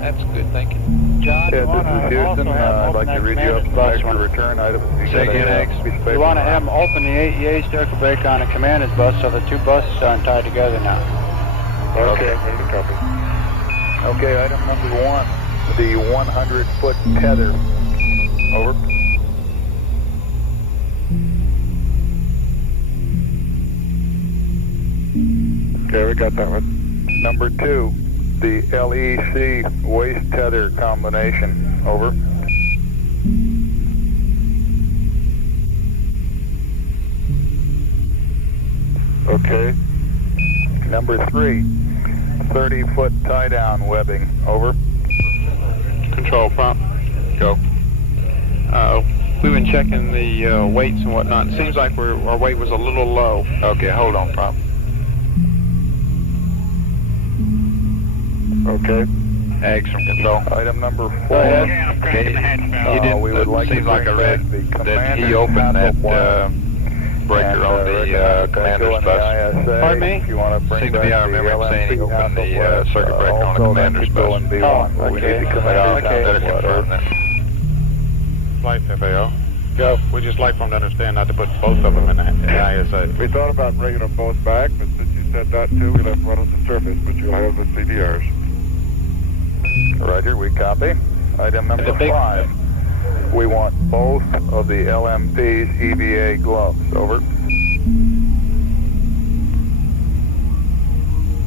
That's good thinking. John, Yeah, this is Houston. I'd like to read you up the extra return items. Say again, AGS. You want to have him open the AEA circuit breaker on the commander's bus so the two buses aren't tied together now. Okay, I'm ready to copy. Okay, item number 1, the 100-foot tether. Over. Okay, we got that one. Number 2, the LEC waste tether combination. Over. Okay. Number 3, 30-foot tie-down webbing. Over. Control prompt. Go. We've been checking the weights and whatnot. It seems like our weight was a little low. Okay, hold on, prompt. Okay. Ags from control. Item number 4. We would like seems to like I read the that he opened that breaker on the commander's bus. Pardon me? If you want to bring Seems to be, I remember him saying he opened the circuit breaker on the commander's bus. We need to come out Better confirm that. Flight FAO. Go. We just like for them to understand not to put both of them in the ISA. We thought about bringing them both back, but since you said that too, we left one on the surface, but you'll have the CDRs. Roger, we copy. Item number 5. We want both of the LMP's EVA gloves. Over.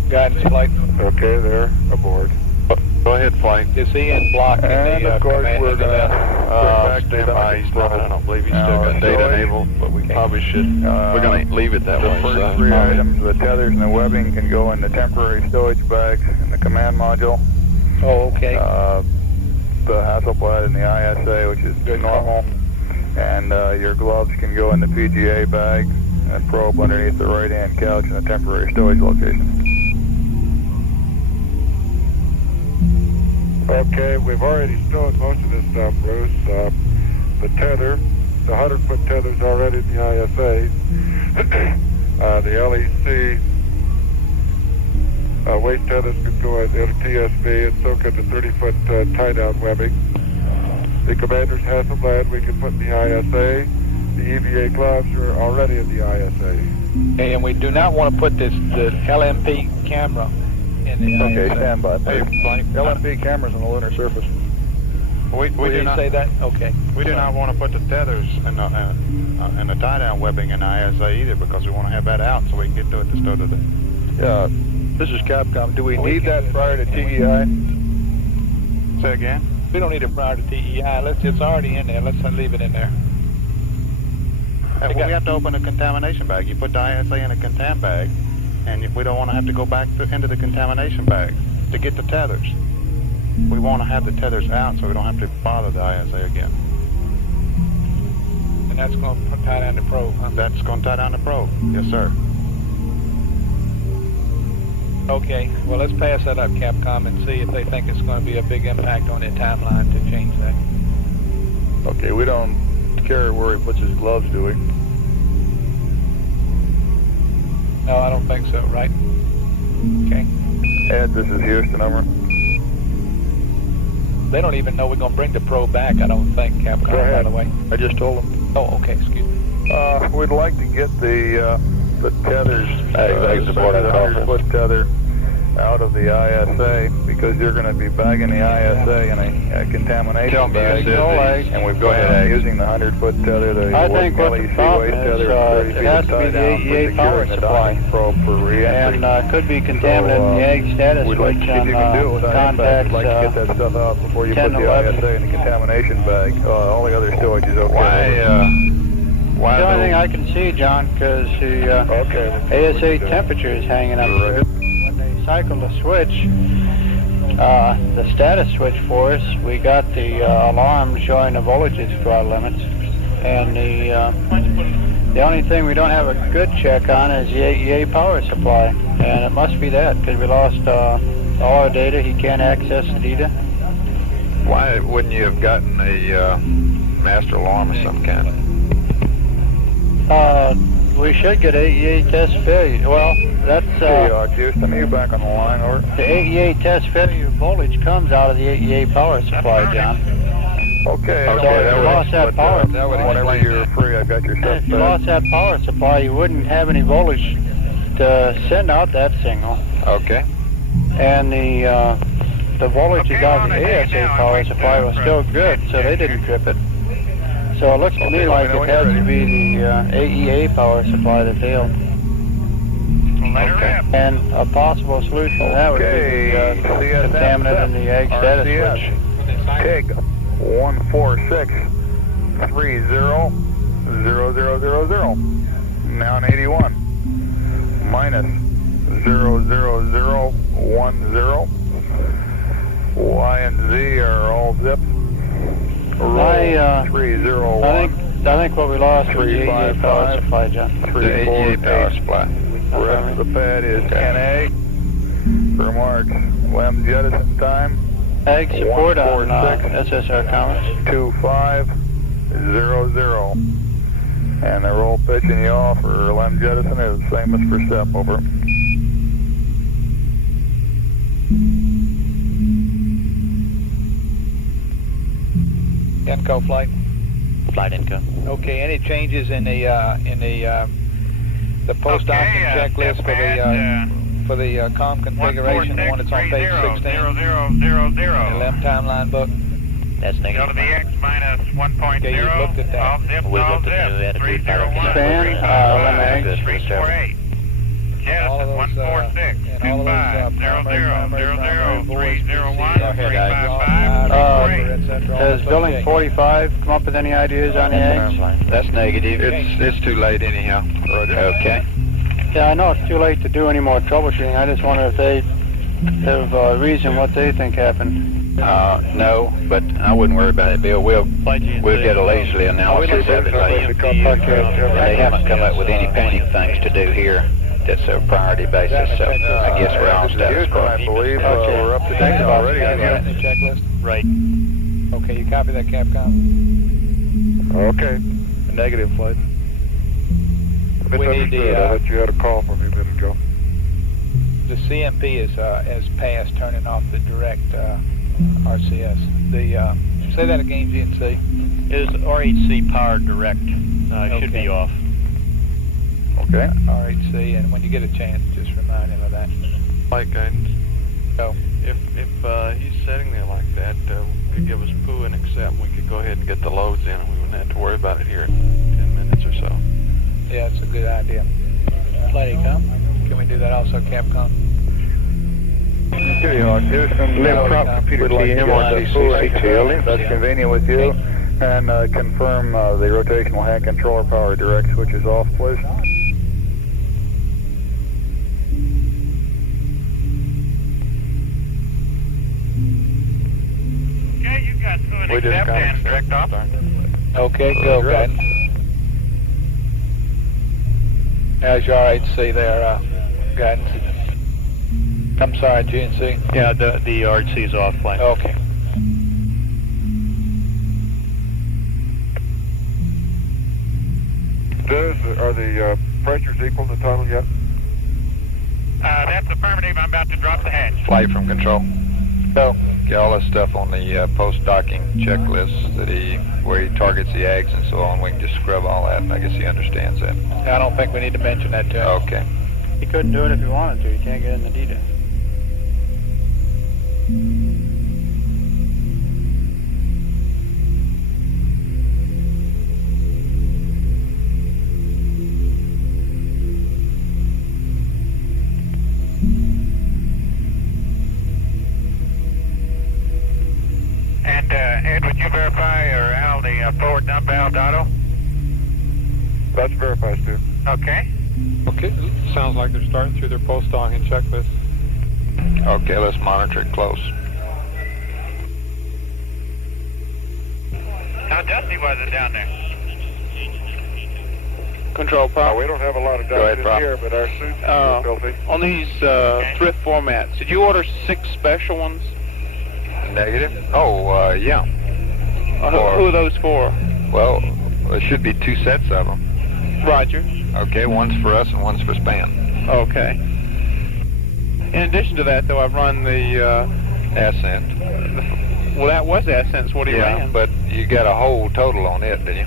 Guidance flight. Okay, they're aboard. Go ahead, flight. Is he in block? And of course, we're going to Stand by. I don't believe he's still got data enabled, but we probably should. We're going to leave it that way. The first 3 items, the tethers and the webbing, can go in the temporary stowage bags in the command module. Oh, okay. The Hasselblad and the ISA, which is normal. And your gloves can go in the PGA bag and probe underneath the right-hand couch in a temporary stowage location. Okay, we've already stowed most of this stuff, Bruce. The tether, the 100-foot tether's already in the ISA. The LEC waste tethers could go in the TSB, and so could the 30-foot tie-down webbing. The commander's Hasselblad we can put in the ISA. The EVA gloves are already in the ISA. And we do not want to put the LMP camera in the ISA. Okay, stand by. LMP cameras on the lunar surface. We do not say that. Okay. We do not want to put the tethers and the tie-down webbing in the ISA either, because we want to have that out so we can get to it to stow to the. This is Capcom. Do we need that prior to TEI? Say again? We don't need it prior to TEI. It's already in there. Let's leave it in there. We have to open a contamination bag. You put the ISA in a contam bag, and we don't want to have to go back into the contamination bag to get the tethers. We want to have the tethers out so we don't have to bother the ISA again. And that's going to tie down the probe, huh? That's going to tie down the probe. Yes, sir. Okay, well, let's pass that up, Capcom, and see if they think it's going to be a big impact on their timeline to change that. Okay, we don't care where he puts his gloves, do we? No, I don't think so, right? Okay. Ed, this is Houston, over. They don't even know we're going to bring the probe back, I don't think, Capcom, by the way. I just told them. Oh, okay, excuse me. We'd like to get the tethers, the 100-foot tether, out of the ISA, because you're going to be bagging the ISA in a contamination bag, and we've got using the 100-foot tether, I think what the problem is, it has to be the AEA power supply, probe for re-entry. And could be contaminated in the ag status we'd like switch to see if you can do it with contacts, we'd like to get that stuff out before you put the ISA in the contamination bag. All the other storage is okay. The only thing I can see, John, because the ASA temperature is hanging up there. When they cycle the switch, the status switch for us, we got the alarm showing the voltage throttle limits, and the only thing we don't have a good check on is the AEA power supply, and it must be that, because we lost all our data. He can't access the data. Why wouldn't you have gotten a master alarm of some kind? We should get AEA test failure. Well, that's... Houston, are you back on the line, or? The AEA test failure voltage comes out of the AEA power supply, John. Okay. So if you lost that power... Whenever you're free, I've got your stuff. If you lost that power supply, you wouldn't have any voltage to send out that signal. Okay. And the voltages out of the ASA power supply was still good, so they didn't trip it. So it looks to me like it has to be the AEA power supply that failed. And a possible solution to that would be the contaminant in the egg status switch. TIG 146300000. Now in 81. Minus 00010. Y and Z are all zipped. Roll 301. I think what we lost was the EA power supply, John. 348 power supply. The rest of the pad is NA. Remarks. Lem jettison time. Egg support on SSR comments. 2500. And the roll pitch and yaw for lem jettison is the same as for SEP. Over. Inco flight. Flight Inco. Okay. Any changes in the post-ascent checklist for the com configuration, the one that's on page 16? The LEM timeline book. That's negative. Go to the X minus 1.0. Okay, you looked at that. We looked at the attitude pattern. Span, LEM eggs. 348. Yes, 146. 25. 00. 301. 355. Has building 45 come up with any ideas on the eggs? That's negative. It's too late anyhow. Okay. Yeah, I know it's too late to do any more troubleshooting. I just wonder if they have a reason what they think happened. No, but I wouldn't worry about it, Bill. We'll get a leisurely analysis of it later. They haven't come up with any pending things to do here. That's a priority basis, so I guess we're on status quo. I believe we're up to date already. Checklist. Right. Okay, you copy that, Capcom? Okay. Negative flight. We need the. I thought you had a call from me a minute ago. The CMP is past turning off the direct RCS. Say that again, GNC. Is RHC power direct? Should be off. Okay. RHC, and when you get a chance, just remind him of that. Flight guidance. Go. If he's sitting there like that, could give us poo and accept, and we could go ahead and get the loads in, and we wouldn't have to worry about it here in 10 minutes or so. Yeah, it's a good idea. Flight come. Can we do that also, Capcom? Here you are. Here's some prop computer CC2. That's convenient with you. And confirm the rotational hand controller power direct switch is off, please. Okay, you got to an accept and direct off. Okay, go, guidance. How's your RHC there, guidance? I'm sorry, GNC. Yeah, the RHC is off, flight. Okay. Are the pressures equal to total yet? That's affirmative. I'm about to drop the hatch. Flight from control. Go. Get all this stuff on the post-docking checklist where he targets the eggs and so on. We can just scrub all that, and I guess he understands that. I don't think we need to mention that to him. Okay. He couldn't do it if he wanted to. He can't get in the details. And Ed, would you verify, or Al, the forward dump valve auto? That's verified, Stu. Okay. Okay, sounds like they're starting through their post-docking checklist. Okay, let's monitor it close. How dusty was it down there? Control prop. We don't have a lot of dust in here, but our suits are filthy. On these thrift formats, did you order 6 special ones? Negative? Oh, yeah. Who are those for? Well, there should be 2 sets of them. Roger. Okay, one's for us and one's for Span. Okay. In addition to that, though, I've run the Ascent. Well, that was Ascent. What he ran. But you got a whole total on it, didn't you?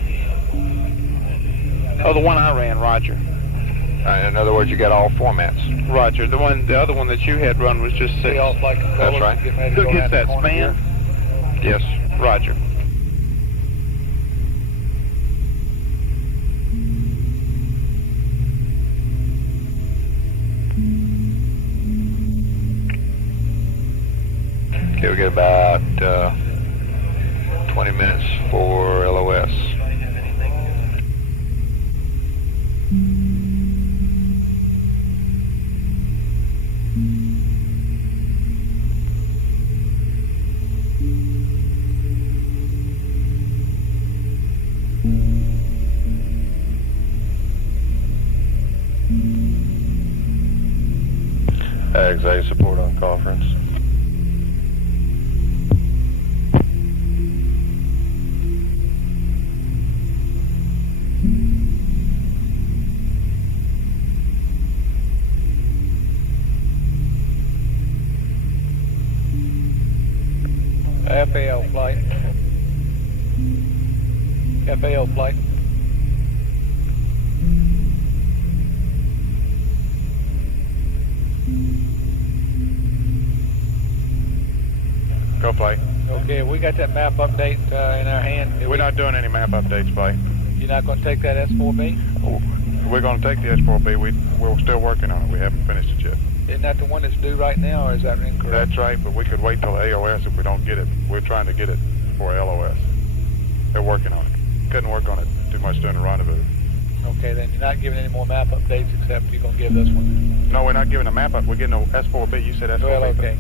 Oh, the one I ran, Roger. In other words, you got all formats. Roger. The other one that you had run was just 6. That's right. Who gets that, Span? Yes. Roger. about 20 minutes for LOS. Ags A support on conference. FAL flight. FAL flight. Go flight. Okay, we got that map update in our hand. We're not doing any map updates, flight. You're not going to take that S4B? We're going to take the S4B. We're still working on it. We haven't finished it yet. Isn't that the one that's due right now, or is that incorrect? That's right, but we could wait till AOS if we don't get it. We're trying to get it for LOS. They're working on it. Couldn't work on it too much during the rendezvous. Okay, then you're not giving any more map updates except you're going to give this one? No, we're not giving a map up. We're getting a S4B. You said S4B. Well, okay.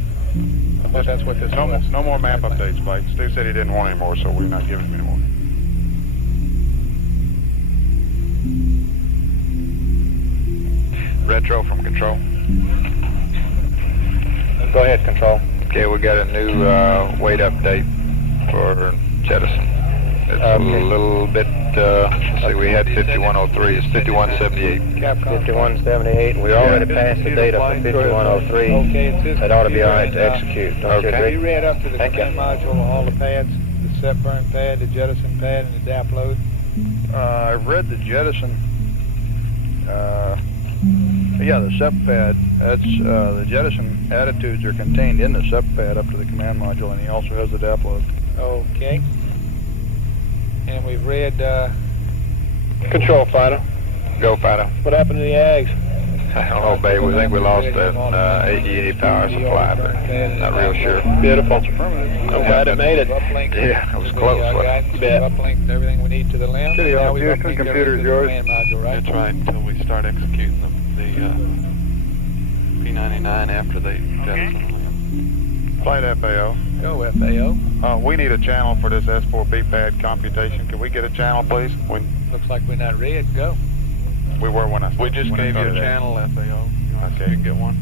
I thought that's what this was. No more map updates, Mike. Stu said he didn't want any more, so we're not giving him any more. Retro from control. Go ahead, control. Okay, we got a new weight update for jettison. It's a little bit, let's see, we had 5103, it's 5178. 5178, we already passed the data for 5103. Okay, that ought to be all right to execute, don't you agree? You read up to the command module on all the pads, the set burn pad, the jettison pad, and the DAP load? I've read the jettison. Yeah, the SEP pad, that's, the jettison attitudes are contained in the SEP pad up to the command module, and he also has the DAP load. Okay. And we've read, Control, Fido. Go, Fido. What happened to the Ags? I don't know, babe. We think we lost that AEA power supply, but not real sure. Beautiful. I'm glad it made it. Yeah, it was close. We've uplinked everything we need to the LIM. Kitty Hawk, Houston, computer's yours. Module, right? That's right, until we start executing the P99 after the jettison. Flight FAO. Go, FAO. We need a channel for this S4B pad computation. Can we get a channel, please? Looks like we're not read. Go. We were when I We just gave you a channel, FAO. You want to get one?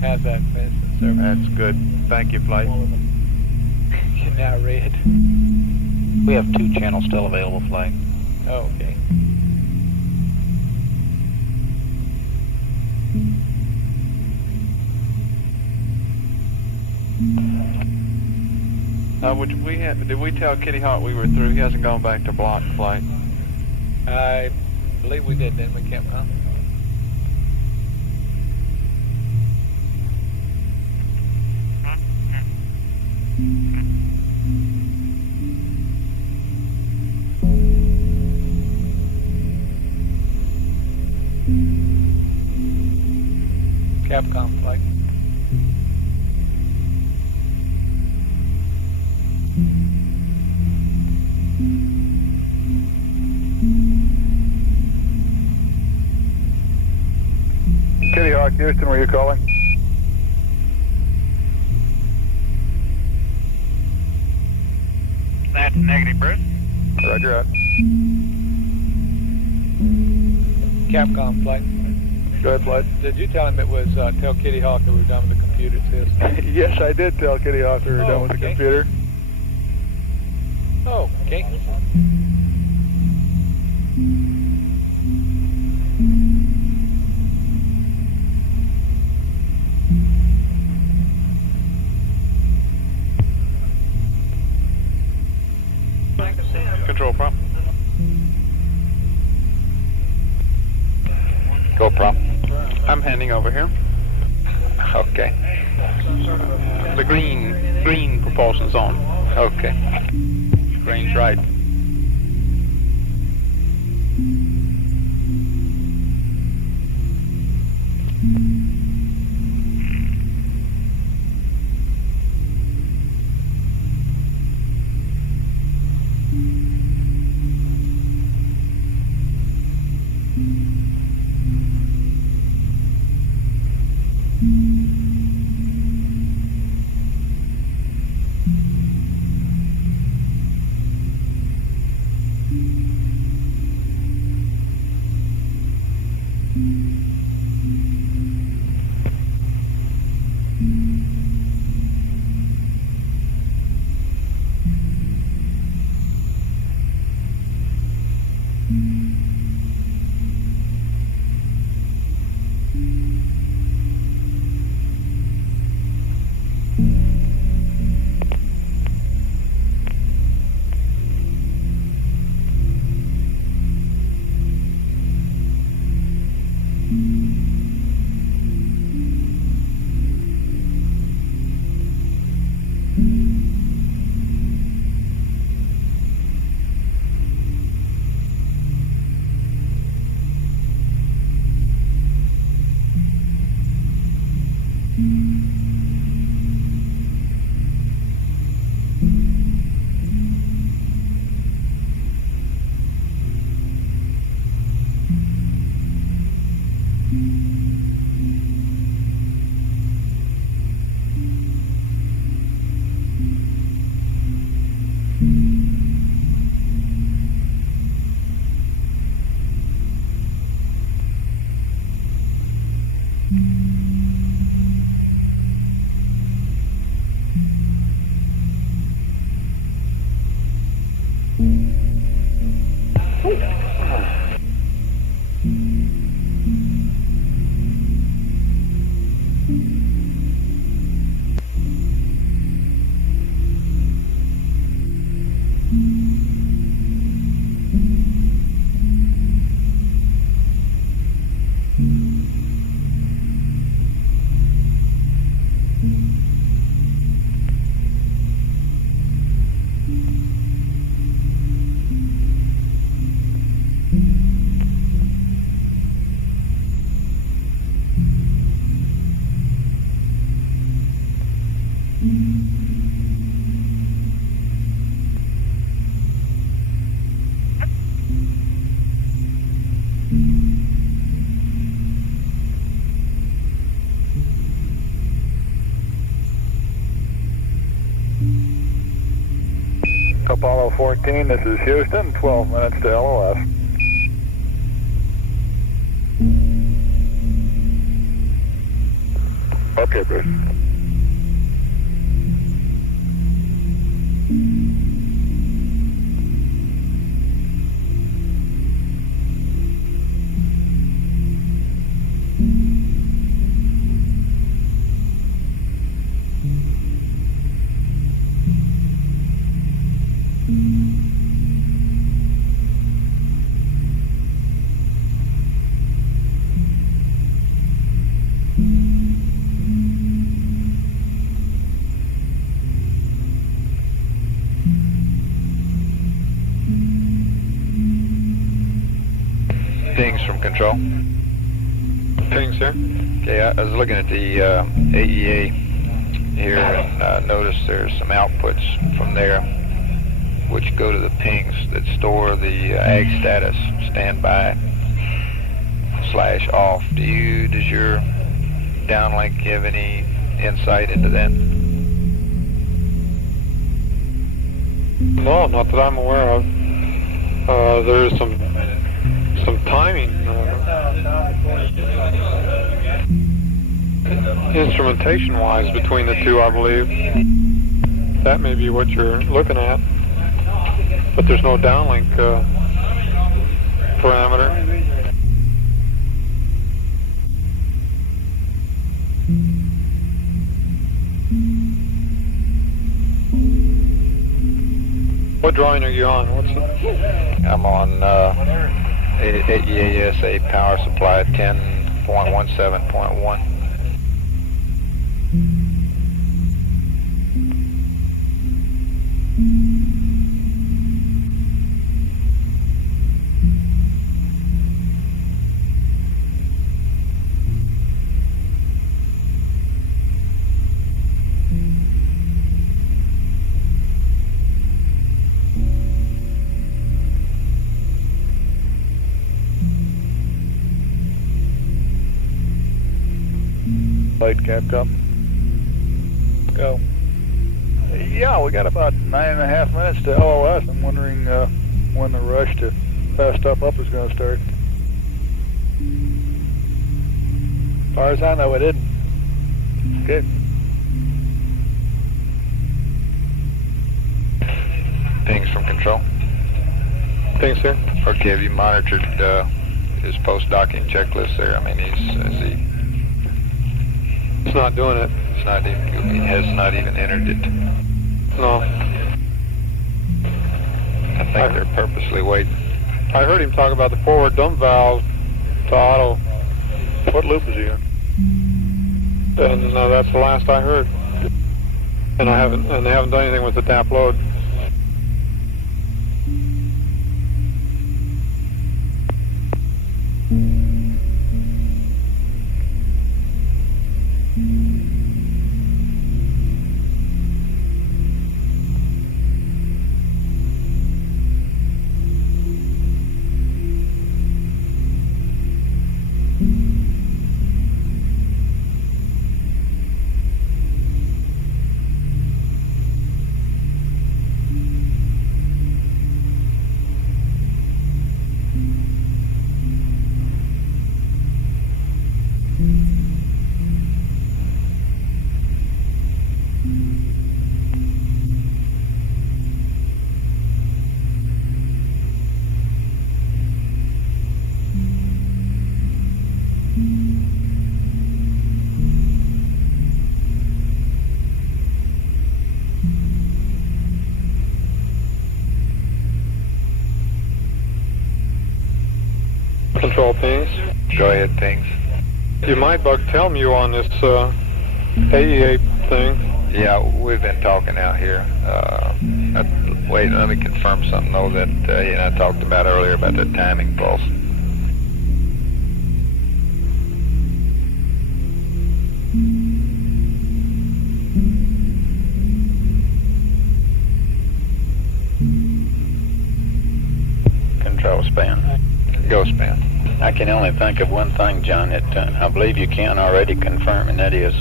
How's that, sir? That's good. Thank you, Flight. You're now read. We have 2 channels still available, Flight. Oh, okay. Did we tell Kitty Hawk we were through? He hasn't gone back to block flight. I believe we did, didn't we, Captain? Huh? Capcom flight. Kitty Hawk, Houston, were you calling? That's negative, Bruce. Roger that. Capcom flight. Go ahead, Flight. Did you tell him it was, tell Kitty Hawk that we were done with the computer system? Yes, I did tell Kitty Hawk we were done with the computer. Oh, okay. Control prompt. Go, prompt. I'm handing over here. Okay. The green propulsion's on. Okay. Green's right. Apollo 14, this is Houston, 12 minutes to LOS. Okay, Bruce. Pings from control. Pings here. Okay, I was looking at the AEA here and noticed there's some outputs from there which go to the pings that store the ag status, standby / off. Does your downlink have any insight into that? No, not that I'm aware of. There's some timing instrumentation-wise between the two, I believe. That may be what you're looking at, but there's no downlink parameter. What drawing are you on? What's it? I'm on EASA power supply 10.17.1. Light Capcom. Go. Yeah, we got about 9.5 minutes to LOS. I'm wondering when the rush to fast stuff up is going to start. As far as I know, it didn't. Okay. Pings from control. Pings, sir. Okay, have you monitored his post-docking checklist there? I mean, It's not doing it. It's not even. He has not even entered it. No. I think they're purposely waiting. I heard him talk about the forward dump valve to auto. What loop is he in? And that's the last I heard. And they haven't done anything with the DAP load. Control pings. Go ahead, pings. You might bug Telmu on this AEA thing. Yeah, we've been talking out here. Wait, let me confirm something though that he and I talked about earlier about the timing pulse. Control span. Go span. I can only think of one thing, John, that I believe you can already confirm, and that is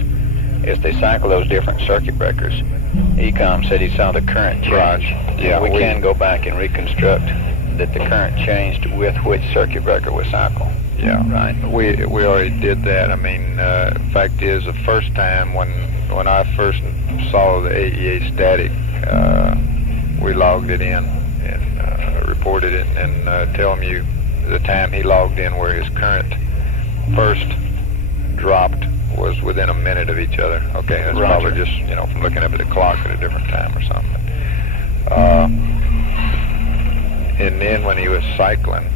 if they cycle those different circuit breakers. ECOM said he saw the current change. Yeah, we can go back and reconstruct that the current changed with which circuit breaker we cycle. Yeah, right. We already did that. I mean, fact is, the first time when I first saw the AEA static, we logged it in and reported it, and tell him the time he logged in where his current first dropped was within a minute of each other. Okay, that's probably just, from looking up at the clock at a different time or something. And then when he was cycling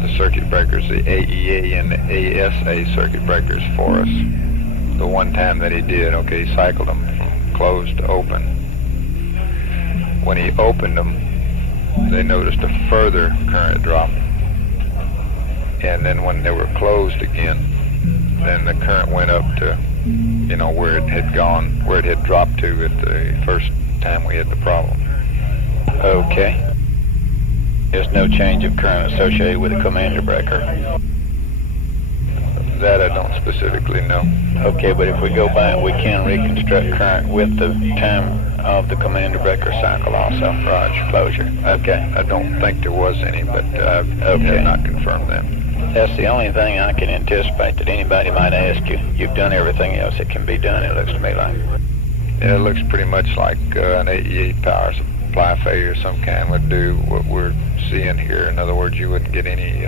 the circuit breakers, the AEA and the ASA circuit breakers for us, the one time that he did, okay, he cycled them from closed to open. When he opened them, they noticed a further current drop. And then when they were closed again, then the current went up to, where it had gone, where it had dropped to at the first time we had the problem. Okay. There's no change of current associated with the commander breaker. That I don't specifically know. Okay, but if we go back, we can reconstruct current with the time of the commander breaker cycle also. Roger. Closure. Okay. I don't think there was any, but I have not confirmed that. That's the only thing I can anticipate that anybody might ask you. You've done everything else that can be done, it looks to me like. Yeah, it looks pretty much like an AEA power supply failure of some kind would do what we're seeing here. In other words, you wouldn't get any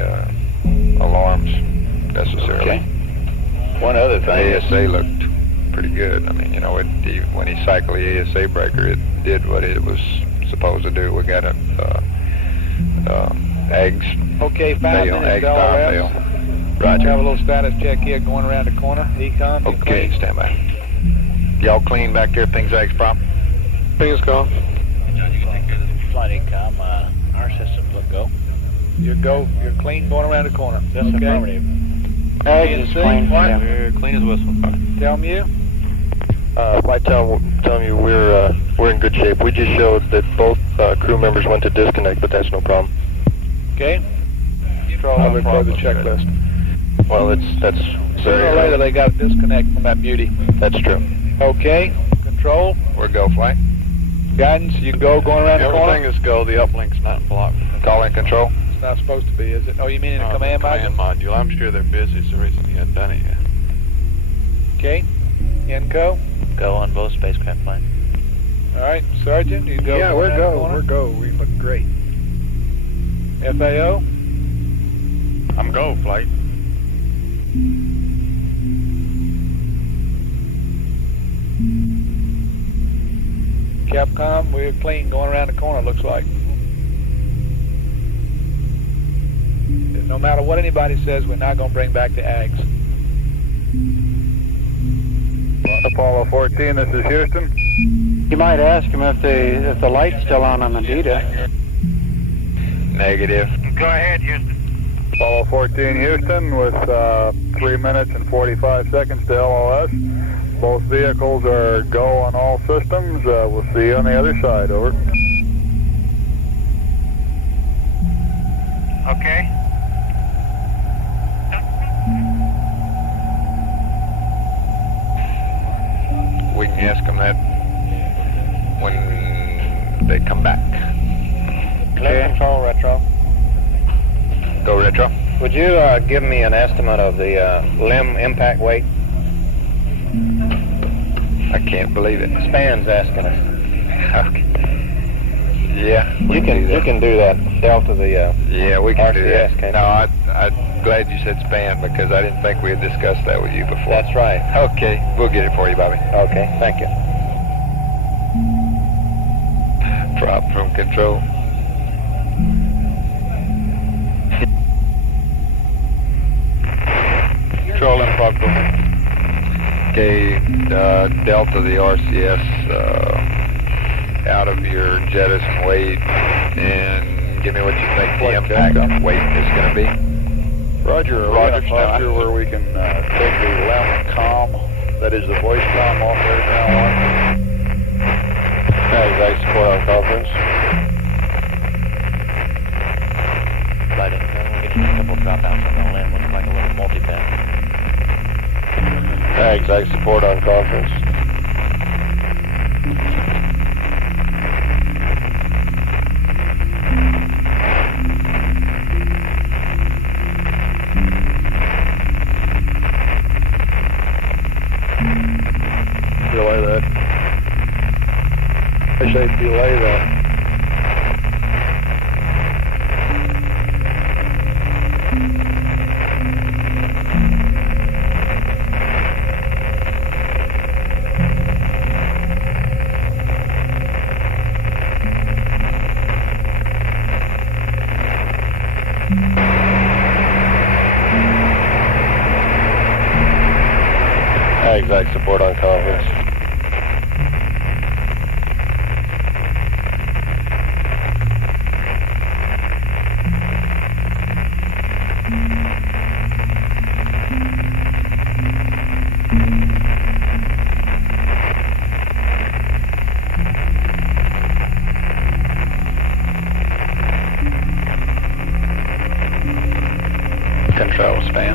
alarms necessarily. Okay. One other thing. ASA looked pretty good. I mean, when he cycled the ASA breaker, it did what it was supposed to do. We got a eggs. Okay, 5 minutes LRS. Roger. Have a little status check here going around the corner. Econ. Okay, stand by. Y'all clean back there? Things eggs problem? Things go. John, you can take care of the flight ecom. Our systems look go. You're clean going around the corner. That's affirmative. Eggs is clean. What? We're clean as whistle. Tell me you. Flight telling you we're in good shape. We just showed that both crew members went to disconnect, but that's no problem. Okay. I'll record the checklist. Well, that's Sooner or later they got to disconnect from that beauty. That's true. Okay, control. We're go flight. Guidance, you go going around the corner? Everything is go. The uplink's not blocked. Calling control. It's not supposed to be, is it? Oh, you mean in the command Command module. I'm sure they're busy. It's the reason you hadn't done it yet. Okay, Inco. Go on both spacecraft flights. All right, Sergeant, you go. Yeah, we're go. We're go. We look great. FAO. I'm go, flight. Capcom, we're clean going around the corner, looks like. No matter what anybody says, we're not going to bring back the Ags. Apollo 14, this is Houston. You might ask him if the light's still on the Dita. Negative. Go ahead, Houston. Apollo 14, Houston, with 3 minutes and 45 seconds to LOS. Both vehicles are go on all systems. We'll see you on the other side. Over. Okay. We can ask them that when they come back. Clear control, retro. Go retro. Would you give me an estimate of the limb impact weight? I can't believe it. Span's asking us. Okay. Yeah, You can do that. Delta the yeah, we can do RCS, that. can't No, I'm glad you said span because I didn't think we had discussed that with you before. That's right. Okay, we'll get it for you, Bobby. Okay, thank you. Prop from control. Control in Proctor. Okay, Delta the RCS out of your jettison weight and give me what you think the impact weight is going to be. Roger, Roger. Not sure where we can take the LEM comm, that is the voice comm off there ground one. Exact support on conference. Flight info, we're getting a couple dropouts on the limb. Looks like a little multi-path. Exact support on conference. Delay that. I say delay that. Exact support on conference. Control span.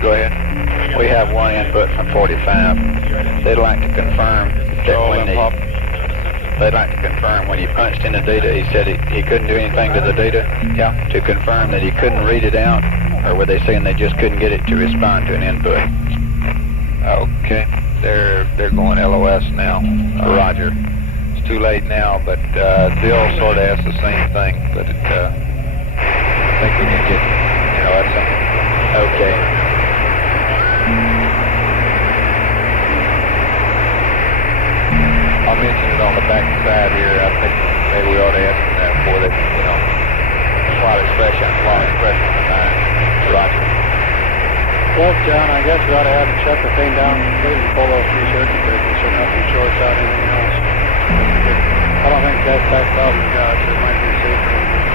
Go ahead. We have one input from 45. They'd like to confirm that when he punched in the data, he said he couldn't do anything to the data. Yeah. To confirm that he couldn't read it out, or were they saying they just couldn't get it to respond to an input? Okay, they're going LOS now. Roger. It's too late now, but Bill sort of asked the same thing, but I think we can get, that's okay. I'll mention it on the back side here. I think maybe we ought to ask them that before they, flight expression on the mind. Roger. Well, John, I guess we ought to have to shut the thing down completely, pull those three circuit breakers so nothing shorts out anything else. I don't think that's that problem, Josh. It might be safer.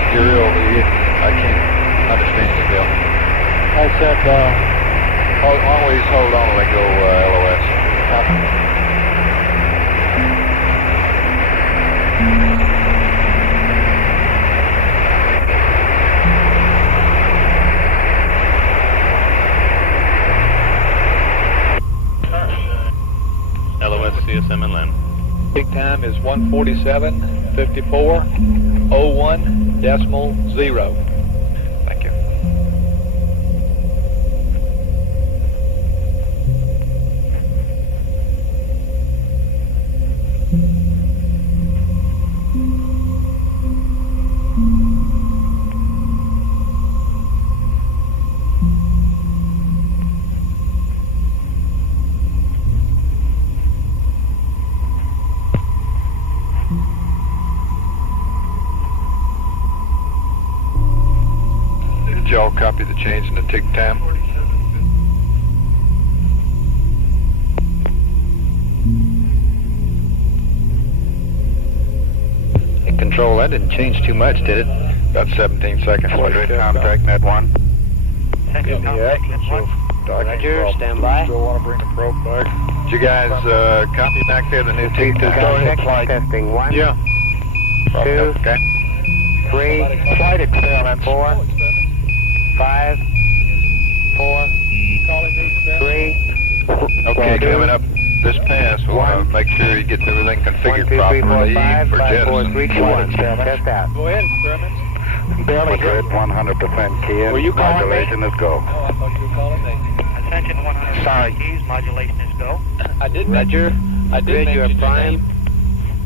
I can't understand you, Bill. I said, always hold on and go LOS. time is 1:47:54:01.0. Thank you. Did y'all copy the change in the tick time? Control, that didn't change too much, did it? About 17 seconds. Madrid contact net 1. Give me access. Roger, stand by. Still want to bring the probe back. Did you guys copy back there the new tick time? Testing 1, Yeah. 2, Okay. 3, flight experiment 4, 5, 4, 3. Okay, coming up this pass, we want to make sure you get everything configured 1, 2, 3, 4, properly 5, for 5, 4, jettison. 3, 2, 1. Test out. Go ahead, experiments. Madrid 100% key in. Were you calling me? Modulation is go. Oh, I thought you were calling me. Ascension 100 Sorry. keys, modulation is go. I did Roger. I did Grid, you are mention your prime. name.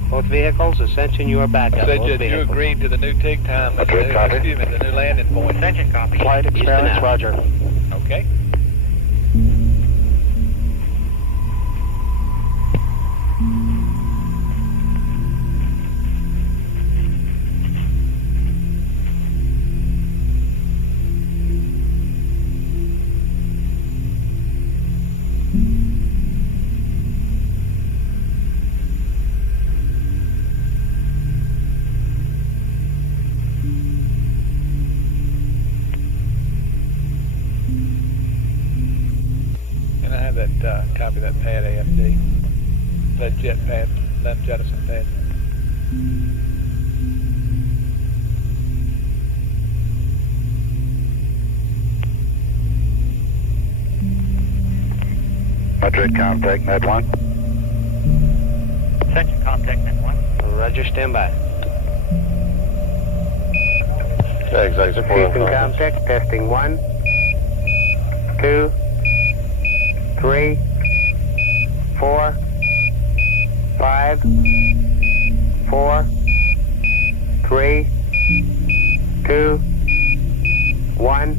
Both vehicles, Ascension, you are backup. I said Both you vehicles. agreed to the new tick time. Okay, copy. Excuse me, the new landing point. Ascension copy. Flight experiments, Roger. Okay. Can I have that copy of that pad AFD? That jet pad, that jettison pad. Madrid contact net 1. Ascension contact net 1. Roger, stand by. Exactly. Houston contact, testing 1, 2, 3, 4, 5, 4, 3, 2, 1,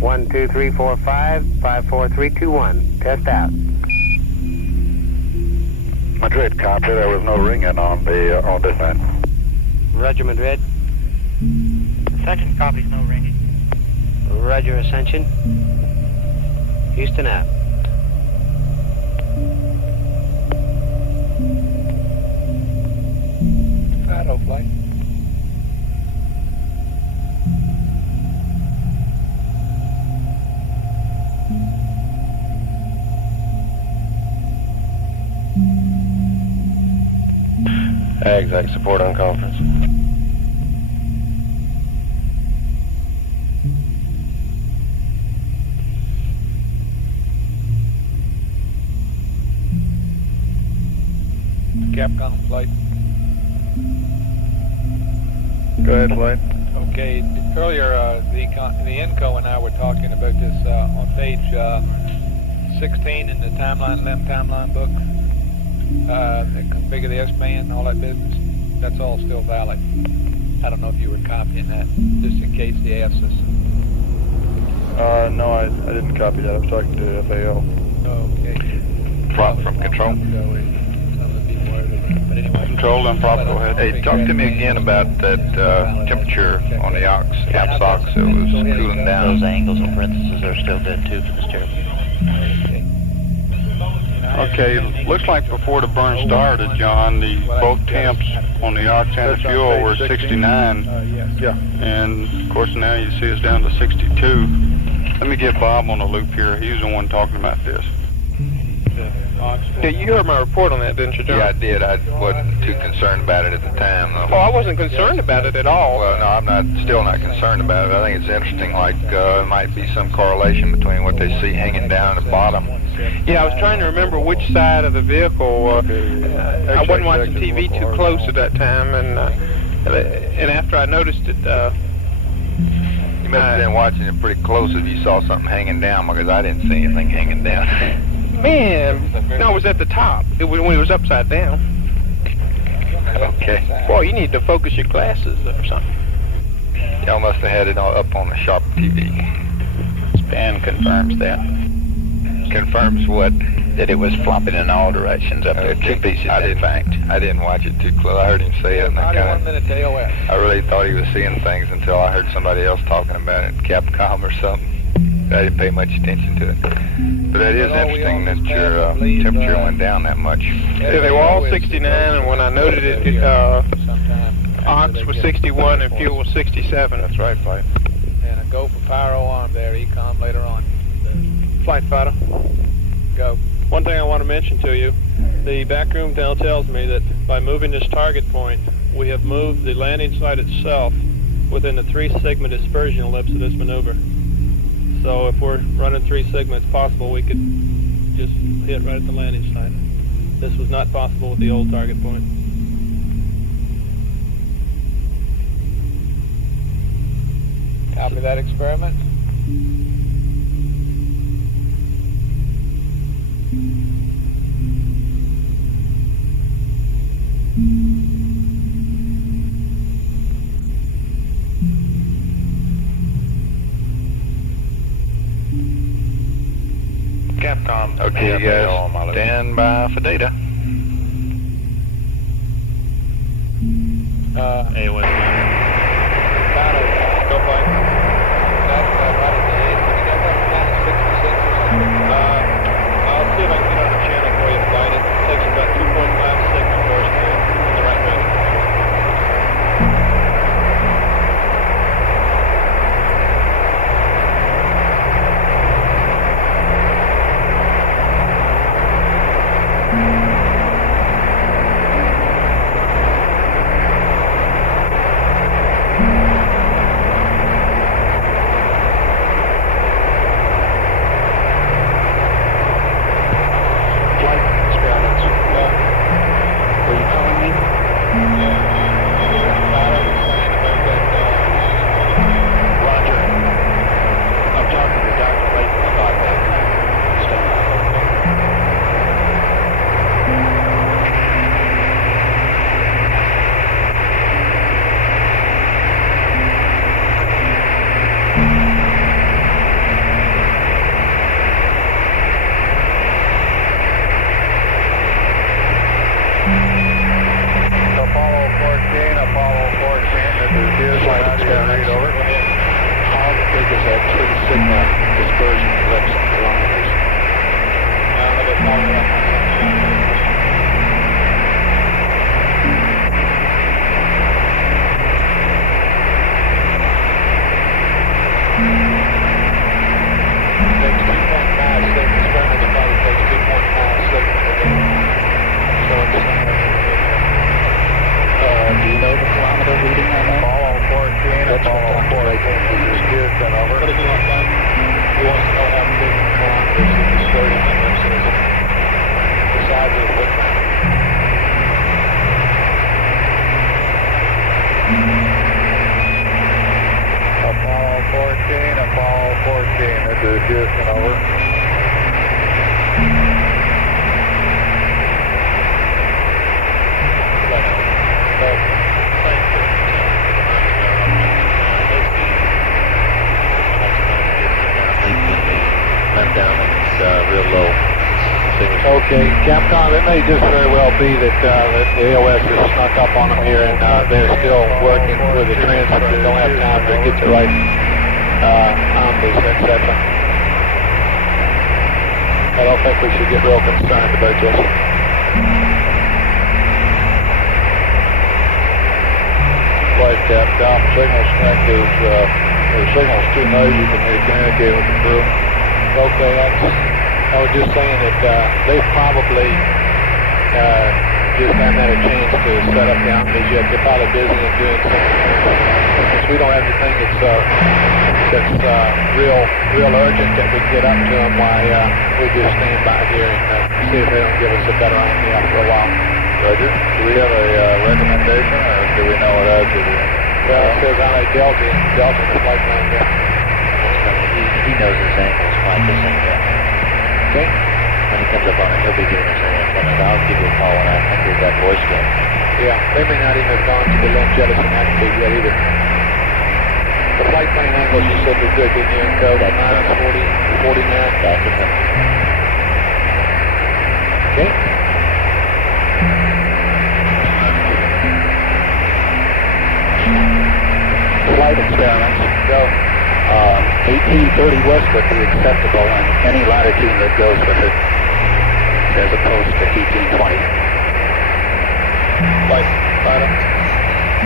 1, 2, 3, 4, 5, 5, 4, 3, 2, 1. Test out. Madrid copy. There was no ringing on this end. Roger, Madrid. Ascension copies, no ringing. Roger, Ascension. Houston out. Auto flight. Exact support on conference. Capcom flight. Go ahead, flight. Okay, earlier the INCO and I were talking about this on page 16 in the LEM timeline book. The configure the S-band, all that business. That's all still valid. I don't know if you were copying that, just in case they asked us. No, I didn't copy that. I was talking to FAO. Okay. Prop from control. But anyway, Control and prop, go ahead. Hey, talk to me again about that temperature on the APS aux. It was cooling down. Those angles and parentheses are still good too for the steering. Okay, looks like before the burn started, John, both temps on the aux and the fuel were 69. Yeah. And of course now you see it's down to 62. Let me get Bob on the loop here. He was the one talking about this. Yeah, you heard my report on that, didn't you, John? Yeah, I did. I wasn't too concerned about it at the time, though. Oh, I wasn't concerned about it at all. Well, no, I'm still not concerned about it. I think it's interesting, like, there might be some correlation between what they see hanging down at the bottom. Yeah, I was trying to remember which side of the vehicle. I wasn't watching TV too close at that time, and after I noticed it, you must have been watching it pretty close if you saw something hanging down, because I didn't see anything hanging down. Man, no, it was at the top. When it was upside down. Okay. Boy, you need to focus your glasses or something. Y'all must have had it up on the shop TV. Span confirms that. Confirms what? That it was flopping in all directions up there. Two pieces, in fact. I didn't watch it too close. I heard him say it, and I really thought he was seeing things until I heard somebody else talking about it, Capcom or something. I didn't pay much attention to it. But it is interesting that your temperature went down that much. Yeah, they were all 69, and when I noted it, ox was 61 and fuel was 67. That's right, Flight. And a go for pyro arm there, Ecom, later on. Flight Fighter. Go. One thing I want to mention to you, the backroom now tells me that by moving this target point, we have moved the landing site itself within the 3 sigma dispersion ellipse of this maneuver. So if we're running 3 sigma, it's possible we could just hit right at the landing site. This was not possible with the old target point. Copy that experiment. Capcom. Okay, you guys, stand by for data. AOS. Go flight. I'll see if I can get on the channel for you, Flight. It takes about 2.5 sigma for us to in the right direction. Okay, Capcom, it may just very well be that the AOS has snuck up on them here, and they're still working with the transmitter. They don't have time to get the right omnis, etc. I don't think we should get real concerned about this. Flight Capcom, signal strength is, the signal's too noisy for me to communicate with the crew. Okay, that's I was just saying that they probably just haven't had a chance to set up the Omnis yet. They're probably busy and doing something. Since we don't have anything that's real urgent that we can get up to them, why we just stand by here and see if they don't give us a better idea after a while. Roger. Do we have a recommendation, or do we know what altitude we're in? Well, it says on a Delta the flight plan there. He knows his angles, flight descent there. Okay. When he comes up on it, he'll be giving us an antenna. I'll give you a call when I think we've got voice to him. Yeah, they may not even have gone to the left jettison altitude yet either. The flight plan angles you said were good, didn't you? Code minus 40 knots. That's it. Okay. Flight experiments. Go. 1830 west would be acceptable on any latitude that goes with it, as opposed to 1820. Flight, bottom.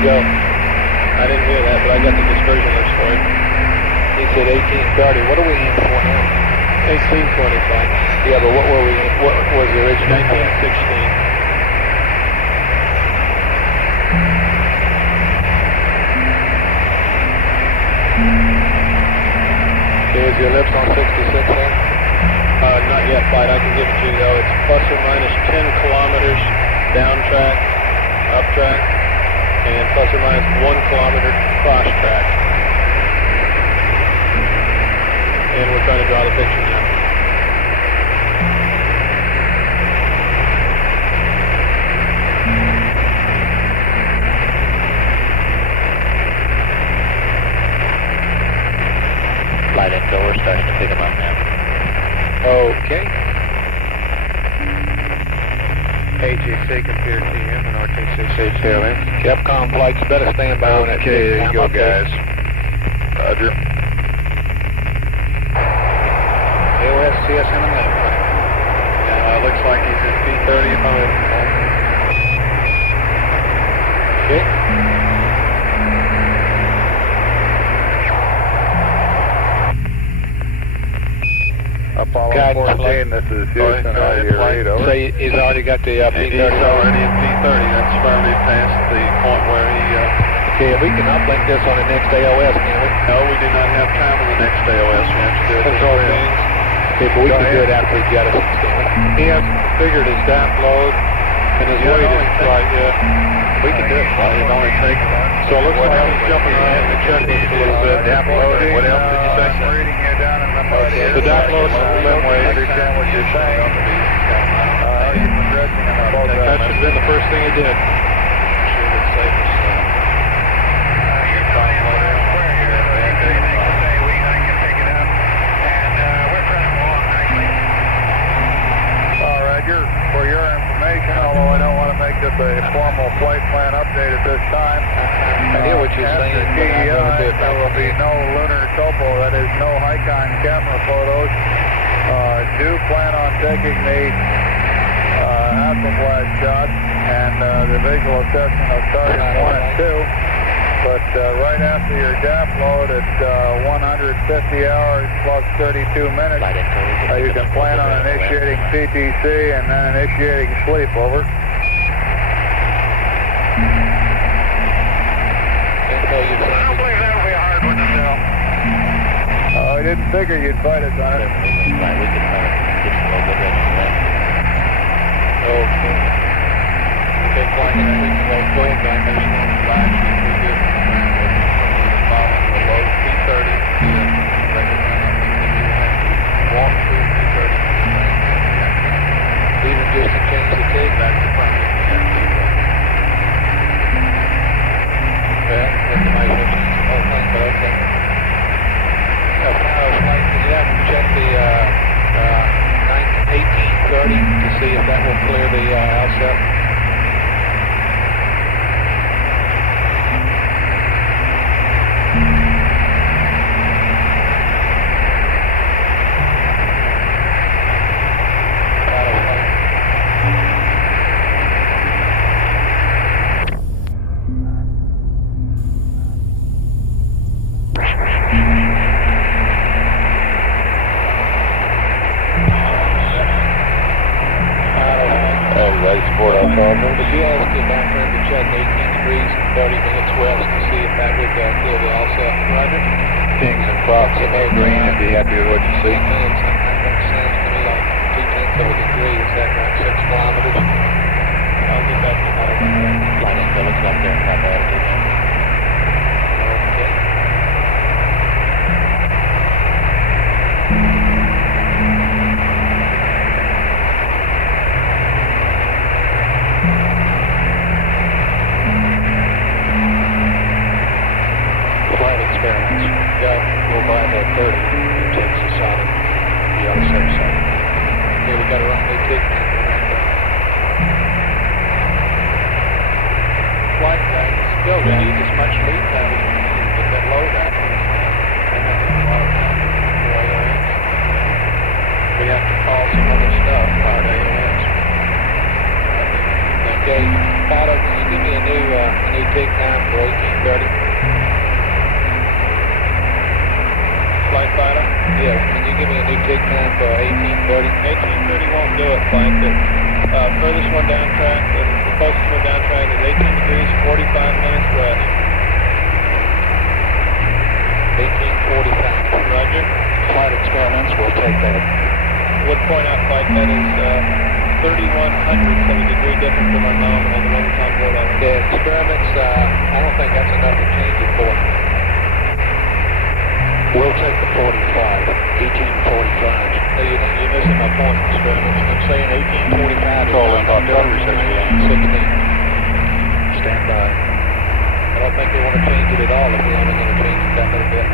Go. I didn't hear that, but I got the dispersion list for it. He said 1830. What are we in for now? 1825. Yeah, but what were we in? What was the original? 1916. Is your ellipse on 66 then? Not yet, flight. I can give it to you though. It's plus or minus 10 kilometers down track, up track, and plus or minus 1 kilometer cross track. And we're trying to draw the picture now. Flight info, we're starting to pick them up now. Okay. AGC computer TM and RTCC tail in. Capcom flights better stand by on that. Okay, there you go, guys. Roger. AOS CSN on that. Looks like he's at P30 if I'm Okay. Apollo 14, this is Houston, how do you read, over? So he's already got the P30. He's already at P30, that's firmly past the point where he... Okay, we can uplink this on the next AOS, can we? No, we do not have time on the next AOS, we have to do it Control this way. things. Okay, but we can do it after he jettisons. He hasn't figured his DAP load, and his weight isn't right yet. We can do it, flight. It only takes one. So it looks like he's jumping around the checklist a little bit. DAP loading. What else did you say? I'm reading here down in the mud. The DAP load's limb weight. I understand what you're saying. You're progressing in the boat. That should have been the first thing he did. For your information, although I don't want to make this a formal flight plan update at this time, I hear what you're saying. After TEI, there will be no lunar topo, that is no Icon camera photos. Do plan on taking the Hasselblad shots and the visual assessment of targets 1 and 2. But right after your DAP load at 150 hours plus 32 minutes, you can plan on initiating PTC and then initiating sleep, over. I don't believe that'll be a hard one to sell. Oh, I didn't figure you'd fight us on it. Okay. Okay, flying in 3 kilo going back, I just want to flash you. P30, walk through P30. Even just to change the tape, that's the problem. Okay, that's my whole thing, but okay. Yeah, check the 1830 to see if that will clear the outset. Would you ask the background to check 18 degrees and 30 minutes west to see if that would clear the offset? Roger. Kings and proximate green and be happy with what you see. That sounds to me like 2/10 of a degree. Is that right? 6 kilometers? I'll get back to that. Flight intel looks like they're in proper altitude. Okay. Flight experiments. Go. Go by that 30. It takes a solid. Be on the safe side. Okay, we got to run the tick. Flight guys, still we need as much lead time as we need to get that load out. We have to call some other stuff out AOS. Okay, Pato, can you give me a new take time for 1830? Flight Pato? Yeah, can you give me a new take time for 1830? 1830 won't do it, Flight. The furthest one down track, the closest one down track is 18 degrees, 45 minutes west. 1845. Roger. Flight experiments will take that. Would point out, Flight, that is 3,100th of a degree different from our nominal, the one that's on board already. Yeah, experiments, I don't think that's enough to change it for. We'll take the 45. 1845. So you're missing my point, experiments. I'm saying 1845. Control in artillery reception. 16. Stand by. I don't think they want to change it at all if we're only going to change it that little bit.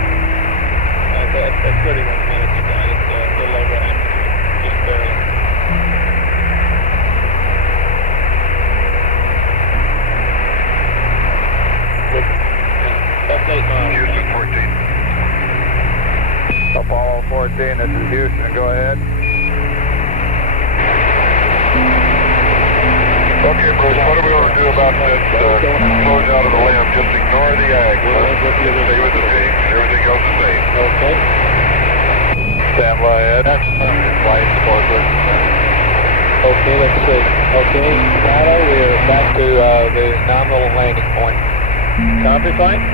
That's 31 minutes, guys. It's a little over half. Just barely. That's 8 miles. Houston 14. Apollo 14, this is Houston. Go ahead. Okay, Bruce, what are we going to do about this close out of the limb? Just ignore the ag. Stay with the peaks. Everything else is safe. Okay. Stand by, Ed. Flight forward. Okay, let's see. Okay, Pato, we're back to the nominal landing point. Copy, Flight?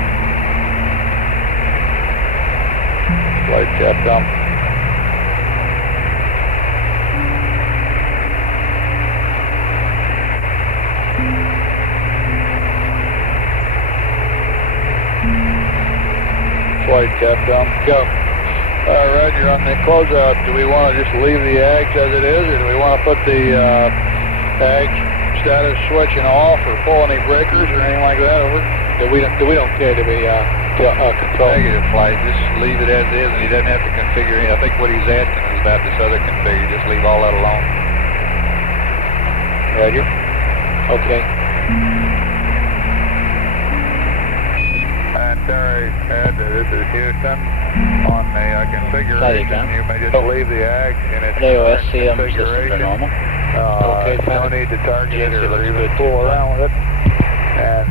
Flight Capcom. Flight Capcom. Go. Roger, on the closeout, do we want to just leave the AGS as it is, or do we want to put the AG status switching off or pull any breakers or anything like that over? We don't care to be control. Negative, Flight. Just leave it as is, and he doesn't have to configure it. I think what he's asking is about this other configure. Just leave all that alone. Roger. Okay. And Terry, Ed, this is Houston. On the configuration, you may just leave the AG in its configuration. Okay, no need to target it or even fool around with it. And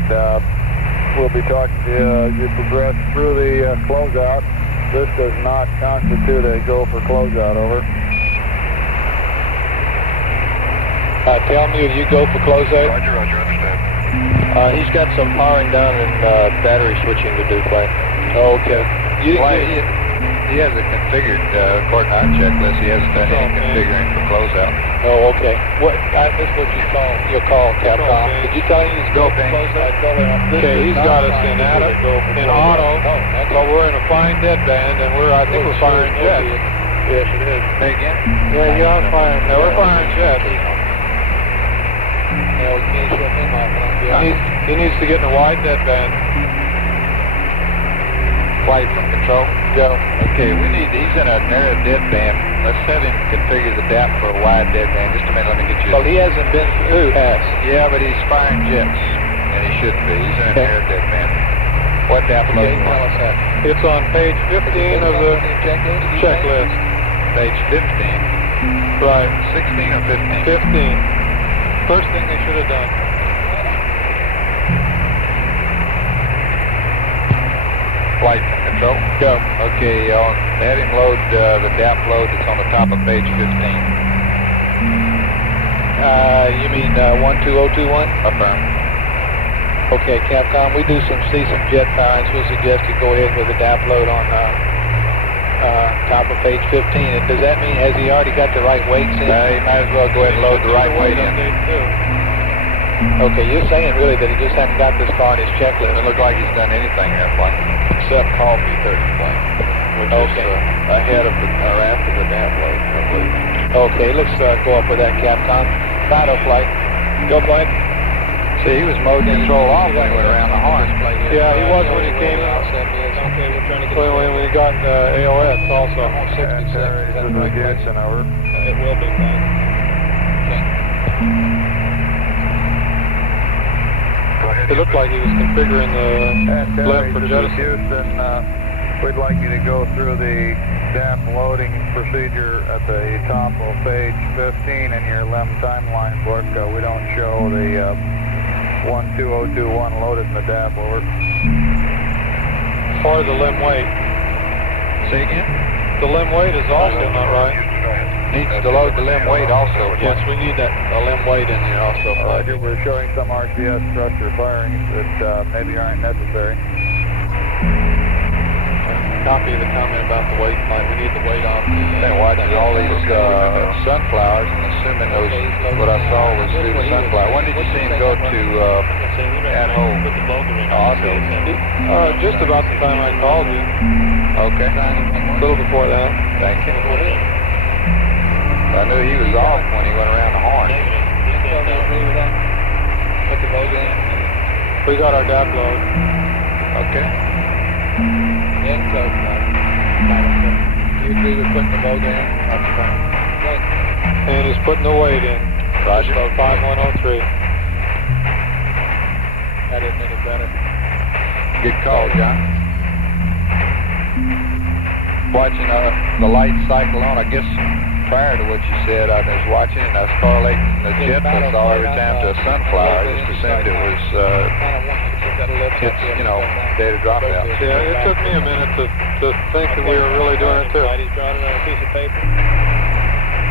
we'll be talking to you as you progress through the closeout. This does not constitute a go for closeout, over. Tell me if you go for closeout. Roger, Roger, understand. He's got some powering down and battery switching to do, Flight. Okay. He has it configured according to our checklist. He hasn't done any configuring for closeout. Oh, okay. What? I missed what you call your call, Capcom. Did you tell him he's go for closeout? Okay, he's got us in auto, but we're in a flying deadband, and I think we're firing jets. Yes, it is. Say again? Yeah, you are firing. No, we're firing jets. Yeah, we can't shut him off. He needs to get in a wide deadband. Flight from control. Go. Okay, he's in a narrow deadband. Let's have him configure the DAP for a wide deadband. Just a minute, let me get you. Well, he hasn't been through. Yeah, but he's firing jets, and he shouldn't be. He's in a narrow deadband. What DAP load? Tell us that. It's on page 15 of the checklist. Page 15. Right. 16 or 15? 15. First thing they should have done. Flight from control. Go. Okay, have him load the DAP load that's on the top of page 15. You mean 12021? Affirm. Okay, Capcom, we see some jet firings. We'll suggest you go ahead with the DAP load on top of page 15. And does that mean, has he already got the right weights in? He might as well go ahead and load the right weight in. Okay, you're saying really that he just hasn't got this far in his checklist. Doesn't look like he's done anything there, flight, except coffee 30 flight, which is ahead of or after the DAP load, I believe. Okay, let's go up with that, Capcom. Fido flight. Go flight. See, he was mode control off when he went around the horn. Yeah, he was when he came out. Okay, we're trying to get when he got AOS also. 66. Houston, over. It will be fine. It looked like he was configuring the left for jettison. Houston, we'd like you to go through the DAP loading procedure at the top of page 15 in your LEM timeline book. We don't show the 12021 loaded in the DAP over. Part of the LEM weight. Say again? The LEM weight is also not right. Needs to load the LEM weight also. Yes, we need that LEM weight in there also. Roger, we're showing some RCS thruster firings that maybe aren't necessary. Copy of the comment about the weight flight. We need the weight off. Been watching all these sunflowers and assuming those what I saw was through the sunflower. When did you see him go to at home? Just about the time I called you. Okay. A little before that. Thank you. I knew he was off when he went around the horn. We got our DAP load. Okay. Encode. Do you agree with putting the Volga in? That's fine. And he's putting the weight in. Roger. 5103. That didn't make it better. Good call, John. Watching the light cycle on, I guess prior to what you said, I was watching and I was correlating the jet I saw every time to a sunflower. I just assumed it was, data dropout. Yeah, it took me a minute to think that we were really doing it too. He's drawing it on a piece of paper.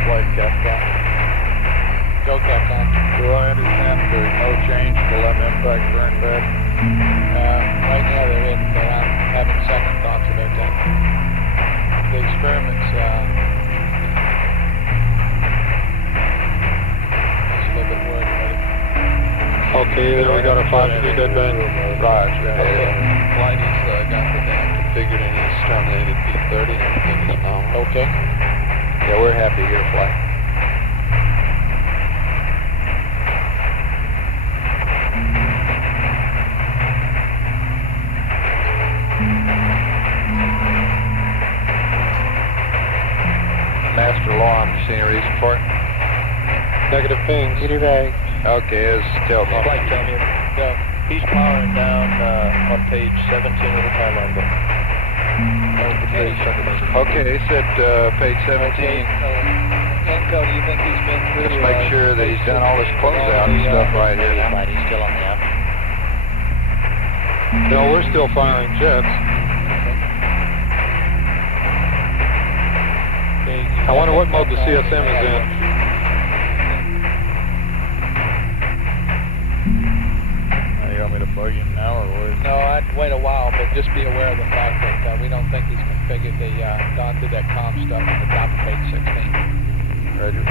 Flight Capcom. Go Capcom. Do I understand there's no change to LEM impact burn back? Right now there isn't, but I'm having second thoughts about that. The experiments, okay, there we got our 5-degree dead band. Roger. Flighty's got the DAP configured and he's terminated P30 and everything is now. Okay. Yeah, we're happy here to fly. Master alarm, you see any reason for it? Negative pings. Okay, tell me. Flight, tell me. Go. He's powering down on page 17 of the timeline book. Okay, he said page 17. Enco, do you think he's been through? Let's make sure that he's done all this closeout and stuff right here now. He's still on the up. No, we're still firing jets. I wonder what mode the CSM is in. You want me to bug him now or what? No, I'd wait a while, but just be aware of the fact that we don't think he's configured gone through that comm stuff at the top of page 16. Roger.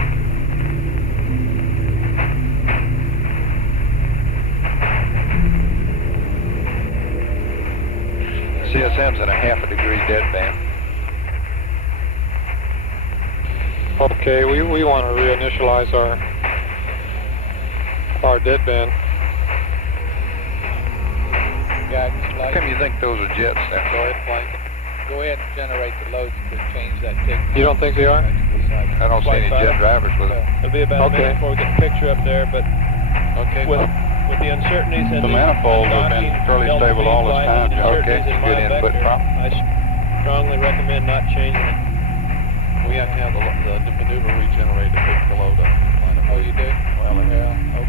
CSM's in a 1/2 degree deadband. Okay, we want to reinitialize our deadband. How come you think those are jets there? Go ahead and generate the loads to change that tick. You don't think they are? I don't see any jet drivers with it. It'll be about a minute before we get the picture up there, but with the uncertainties and the manifolds have been fairly stable all this time, John. Okay, good input, Prop. I strongly recommend not changing it. We have to have the maneuver regenerated to pick the load up. Oh, you do? Well,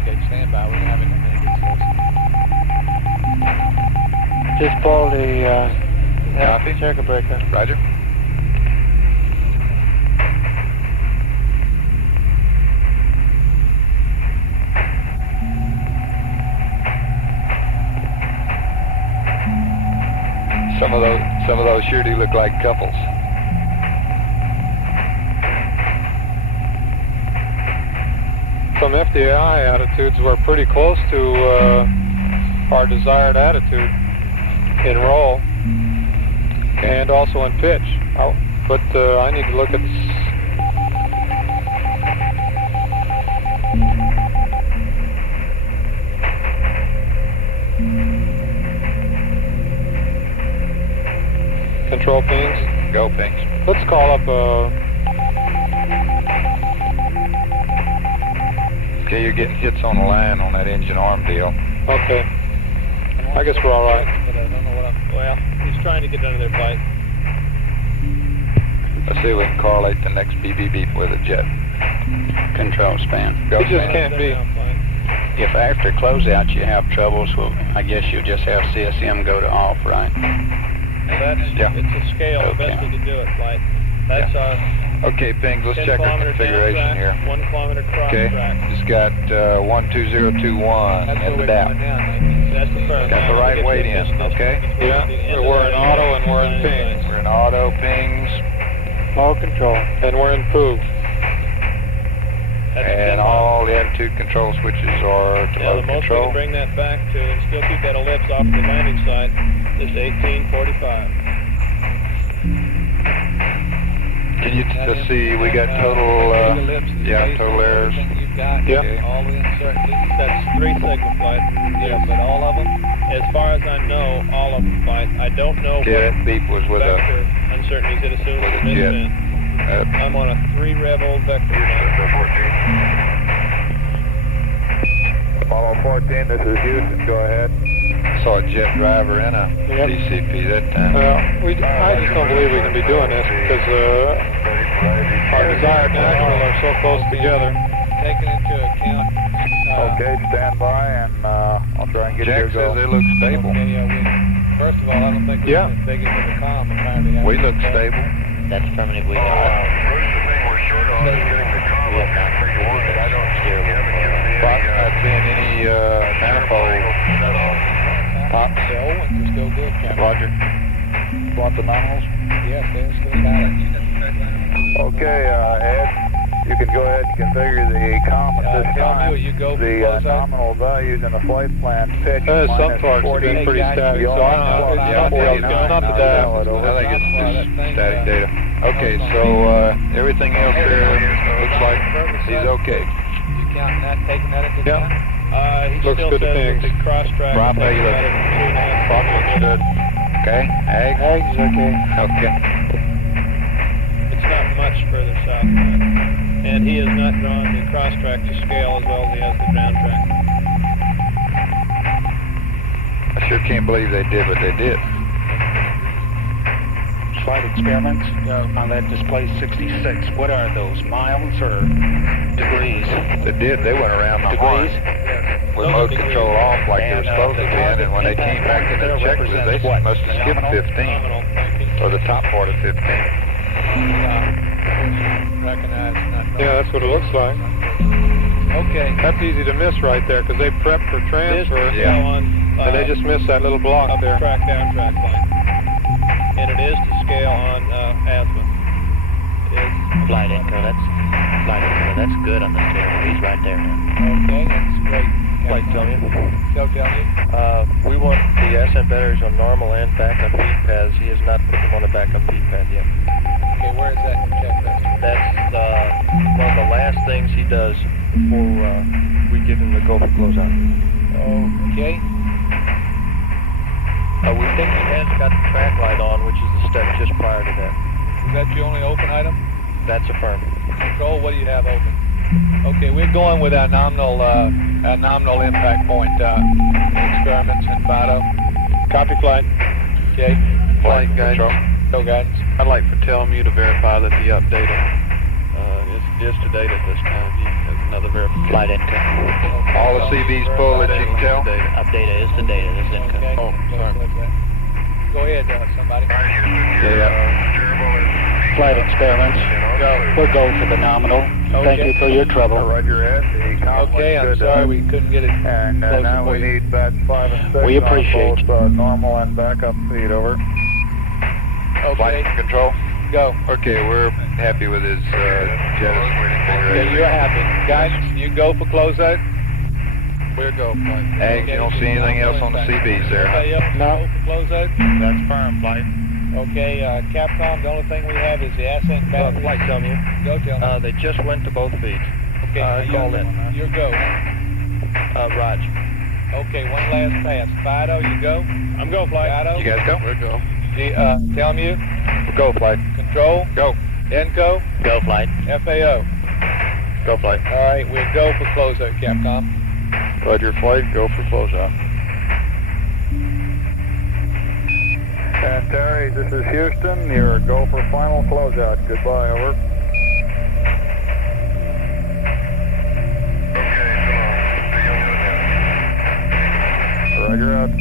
okay, stand by. We're having a minute. Just pull the circuit breaker. Roger. Some of those sure do look like couples. Some FDI attitudes were pretty close to our desired attitude in roll and also in pitch. But I need to look at control pings. Go pings. Let's call up Okay, you're getting hits on the line on that engine arm deal. Okay. I guess we're all right. But I don't know what well, he's trying to get under their flight. Let's see if we can correlate the next beep beep beep with a jet. Control span. It just can't be. If after closeout you have troubles, well, I guess you'll just have CSM go to off, right? That's, it's a scale, best we can do it, flight. That's our... Okay, pings, let's check our configuration here. 1 kilometer cross okay, track. it's got 12021 and the DAP. That's the first. Got the right weight in, okay? Yeah, we're in auto and we're in pings. We're in auto, pings. All control. And we're in POO. And all the attitude control switches are to the load most control. we can bring that back to and still keep that ellipse off the landing site is 1845. Can you just see we got total, total errors? Yeah. All the uncertainties. That's 3 segment flight. Yeah, but all of them, as far as I know, all of them flight. I don't know what that beep was with vector uncertainties it assumes with a the jet. misspin. I'm on a 3 rev old vector. Apollo 14, this is Houston, go ahead. Saw a jet driver in a DCP that time. Well, I just don't believe we can be doing this because our desired and actual are so close together. Taking into account... okay, stand by and I'll try and get Jack you going. says they look stable. Okay, first of all, I don't think we're big into the comm. Apparently, we look stable. That's affirmative. We know. Bruce, the thing we're short on is getting the comm up there for you wanted. I don't see I'm not seeing any manifold pops. The old ones are still good, Captain. Roger. Want the nominals? Yes, they're still valid. Okay, Ed, you can go ahead and configure the comm at this time. The nominal values in the flight plan pitch Some minus parts 40. have been pretty static, so I don't know. It's not the DAP. I think it's just static data. Okay, so everything else there looks like he's okay. You counting that, taking that into account? He Looks still good to says that pings. the cross track... Rob, how you looking? Rob looks good. Okay, Ag? Ag's okay. Okay. It's not much further south than that. And he has not drawn the cross track to scale as well as he has the ground track. I sure can't believe they did what they did. Flight experiments on that display 66. What are those, miles or degrees? They did. They went around the horn with mode control off like they were supposed to be, and when they came back to the checkers, they must have skipped 15, or the top part of 15. Yeah, that's what it looks like. Okay. That's easy to miss right there because they prep for transfer, and they just missed that little block there. Track, down track line. And it is to scale on azimuth. It is. Flight anchor, that's good on the scale. He's right there now. Okay, that's great. Flight Tony. Go tell me. We want the ascent batteries on normal and backup heat pads. He has not put them on the backup heat pad yet. Okay, where is that in the checklist? That's one of the last things he does before we give him the go for closeout. Okay. We think he has got the track light on, which is the step just prior to that. Is that your only open item? That's affirmed. Control, what do you have open? Okay, we're going with our nominal impact point experiments in Vado. Copy flight. Okay. Flight guidance. No guidance. I'd like for Telmu to verify that the update is to date at this time. That's another verification. Flight income. All the CVs full that you can tell? Updata is the data. This is income. Okay. Oh, sorry. Go ahead, somebody. Flight experiments. We'll go for the nominal. Thank you for your trouble. Roger, Ed. The comm Okay, I'm sorry we couldn't get it. And now we need batch 5 and 6 We appreciate on both normal and backup feed, over. Flight control. Go. Okay, we're happy with his jet configuration. Okay, you're happy. Guidance, you go for closeout. We're go. Ag, you don't see anything else on the CBs there? No. Go for closeout. That's firm, flight. Okay, Capcom, the only thing we have is the ascent battery. Flight, tell me. Go, tell me. They just went to both feeds. Okay, call in. Your go. Raj. Okay, one last pass. Fido, you go. I'm go, flight. Fido. You guys go? We're go. Tell me you. Go, flight. Control. Go. Enco. Go, flight. FAO. Go, flight. All right, we'll go for closeout, Capcom. Roger, flight. Go for closeout. And Terry, this is Houston. Your go for final closeout. Goodbye, over. Okay, so see you later. Roger out.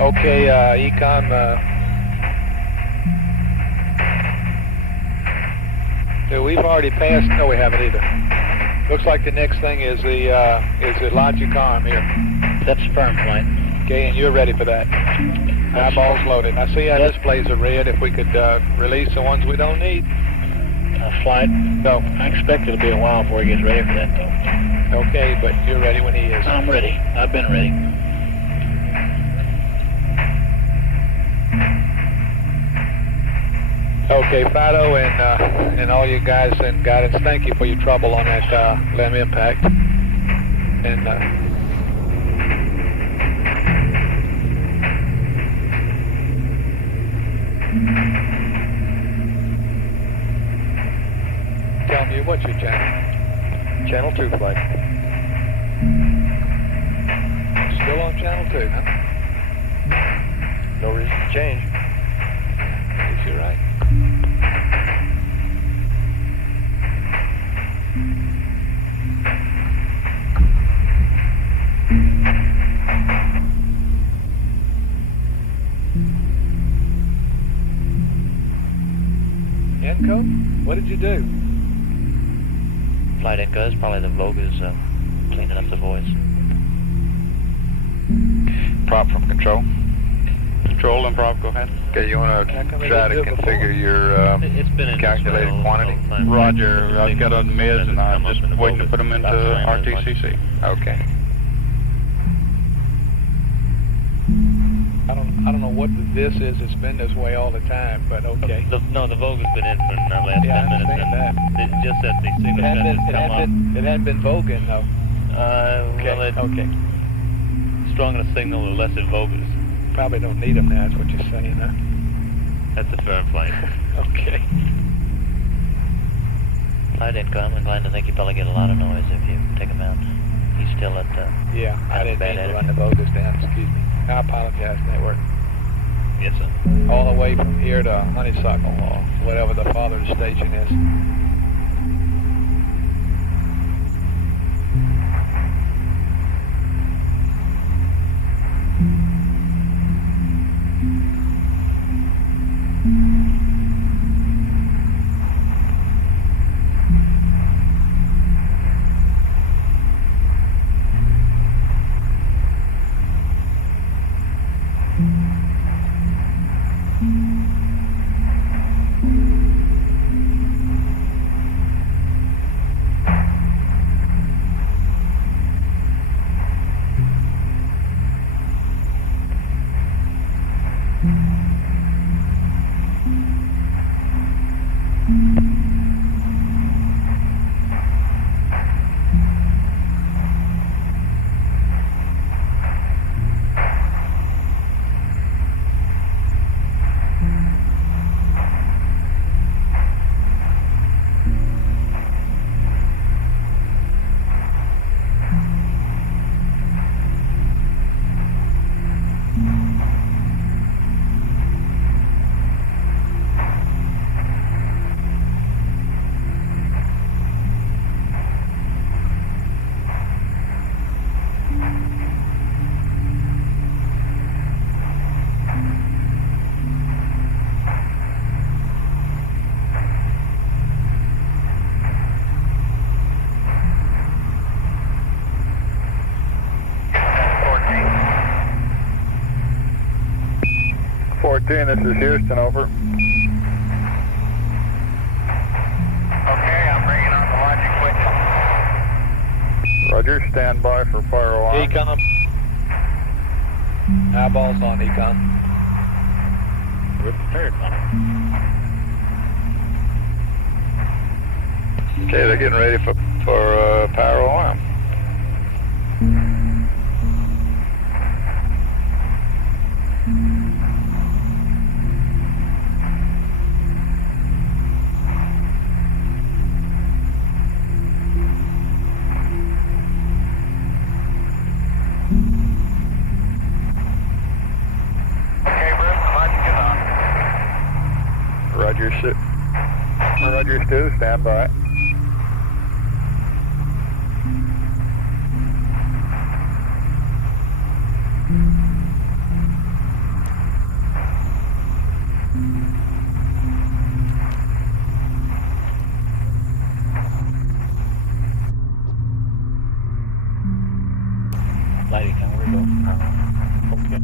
Okay, Econ, we've already passed. No, we haven't either. Looks like the next thing is the Logicom here. That's firm, flight. Okay, and you're ready for that. Eyeballs loaded. I see how displays are red. If we could release the ones we don't need. Flight. Go. I expect it'll be a while before he gets ready for that, though. Okay, but you're ready when he is. I'm ready. I've been ready. Okay, Fido and all you guys in guidance, thank you for your trouble on that LEM impact. And tell me, what's your channel? Channel 2, flight. Still on channel 2, huh? No reason to change. Guess you're right. Enco, what did you do? Flight Enco is probably the Voga's cleaning up the voice. Prop from control. Control and prop, go ahead. Okay, you want to try to configure your calculated quantity? Roger, I've got on the mids and I'm just waiting to put them into RTCC. Okay. I don't know what this is. It's been this way all the time, but okay. The Voga's been in for the last 10 I minutes. understand that. It's just that the signal sensors come up. It hadn't been Vogan, though. Okay. Stronger the signal, the less it Vogas. Probably don't need them now, is what you're saying, huh? That's a firm flight. Okay. Flight Enco, I'm inclined to think you probably get a lot of noise if you take him out. He's still at Yeah, I didn't mean to run the Vogas down, excuse me. I apologize, network. Yes, sir. All the way from here to Honeysuckle, or whatever the father of the station is. 14, this is Houston, over. Okay, I'm bringing on the logic witness. Roger, stand by for fire alarm. Econ. Eyeballs on Econ. We're prepared, man. Okay, they're getting ready for power alarm. Roger, Stu, stand by. Lighting, can we go? Okay.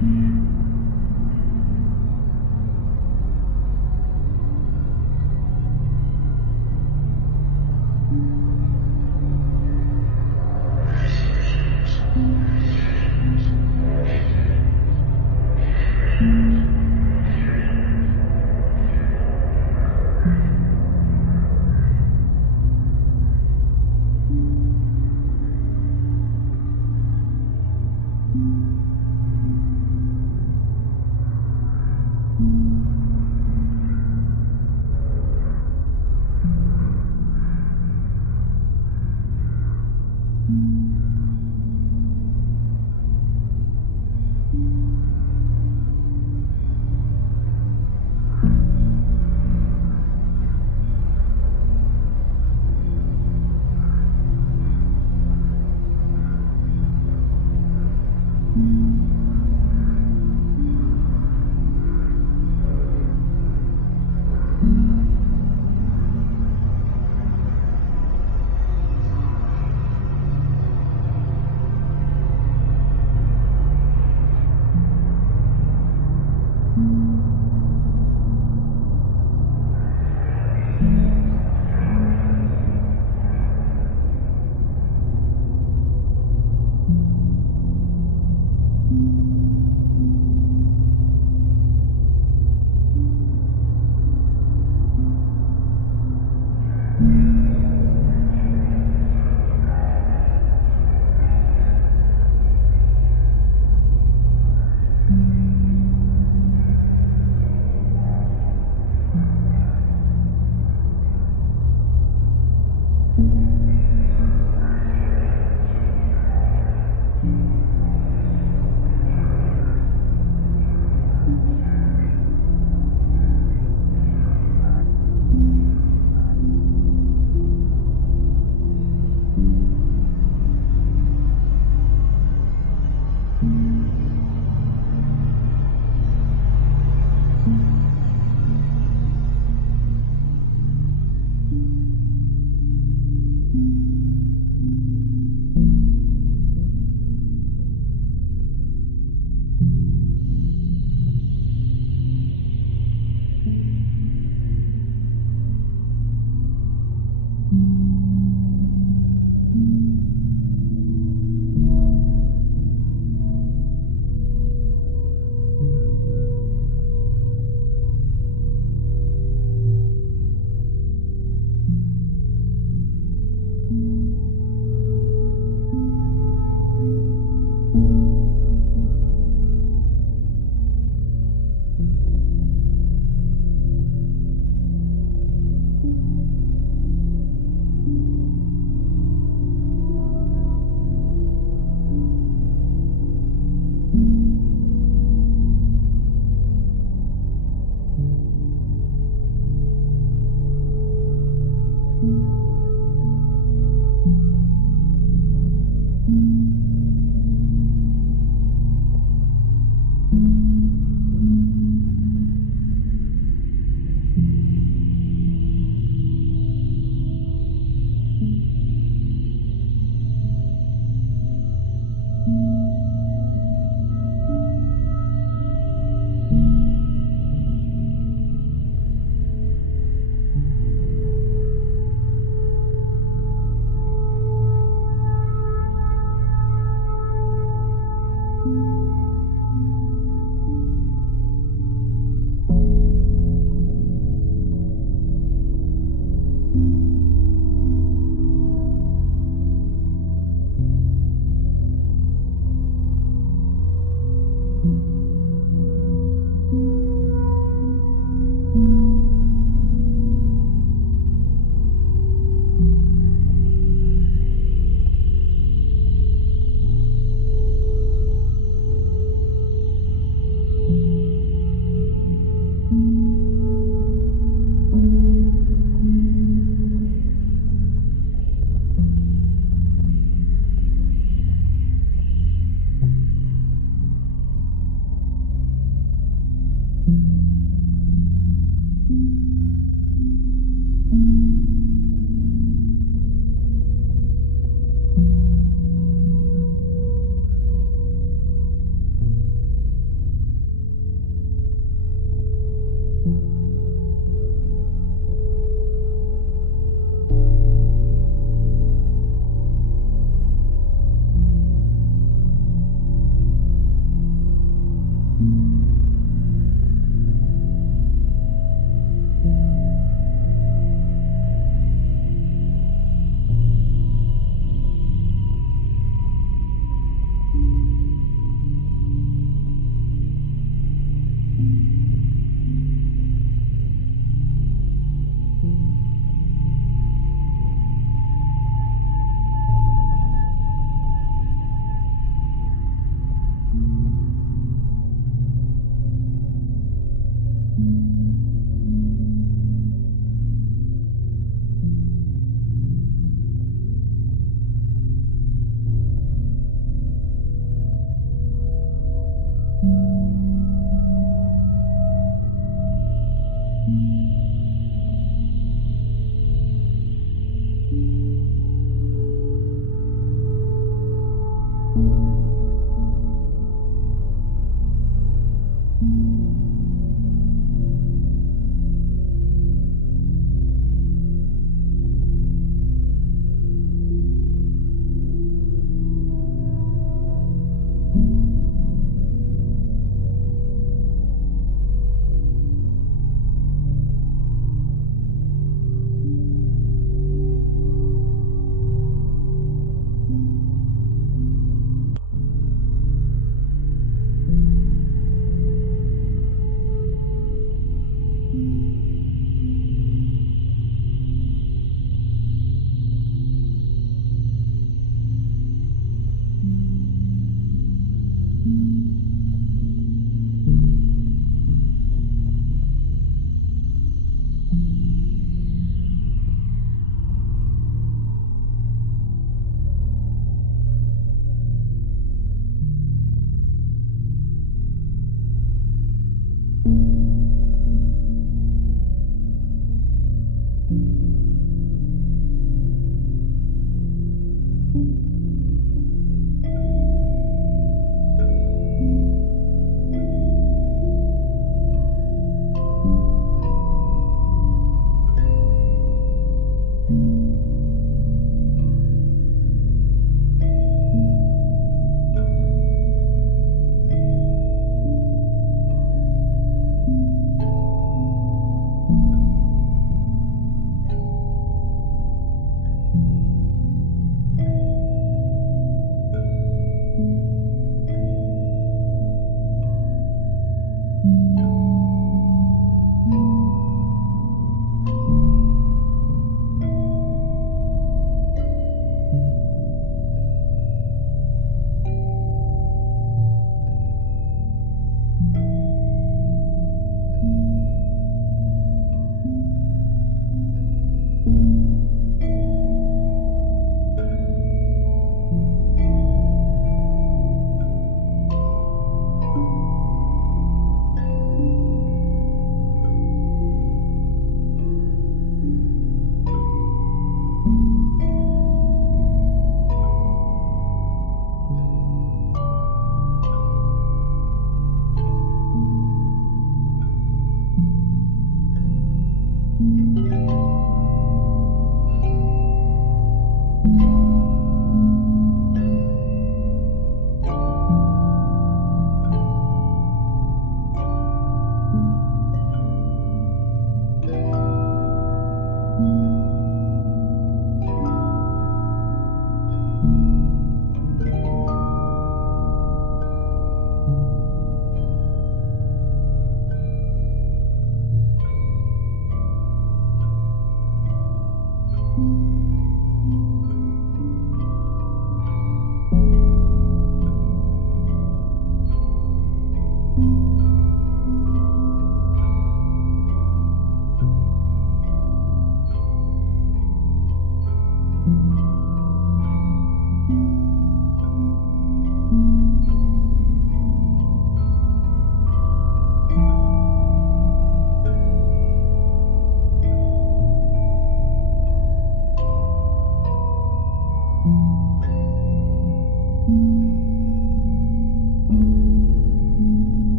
Bye.